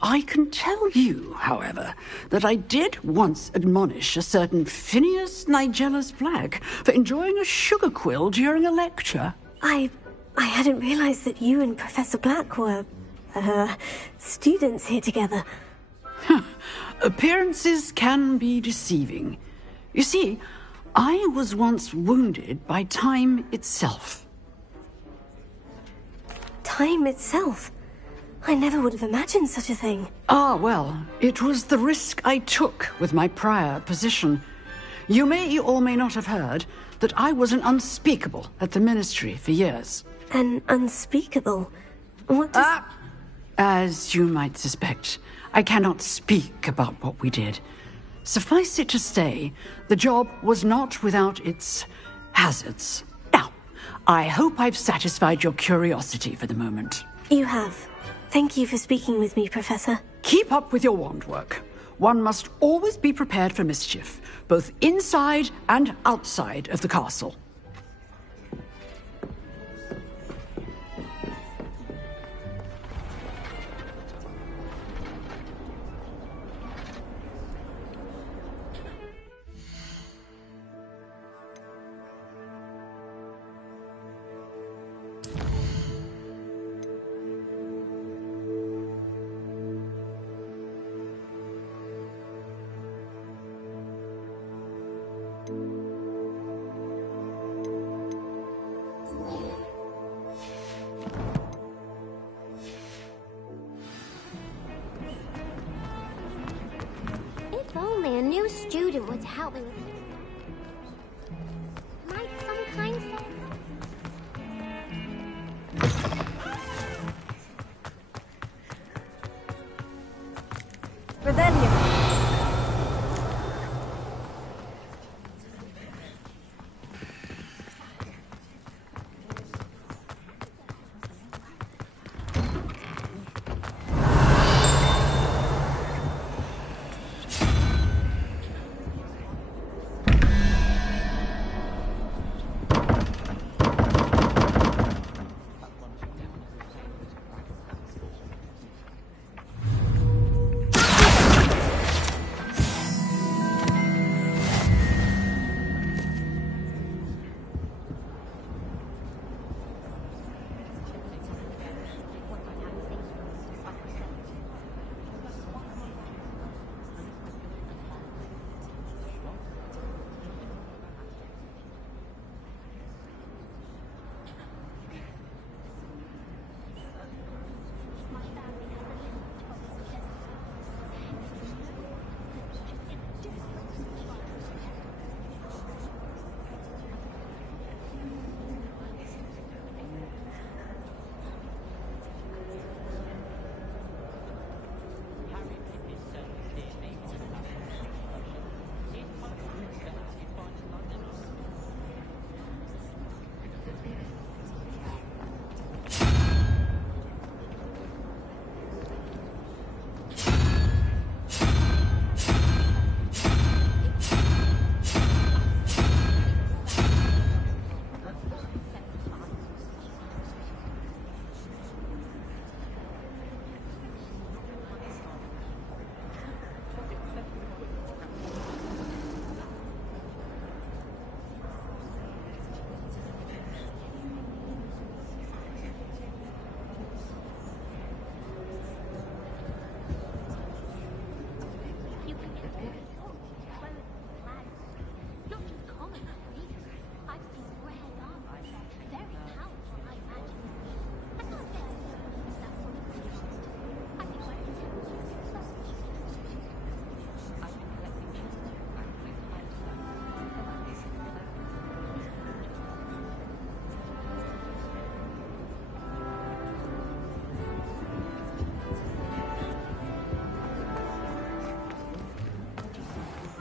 I can tell you, however, that I did once admonish a certain Phineas Nigellus Black for enjoying a sugar quill during a lecture. I hadn't realized that you and Professor Black were, students here together. Appearances can be deceiving. You see, I was once wounded by time itself. Time itself? I never would have imagined such a thing. Ah, well, it was the risk I took with my prior position. You may or may not have heard that I was an unspeakable at the Ministry for years. An unspeakable? What does... As you might suspect, I cannot speak about what we did. Suffice it to say, the job was not without its hazards. Now, I hope I've satisfied your curiosity for the moment. You have. Thank you for speaking with me, Professor. Keep up with your wand work. One must always be prepared for mischief, both inside and outside of the castle. student were to help me with... Might some kind say... Rebellion!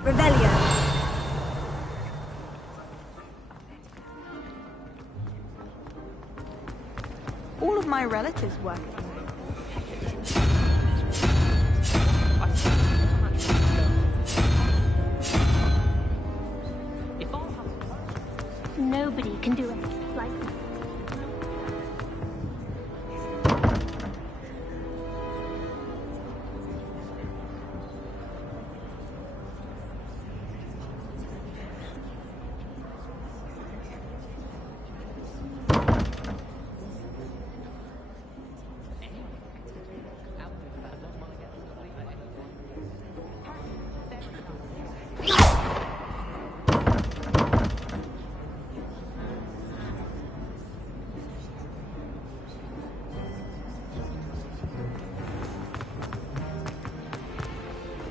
Rebellion! All of my relatives work. Nobody can do it like me.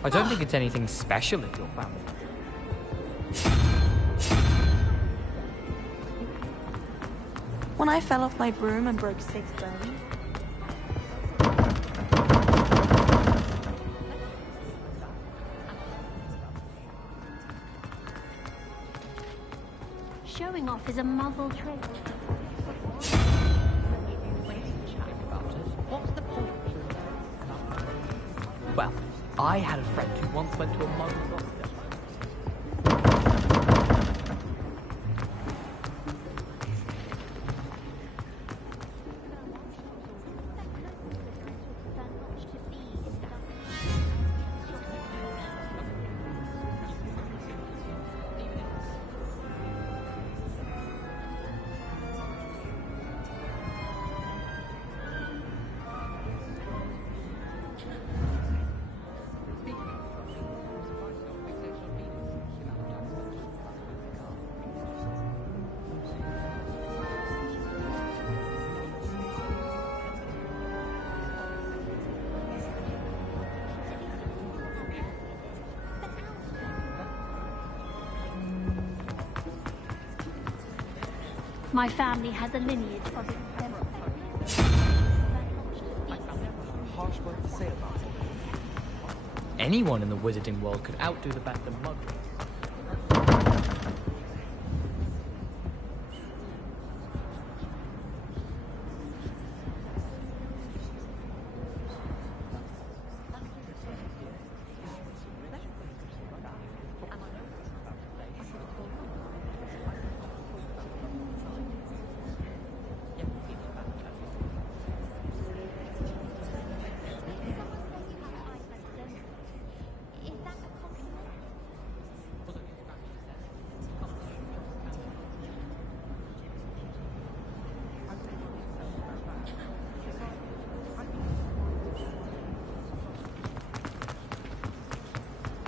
I don't think it's anything special in your family. When I fell off my broom and broke 6 bones. Showing off is a muzzle trick. What's the point? Well, I had a friend who once went to a muggle doctor. My family has a lineage of Harsh word to say about it. Anyone in the wizarding world could outdo the best of muggles.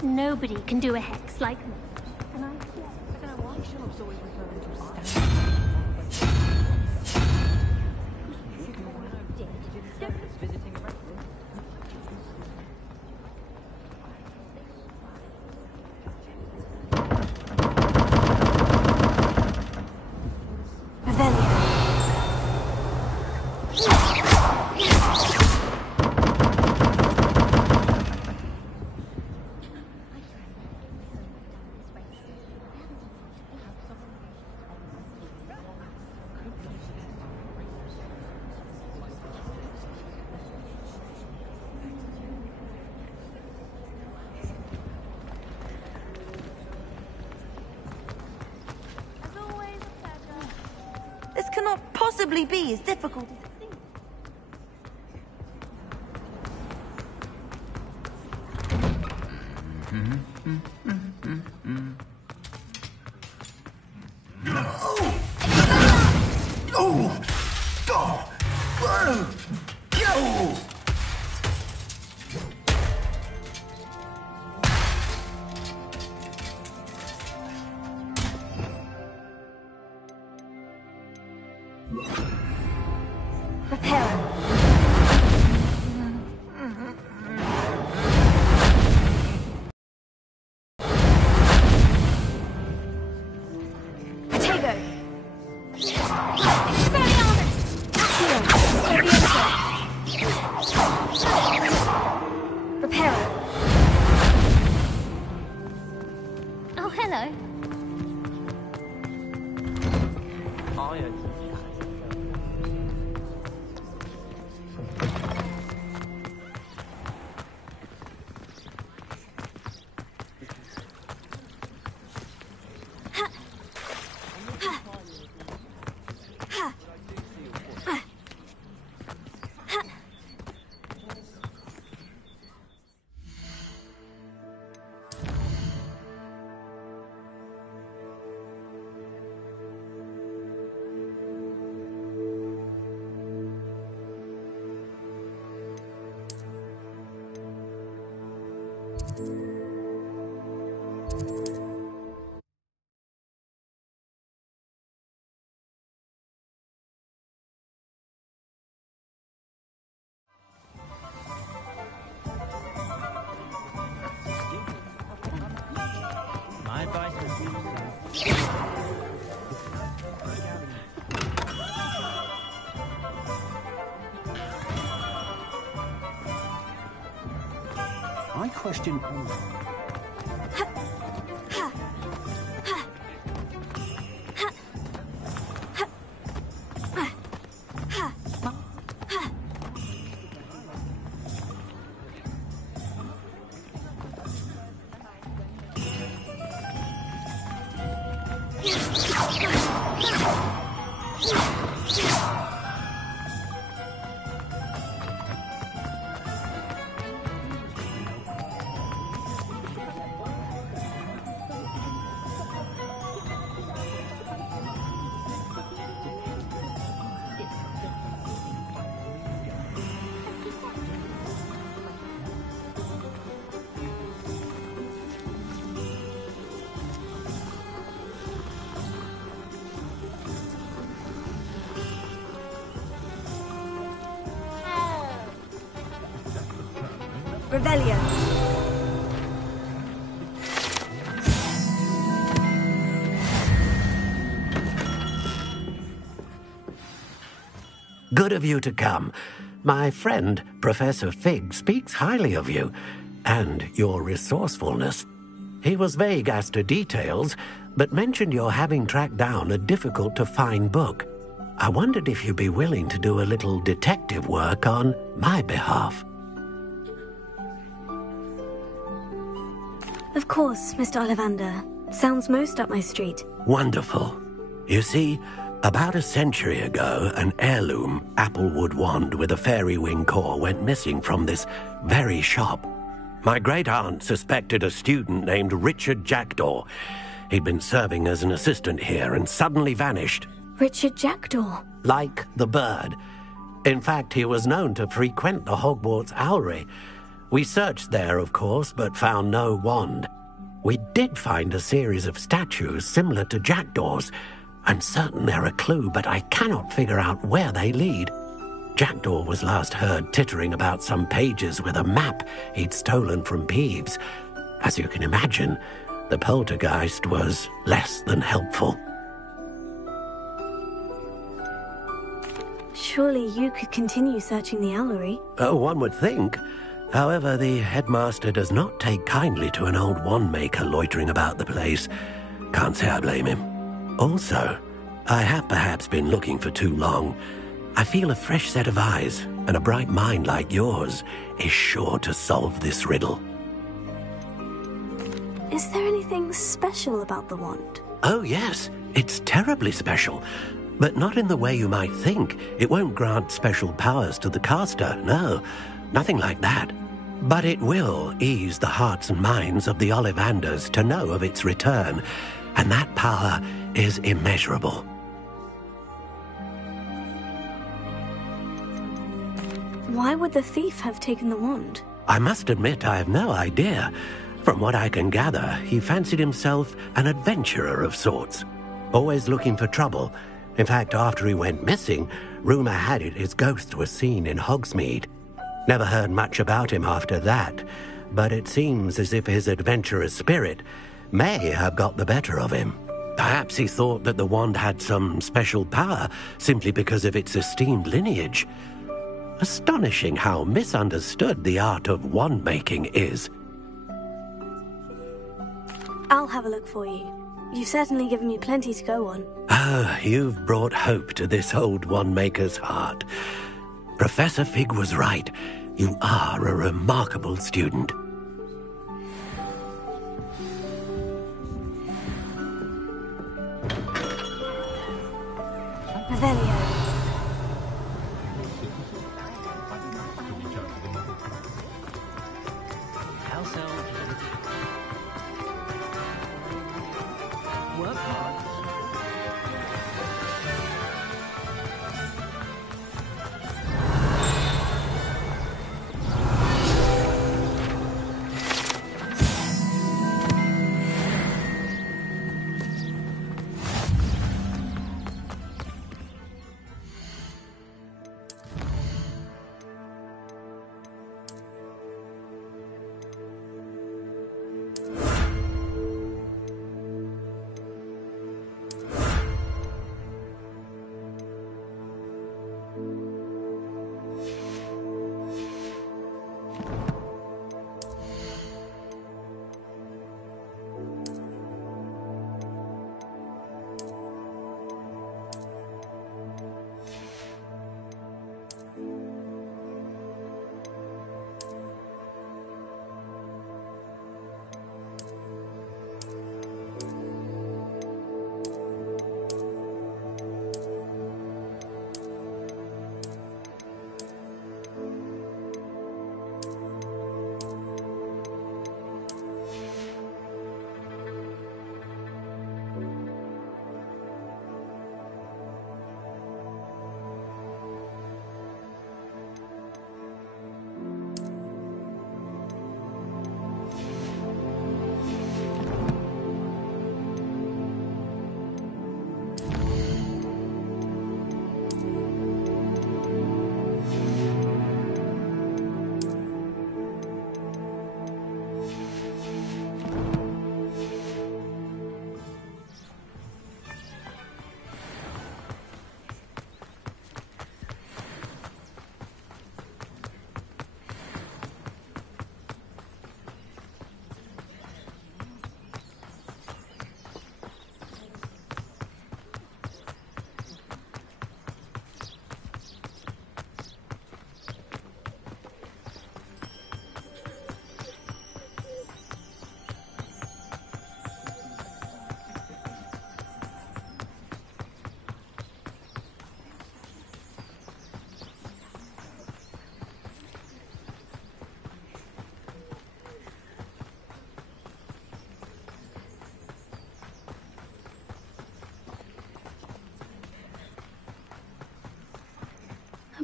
Nobody can do a hex like me. And I don't know why Shelob's always referring to This cannot possibly be as difficult as it seems. Oh, hello. My advice is I question all. Revelio. Good of you to come. My friend, Professor Fig, speaks highly of you, and your resourcefulness. He was vague as to details, but mentioned your having tracked down a difficult-to-find book. I wondered if you'd be willing to do a little detective work on my behalf. Of course, Mr. Ollivander. Sounds most up my street. Wonderful. You see, about a century ago, an heirloom applewood wand with a fairy wing core went missing from this very shop. My great-aunt suspected a student named Richard Jackdaw. He'd been serving as an assistant here and suddenly vanished. Richard Jackdaw? Like the bird. In fact, he was known to frequent the Hogwarts Owlery. We searched there, of course, but found no wand. We did find a series of statues similar to Jackdaw's. I'm certain they're a clue, but I cannot figure out where they lead. Jackdaw was last heard tittering about some pages with a map he'd stolen from Peeves. As you can imagine, the poltergeist was less than helpful. Surely you could continue searching the Owlery. Oh, one would think. However, the headmaster does not take kindly to an old wand-maker loitering about the place. Can't say I blame him. Also, I have perhaps been looking for too long. I feel a fresh set of eyes, and a bright mind like yours is sure to solve this riddle. Is there anything special about the wand? Oh, yes. It's terribly special. But not in the way you might think. It won't grant special powers to the caster, no. Nothing like that. But it will ease the hearts and minds of the Ollivanders to know of its return, and that power is immeasurable. Why would the thief have taken the wand? I must admit I have no idea. From what I can gather, he fancied himself an adventurer of sorts. Always looking for trouble. In fact, after he went missing, rumour had it his ghost was seen in Hogsmeade. Never heard much about him after that, but it seems as if his adventurous spirit may have got the better of him. Perhaps he thought that the wand had some special power simply because of its esteemed lineage. Astonishing how misunderstood the art of wand-making is. I'll have a look for you. You've certainly given me plenty to go on. Ah, you've brought hope to this old wand-maker's heart. Professor Fig was right. You are a remarkable student. Revelio. Work hard.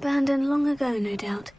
Abandoned long ago, no doubt.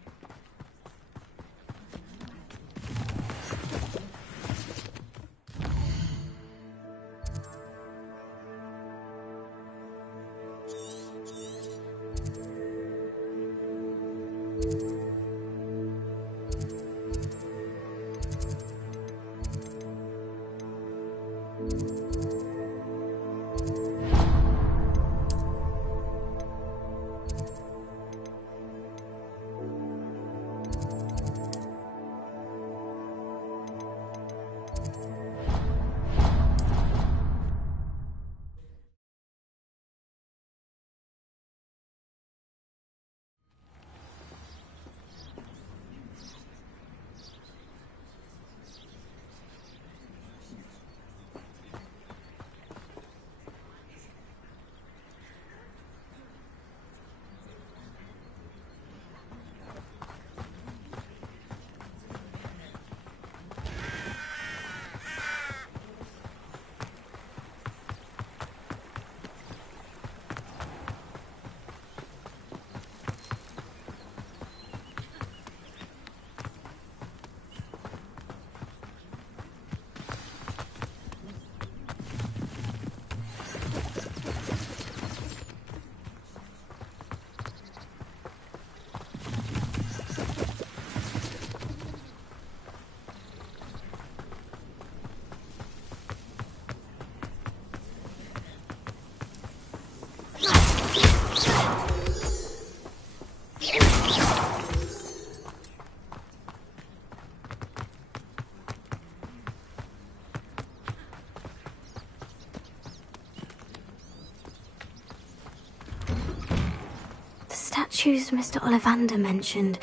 Statues Mr. Ollivander mentioned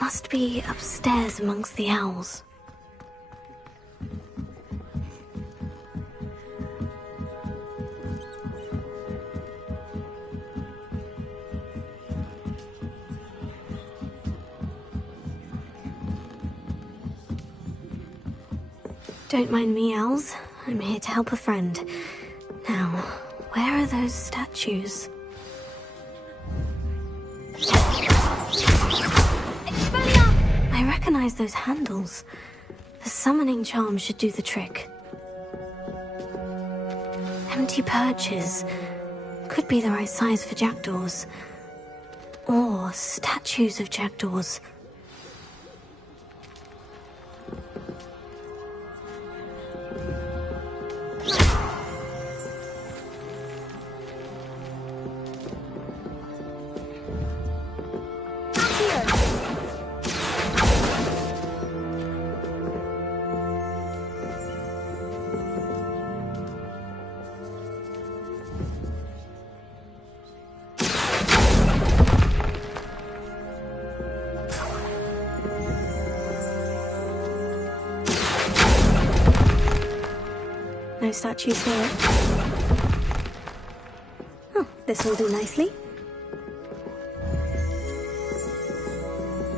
must be upstairs amongst the owls. Don't mind me, owls. I'm here to help a friend. Now, where are those statues? I recognize those handles. The summoning charm should do the trick. Empty perches. Could be the right size for jackdaws. Or statues of jackdaws. No statues here. Oh, this will do nicely.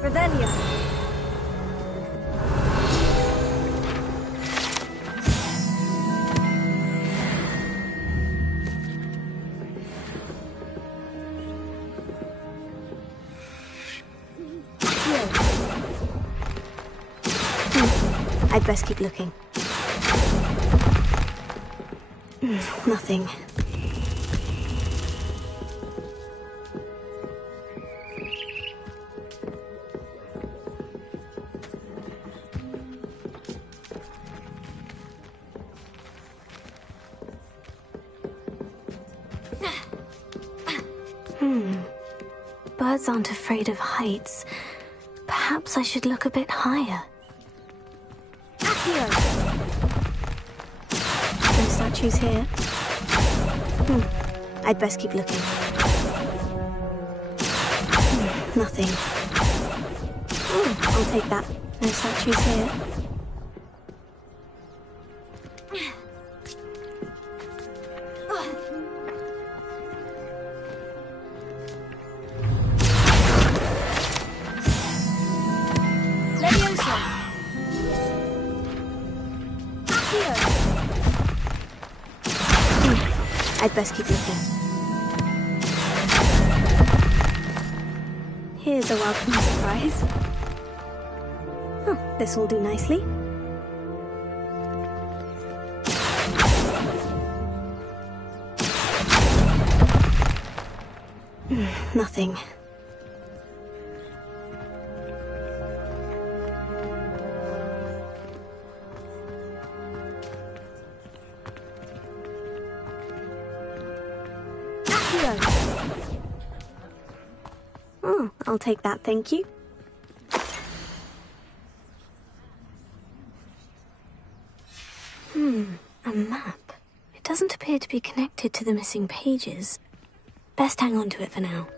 Revelia. I'd best keep looking. Nothing. Birds aren't afraid of heights. Perhaps I should look a bit higher. No statues here. I'd best keep looking. Nothing. I'll take that. No statues here. I'd best keep looking. Here's a welcome surprise. Oh, this will do nicely. Nothing. Oh, I'll take that, thank you. A map. It doesn't appear to be connected to the missing pages. Best hang on to it for now.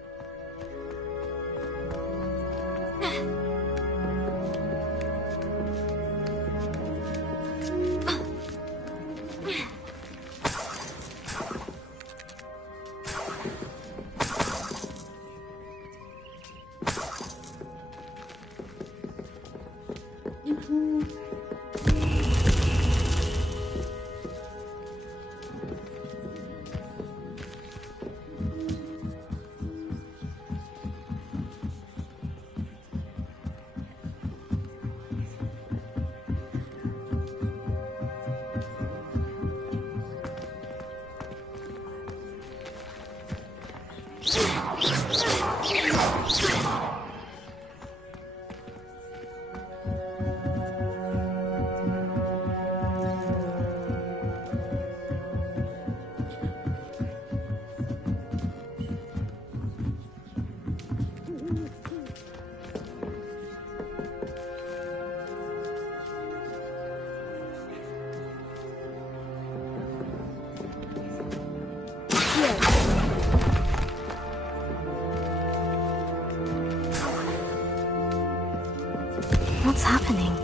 What's happening?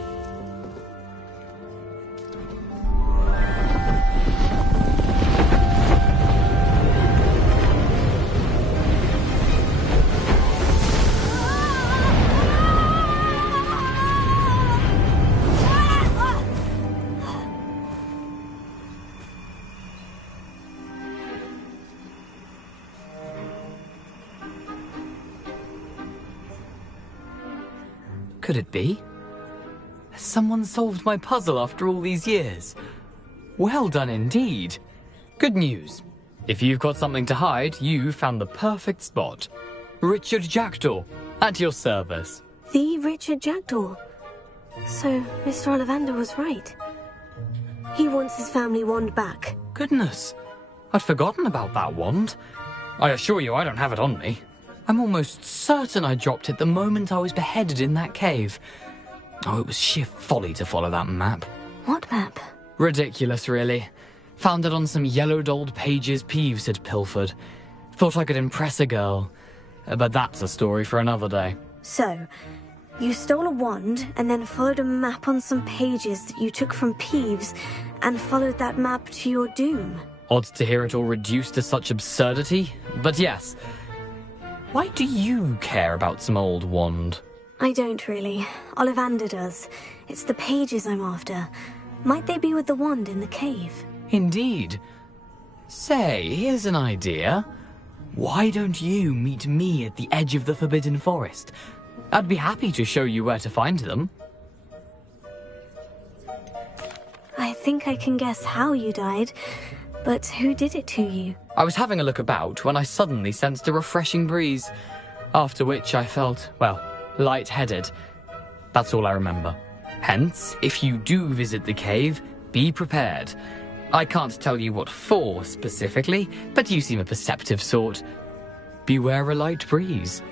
Could it be? Has someone solved my puzzle after all these years? Well done indeed. Good news. If you've got something to hide, you found the perfect spot. Richard Jackdaw, at your service. The Richard Jackdaw. So, Mr. Ollivander was right. He wants his family wand back. Goodness, I'd forgotten about that wand. I assure you I don't have it on me. I'm almost certain I dropped it the moment I was beheaded in that cave. Oh, it was sheer folly to follow that map. What map? Ridiculous, really. Found it on some yellowed old pages Peeves had pilfered. Thought I could impress a girl. But that's a story for another day. So, you stole a wand and then followed a map on some pages that you took from Peeves and followed that map to your doom. Odd to hear it all reduced to such absurdity, but yes. Why do you care about some old wand? I don't really. Ollivander does. It's the pages I'm after. Might they be with the wand in the cave? Indeed. Say, here's an idea. Why don't you meet me at the edge of the Forbidden Forest? I'd be happy to show you where to find them. I think I can guess how you died, but who did it to you? I was having a look about when I suddenly sensed a refreshing breeze, after which I felt, well, lightheaded. That's all I remember. Hence, if you do visit the cave, be prepared. I can't tell you what for specifically, but you seem a perceptive sort. Beware a light breeze.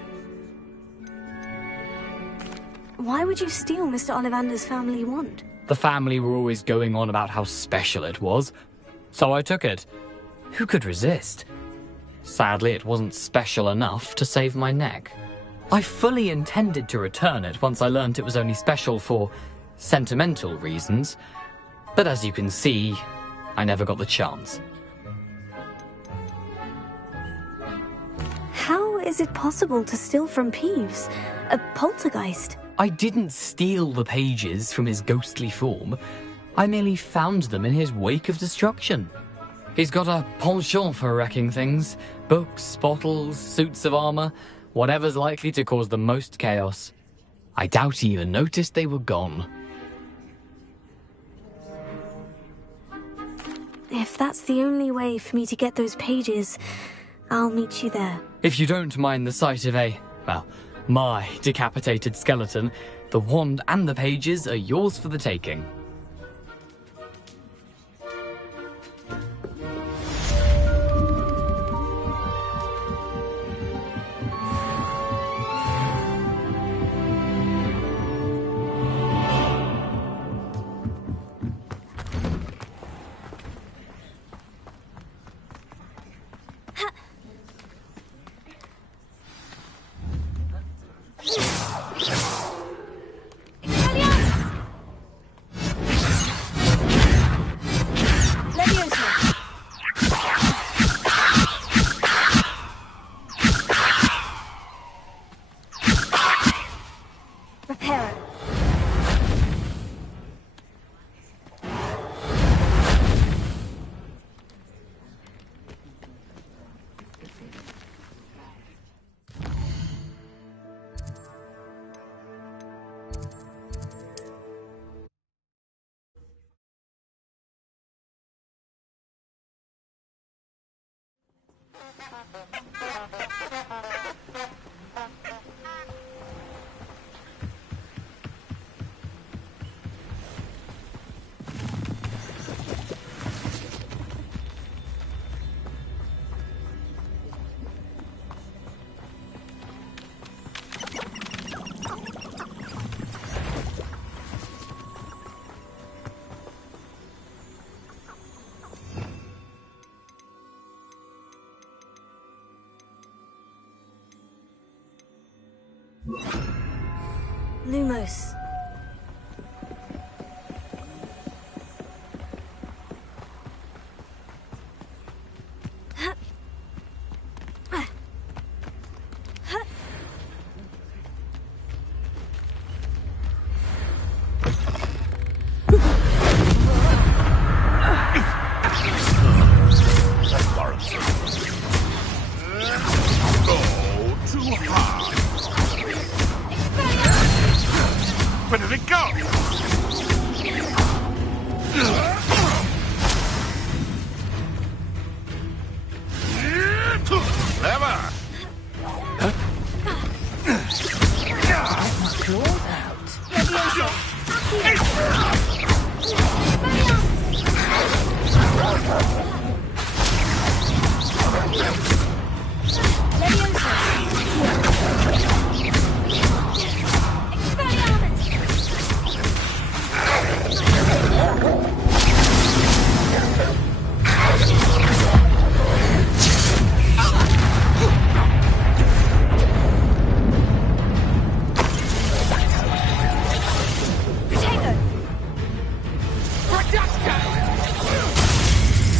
Why would you steal Mr. Ollivander's family wand? The family were always going on about how special it was, so I took it. Who could resist? Sadly, it wasn't special enough to save my neck. I fully intended to return it once I learned it was only special for sentimental reasons, but as you can see, I never got the chance. How is it possible to steal from Peeves? A poltergeist? I didn't steal the pages from his ghostly form. I merely found them in his wake of destruction. He's got a penchant for wrecking things. Books, bottles, suits of armor. Whatever's likely to cause the most chaos. I doubt he even noticed they were gone. If that's the only way for me to get those pages, I'll meet you there. If you don't mind the sight of my decapitated skeleton, the wand and the pages are yours for the taking. Lumos. Where did it go? Clever! My claws out.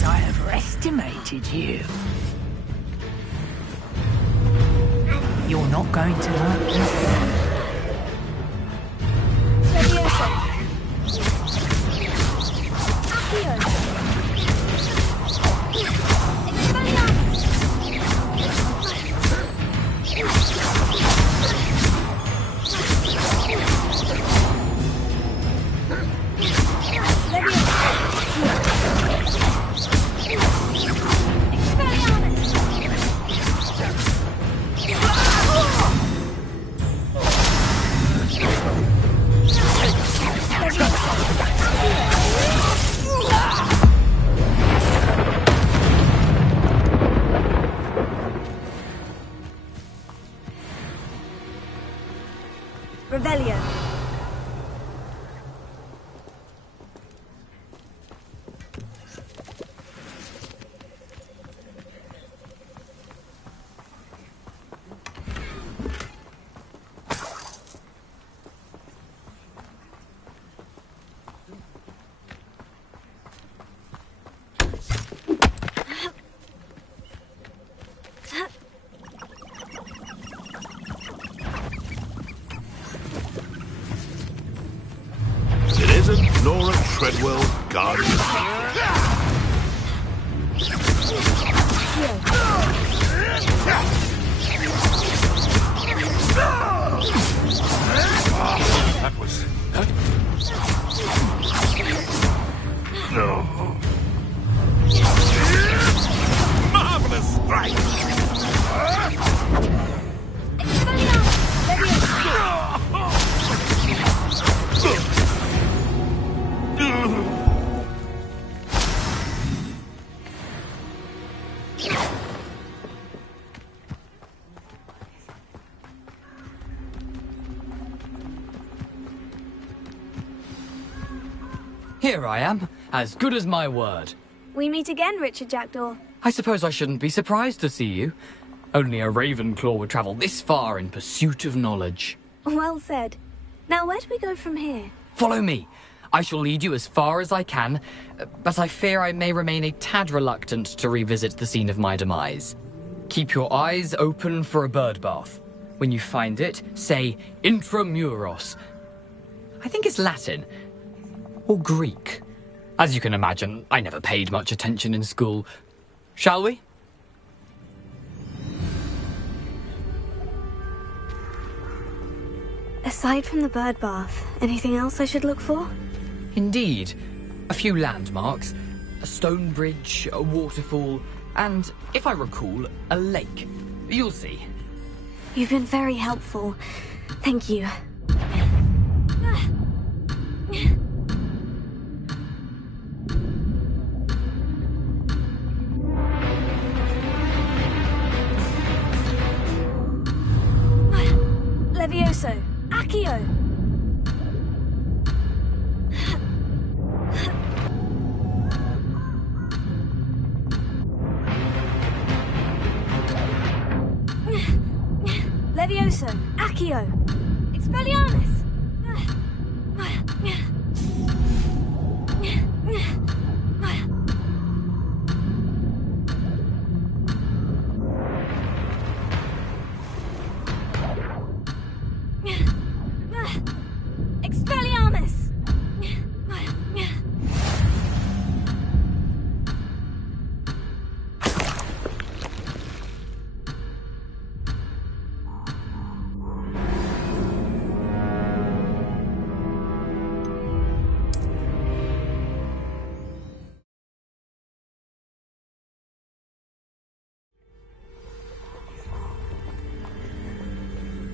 I overestimated you. You're not going to like this. Here I am, as good as my word. We meet again, Richard Jackdaw. I suppose I shouldn't be surprised to see you. Only a Ravenclaw would travel this far in pursuit of knowledge. Well said. Now, where do we go from here? Follow me. I shall lead you as far as I can, but I fear I may remain a tad reluctant to revisit the scene of my demise. Keep your eyes open for a bird bath. When you find it, say intramuros. I think it's Latin. Or Greek. As you can imagine, I never paid much attention in school. Shall we? Aside from the bird bath, anything else I should look for? Indeed. A few landmarks, a stone bridge, a waterfall, and, if I recall, a lake. You'll see. You've been very helpful. Thank you. Levioso! Accio! Levioso! Accio! Expelliarmus! Expelliarmus!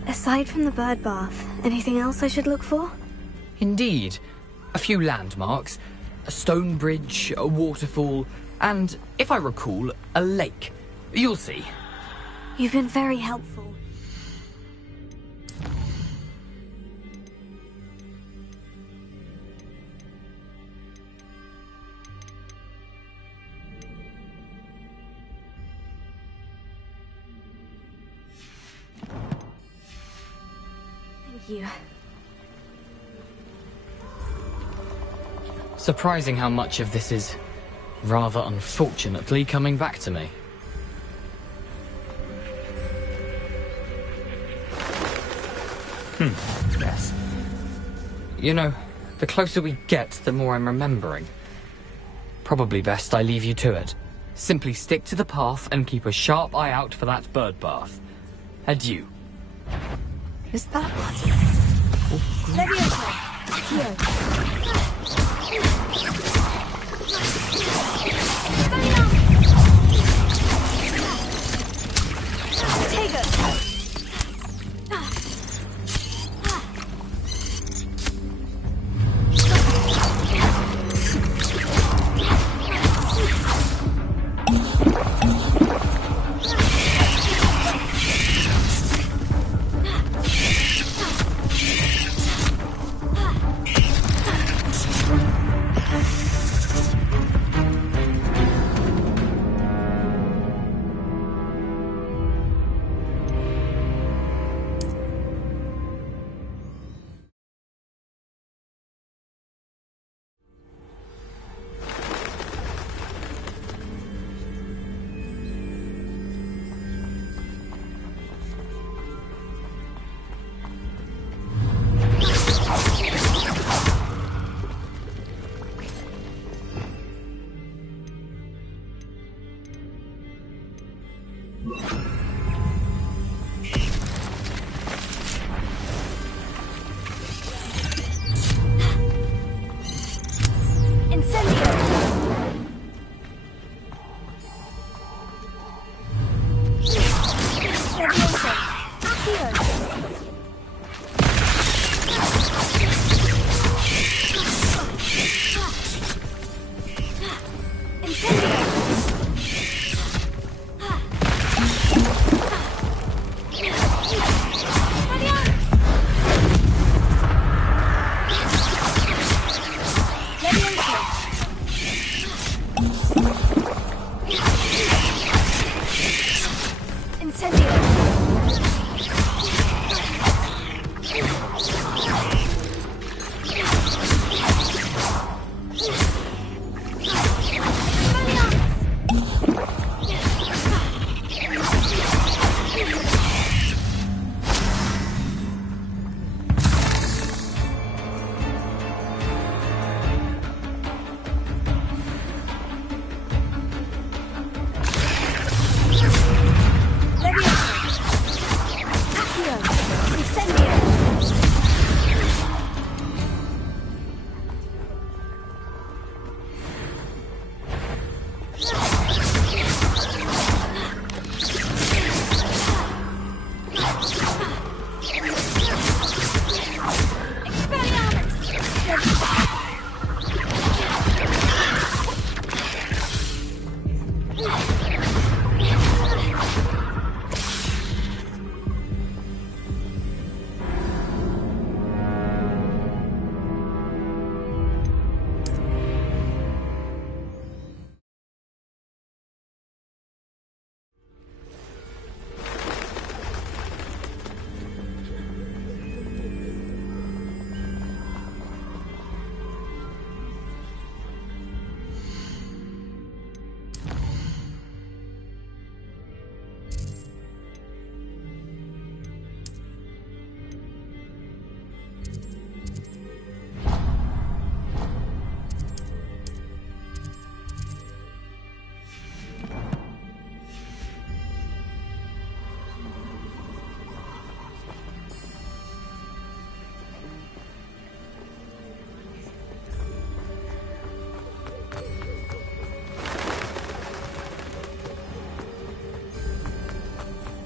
Aside from the bird bath, anything else I should look for? Indeed. A few landmarks, a stone bridge, a waterfall, and, if I recall, a lake. You'll see. You've been very helpful. Thank you. Surprising how much of this is, rather unfortunately, coming back to me. Yes. You know, the closer we get, the more I'm remembering. Probably best I leave you to it. Simply stick to the path and keep a sharp eye out for that bird bath. Adieu. Is that what? Levioso! Accio!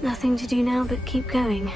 Nothing to do now but keep going.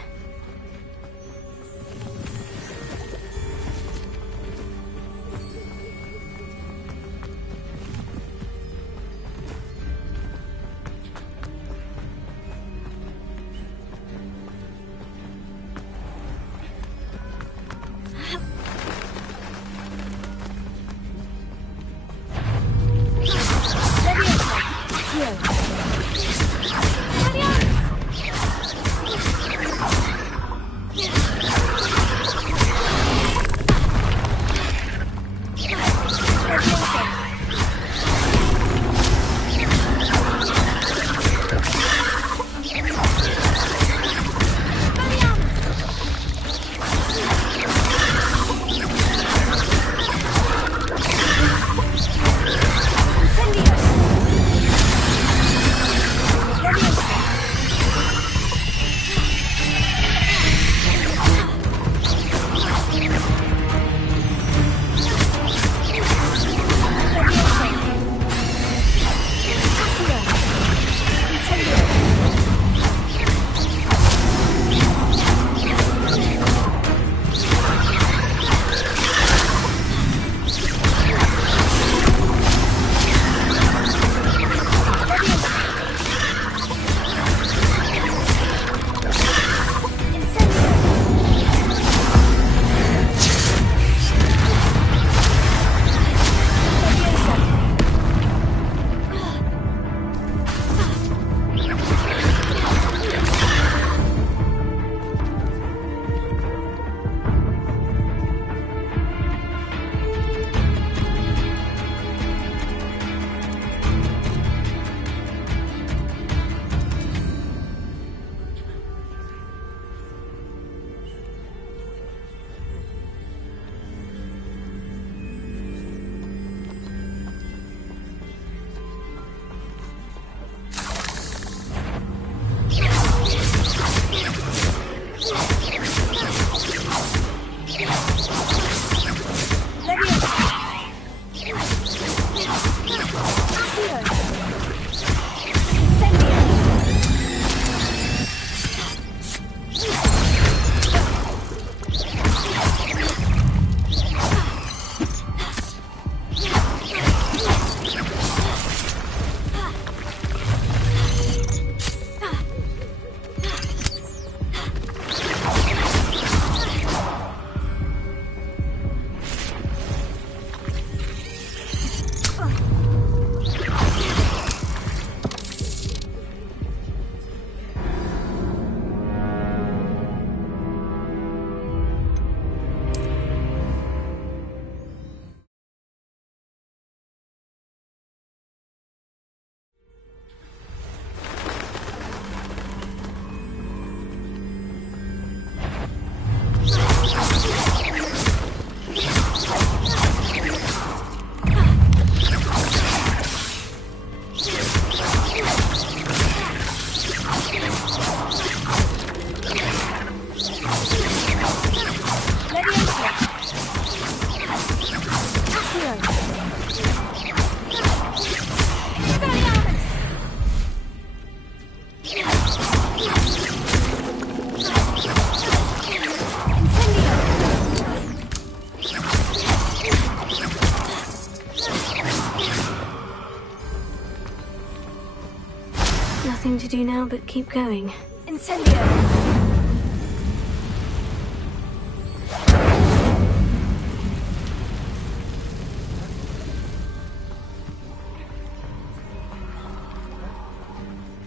Nothing to do now but keep going. Incendio!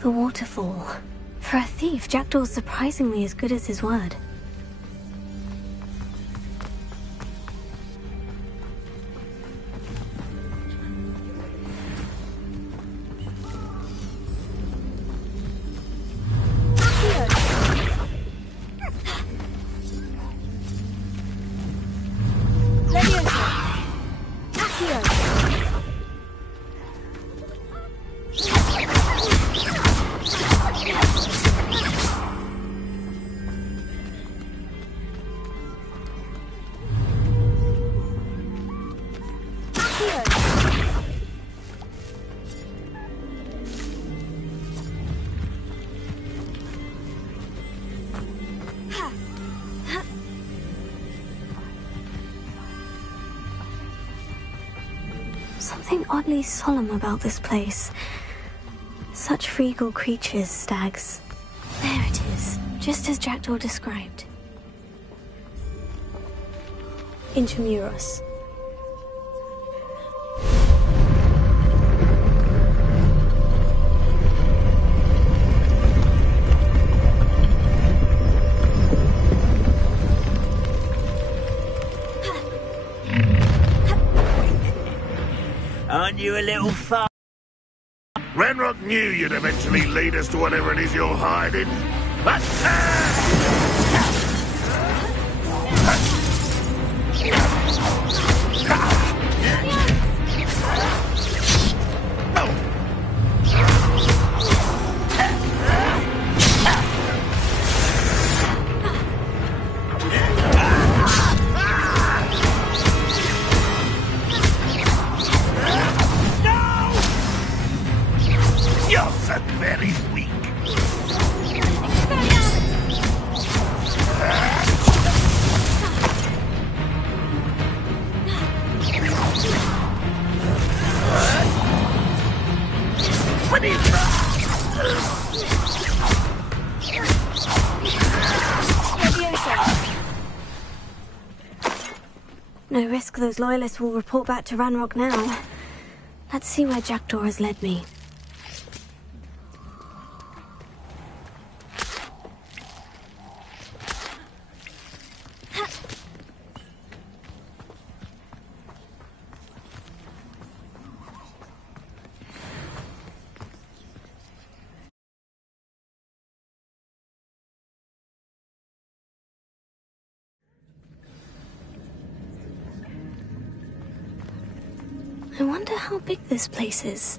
The waterfall. For a thief, Jackdaw's surprisingly as good as his word. something oddly solemn about this place. Such regal creatures, stags. There it is, just as Jackdaw described. Intramuros. Aren't you a little far? Ranrock knew you'd eventually lead us to whatever it is you're hiding. You're so very weak. No risk those loyalists will report back to Ranrock now. Let's see where Jackdaw has led me. I wonder how big this place is.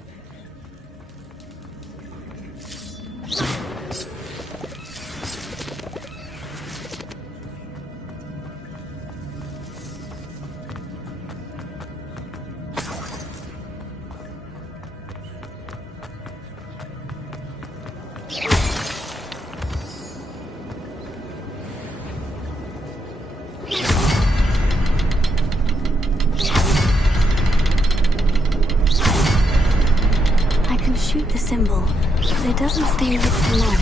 Shoot the symbol, but it doesn't stay lit for long.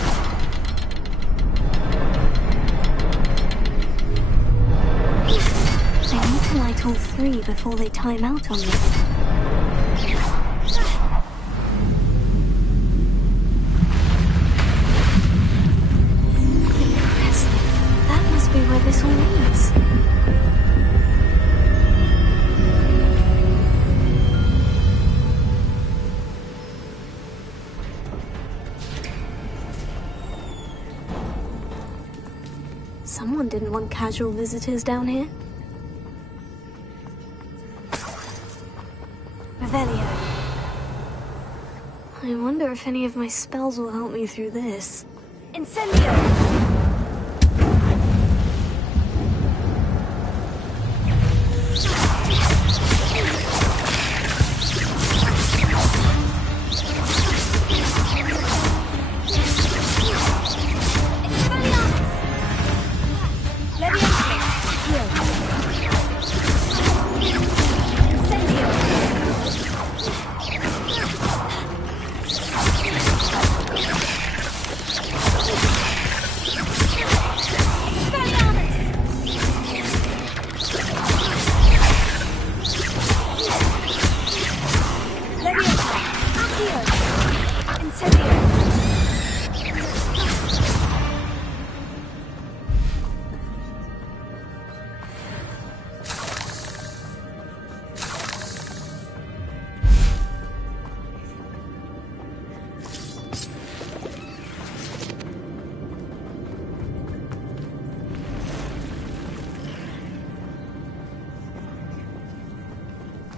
I need to light all three before they time out on me. Impressive. That must be where this all leads. Someone didn't want casual visitors down here. Revelio. I wonder if any of my spells will help me through this. Incendio!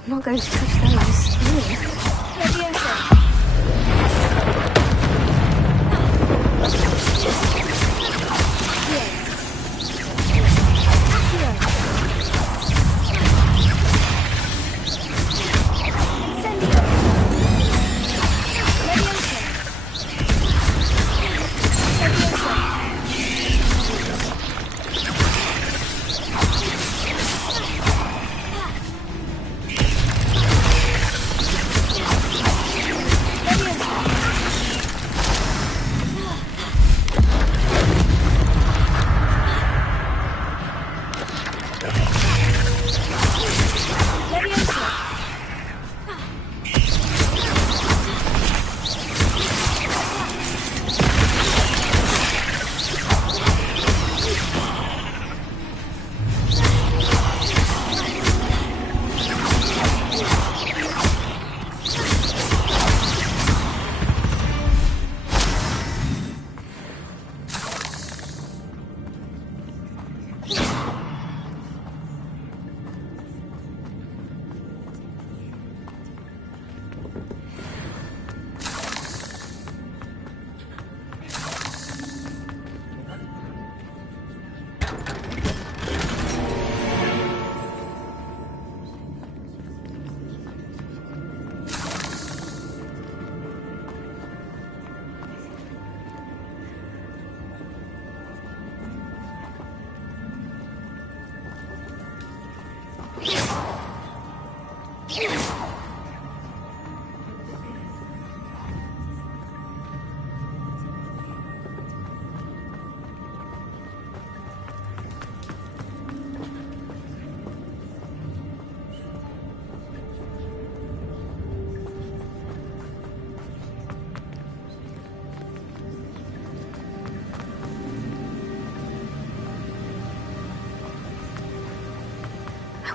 I'm not going to touch those.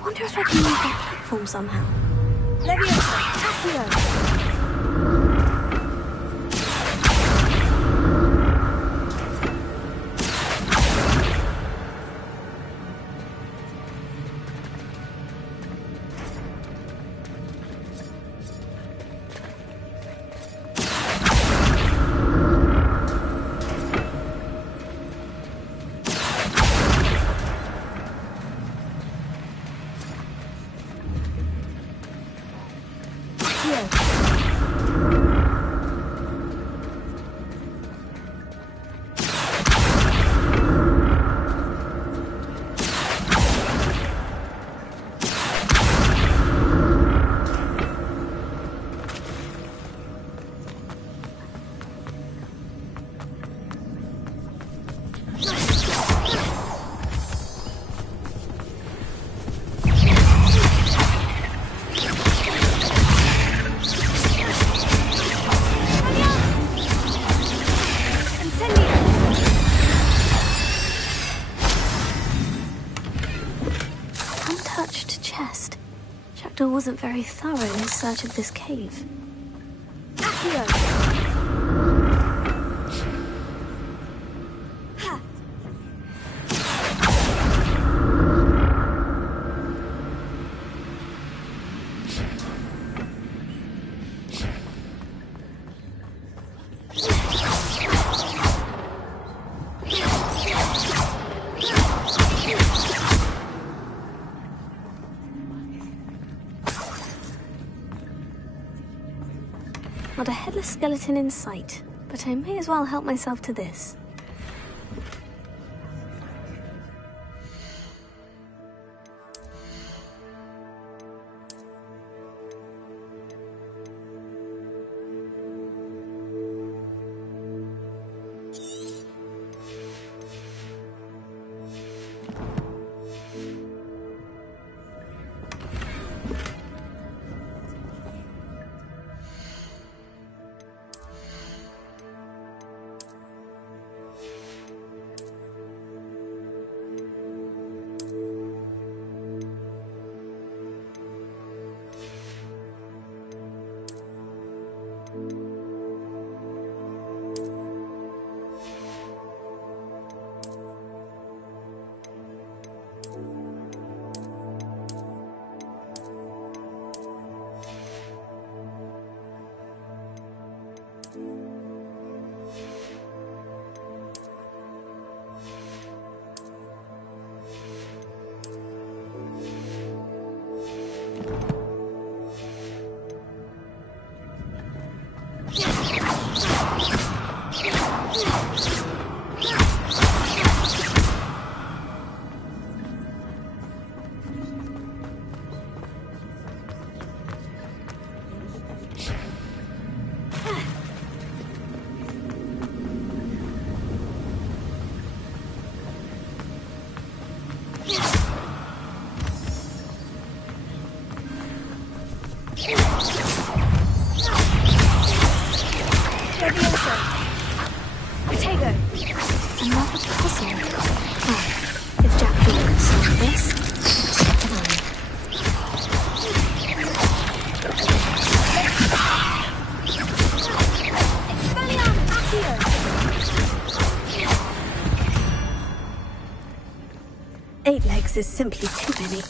wonder if I can move that platform somehow. Leviosa, Accio! Wasn't very thorough in his search of this cave. Not a headless skeleton in sight, but I may as well help myself to this. Is simply too many.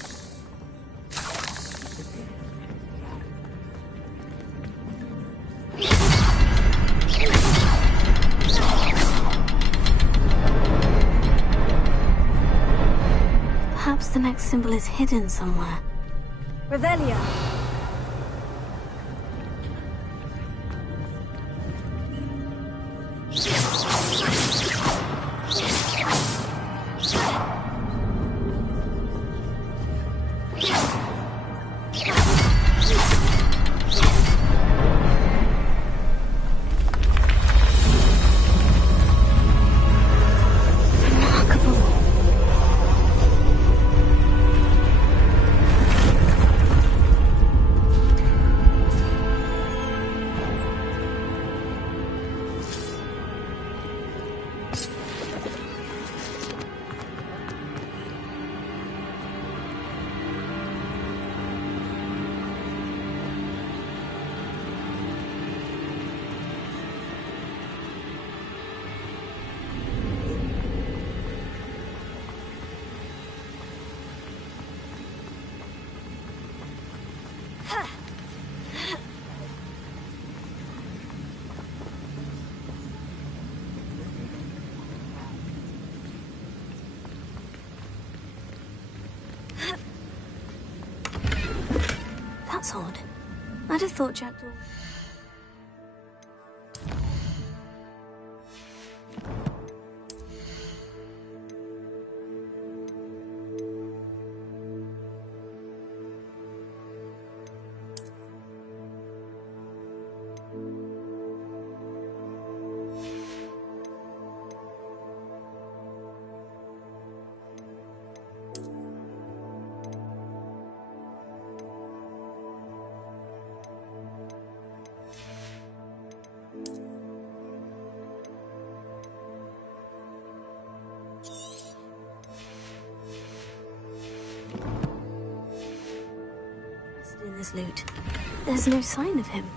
Perhaps the next symbol is hidden somewhere. Revelia. That's odd. I'd have thought Jackdaw... in this loot. There's no sign of him.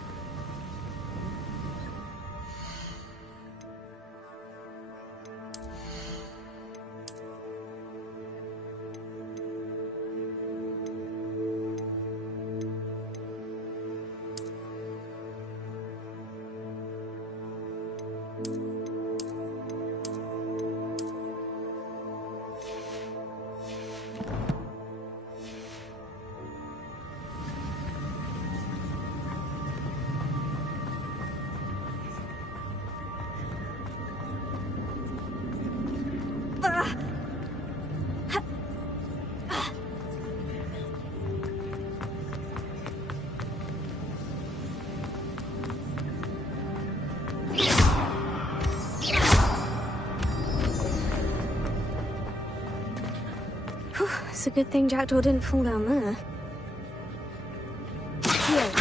It's a good thing Jackdaw didn't fall down there. Here.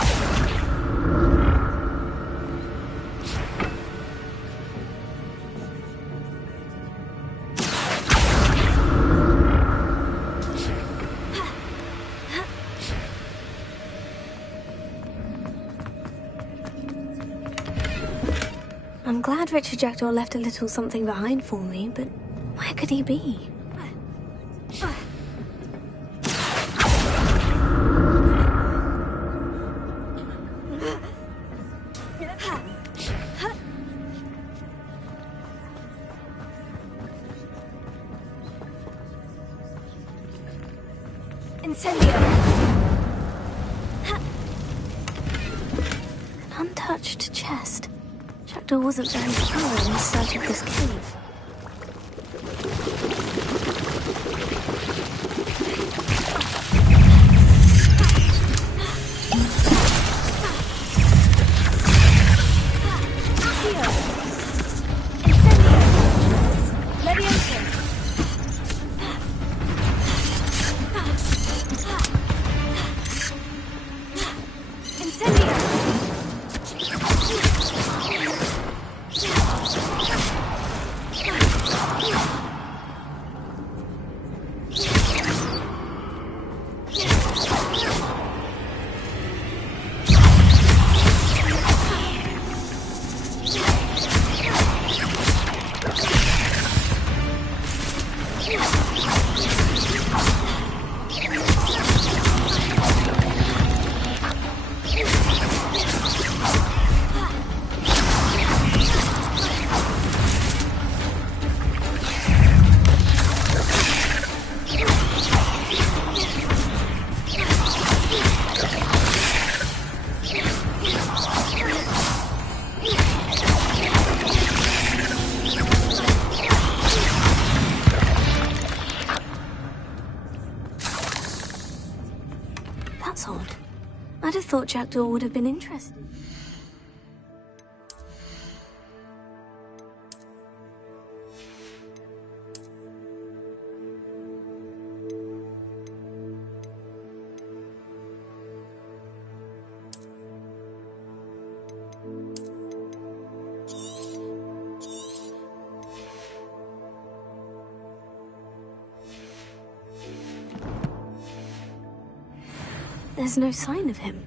I'm glad Richard Jackdaw left a little something behind for me, but where could he be? An untouched chest. Jackdaw wasn't very thorough in his search of this cave. That's odd. I'd have thought Jackdaw would have been interested. There's no sign of him.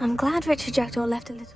I'm glad Richard Jackdaw left a little...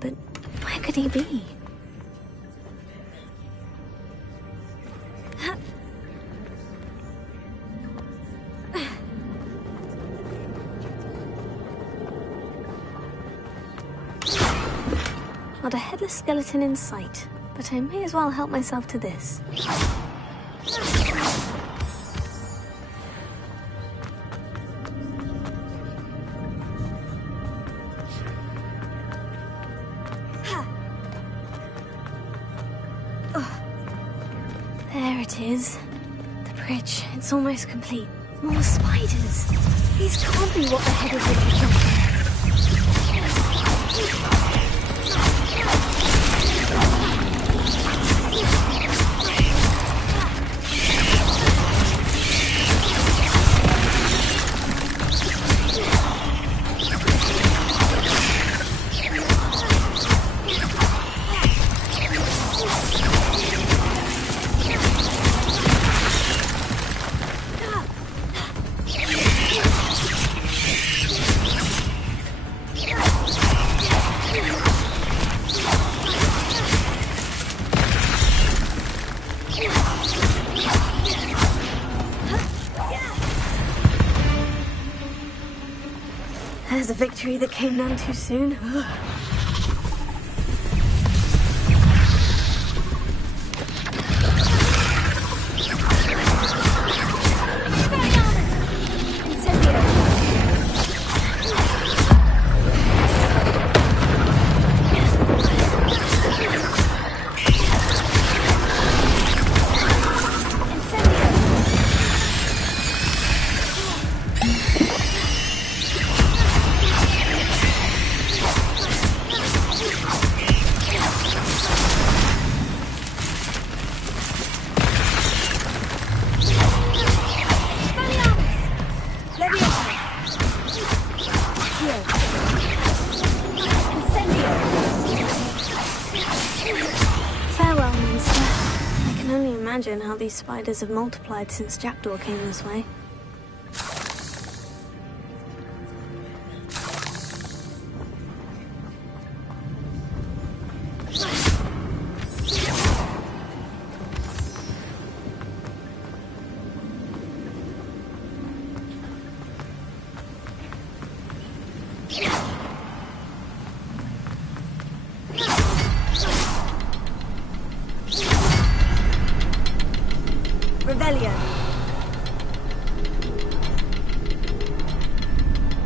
But where could he be? Not a headless skeleton in sight, but I may as well help myself to this. There it is. The bridge. It's almost complete. More spiders. These can't be what the head of Richard Jackdaw. There's a victory that came none too soon. Farewell, monster. I can only imagine how these spiders have multiplied since Jackdaw came this way.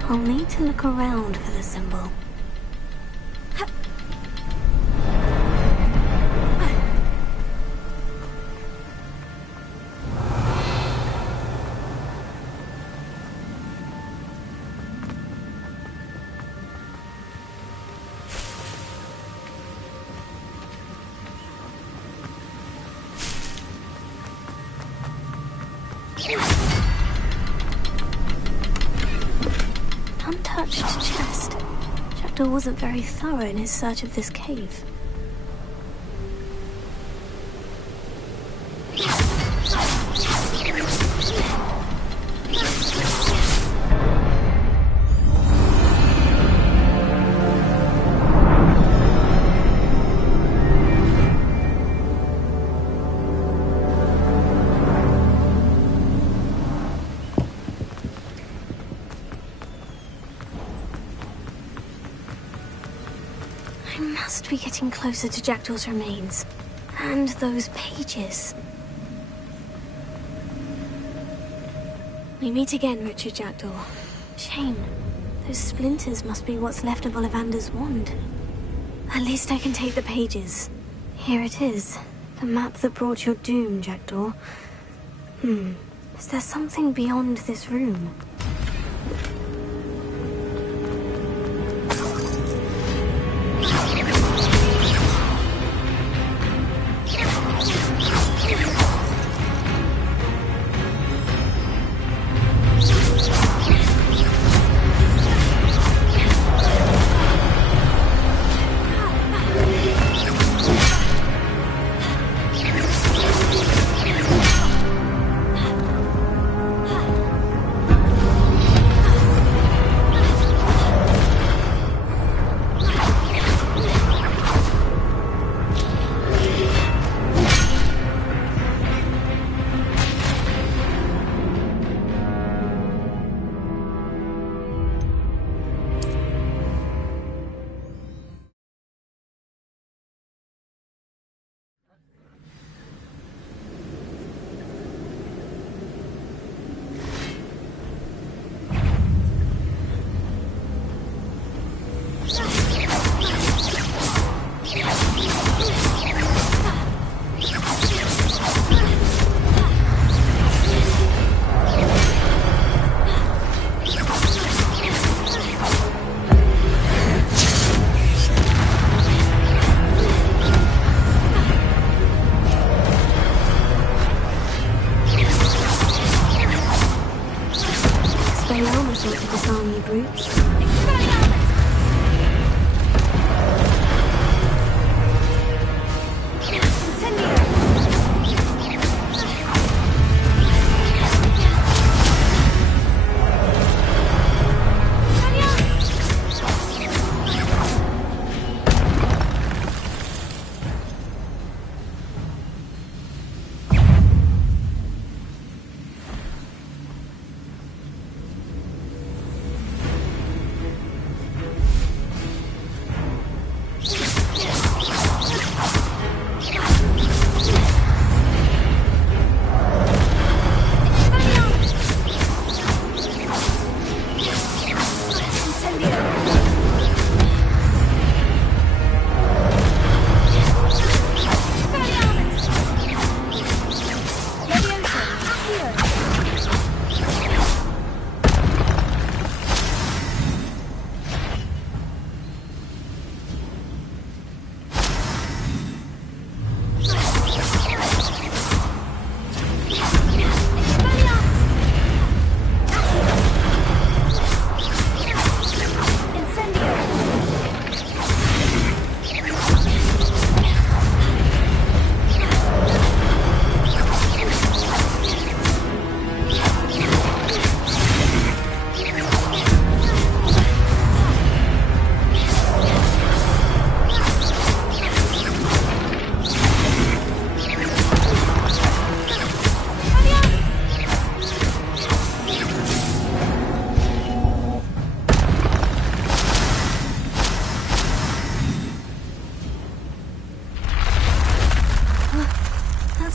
I'll need to look around for the symbol. Untouched chest. Jackdaw wasn't very thorough in his search of this cave. I must be getting closer to Jackdaw's remains. And those pages. We meet again, Richard Jackdaw. Shame. Those splinters must be what's left of Ollivander's wand. At least I can take the pages. Here it is. The map that brought your doom, Jackdaw. Is there something beyond this room?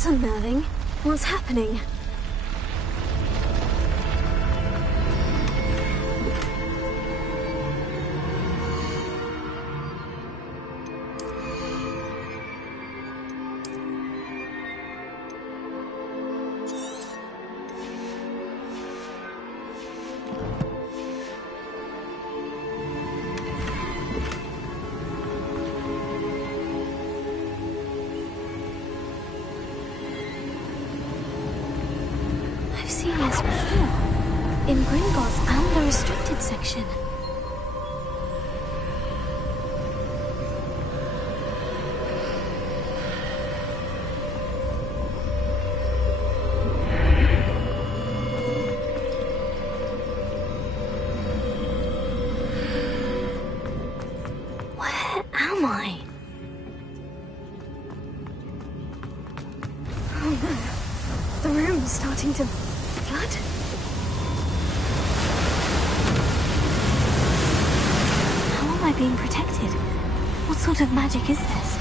Unnerving. What's happening? I've seen this before. In Gringotts and the restricted section. Where am I? Oh no. The room's starting to flood. How am I being protected? What sort of magic is this?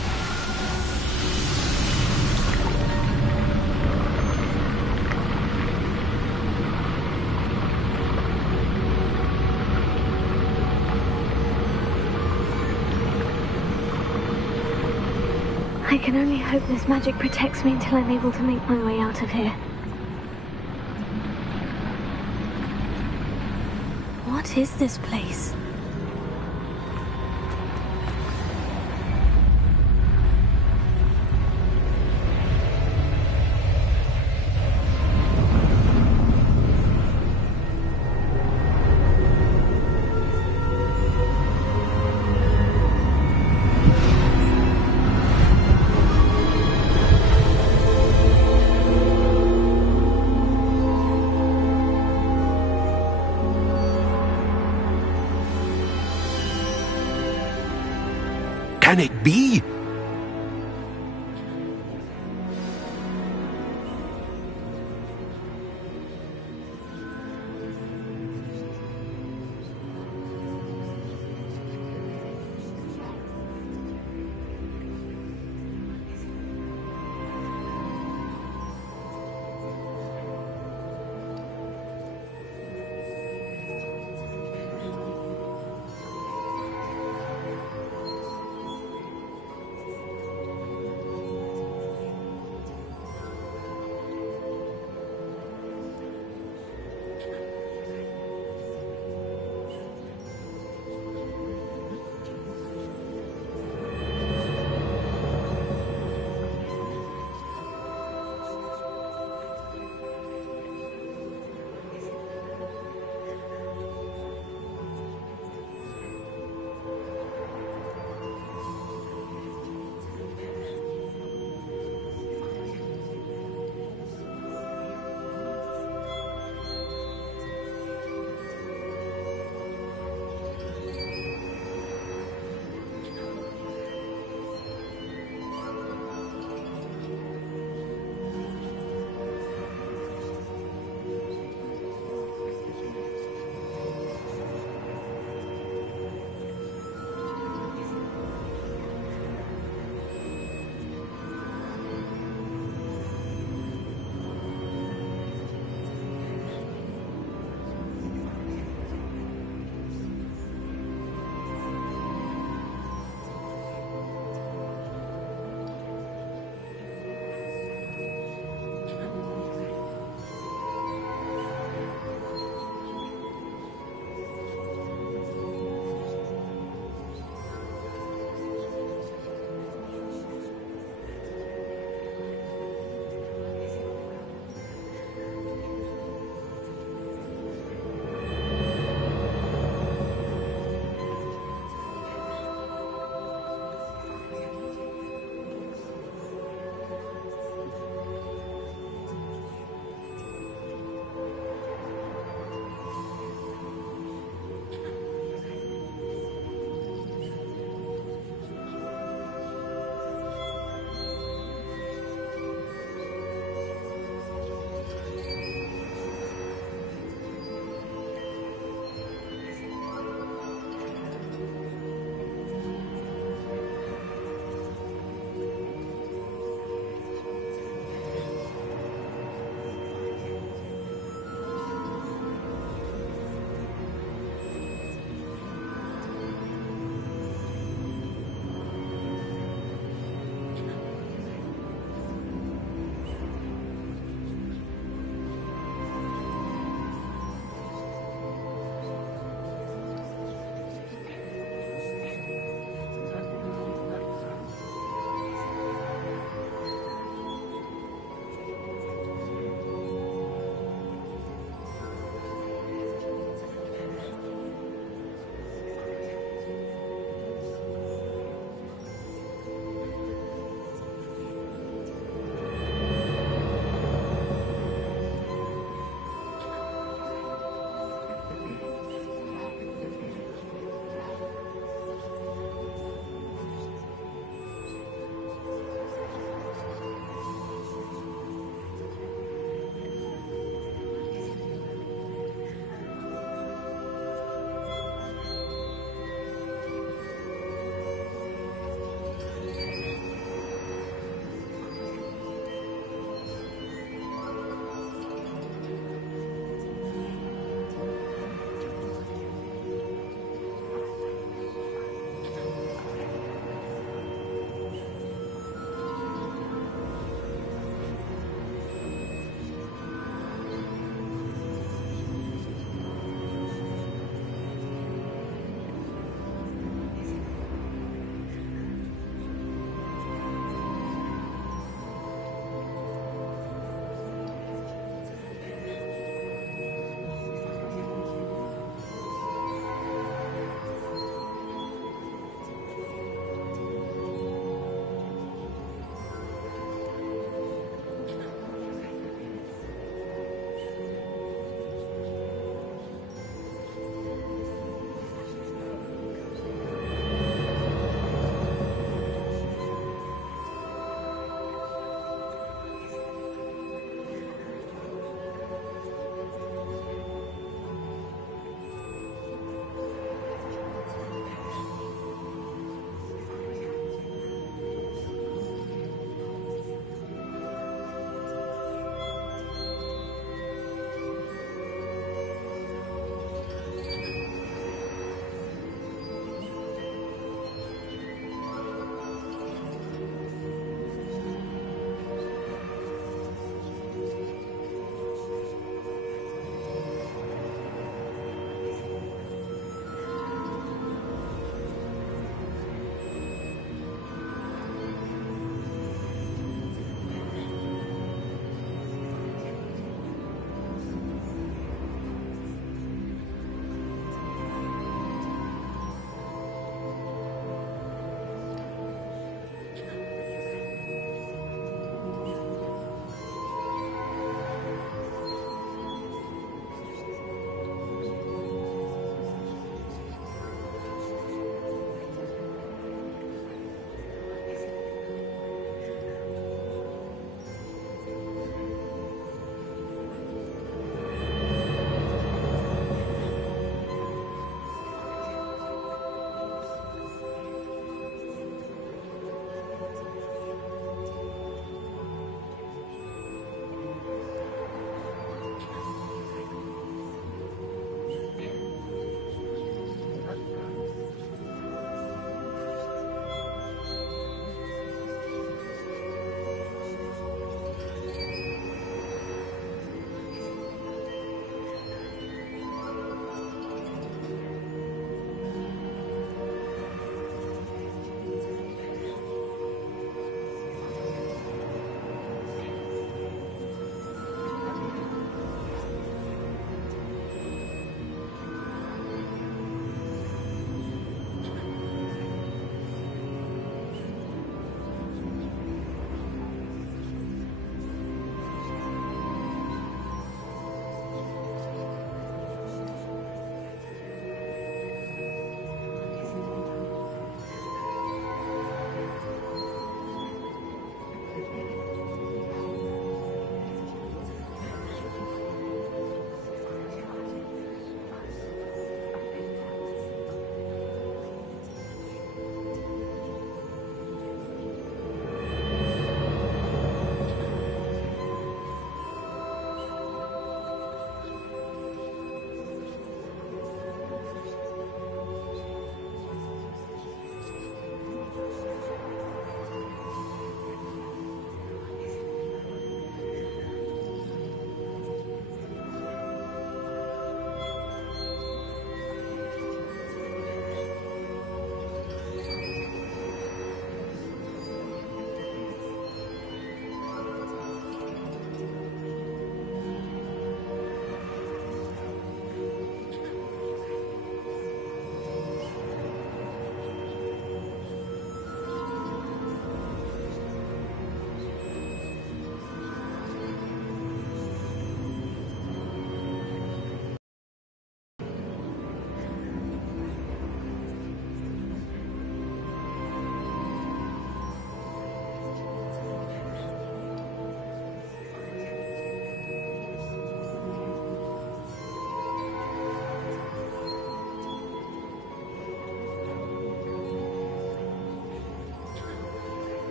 I can only hope this magic protects me until I'm able to make my way out of here. What is this place? Can it be?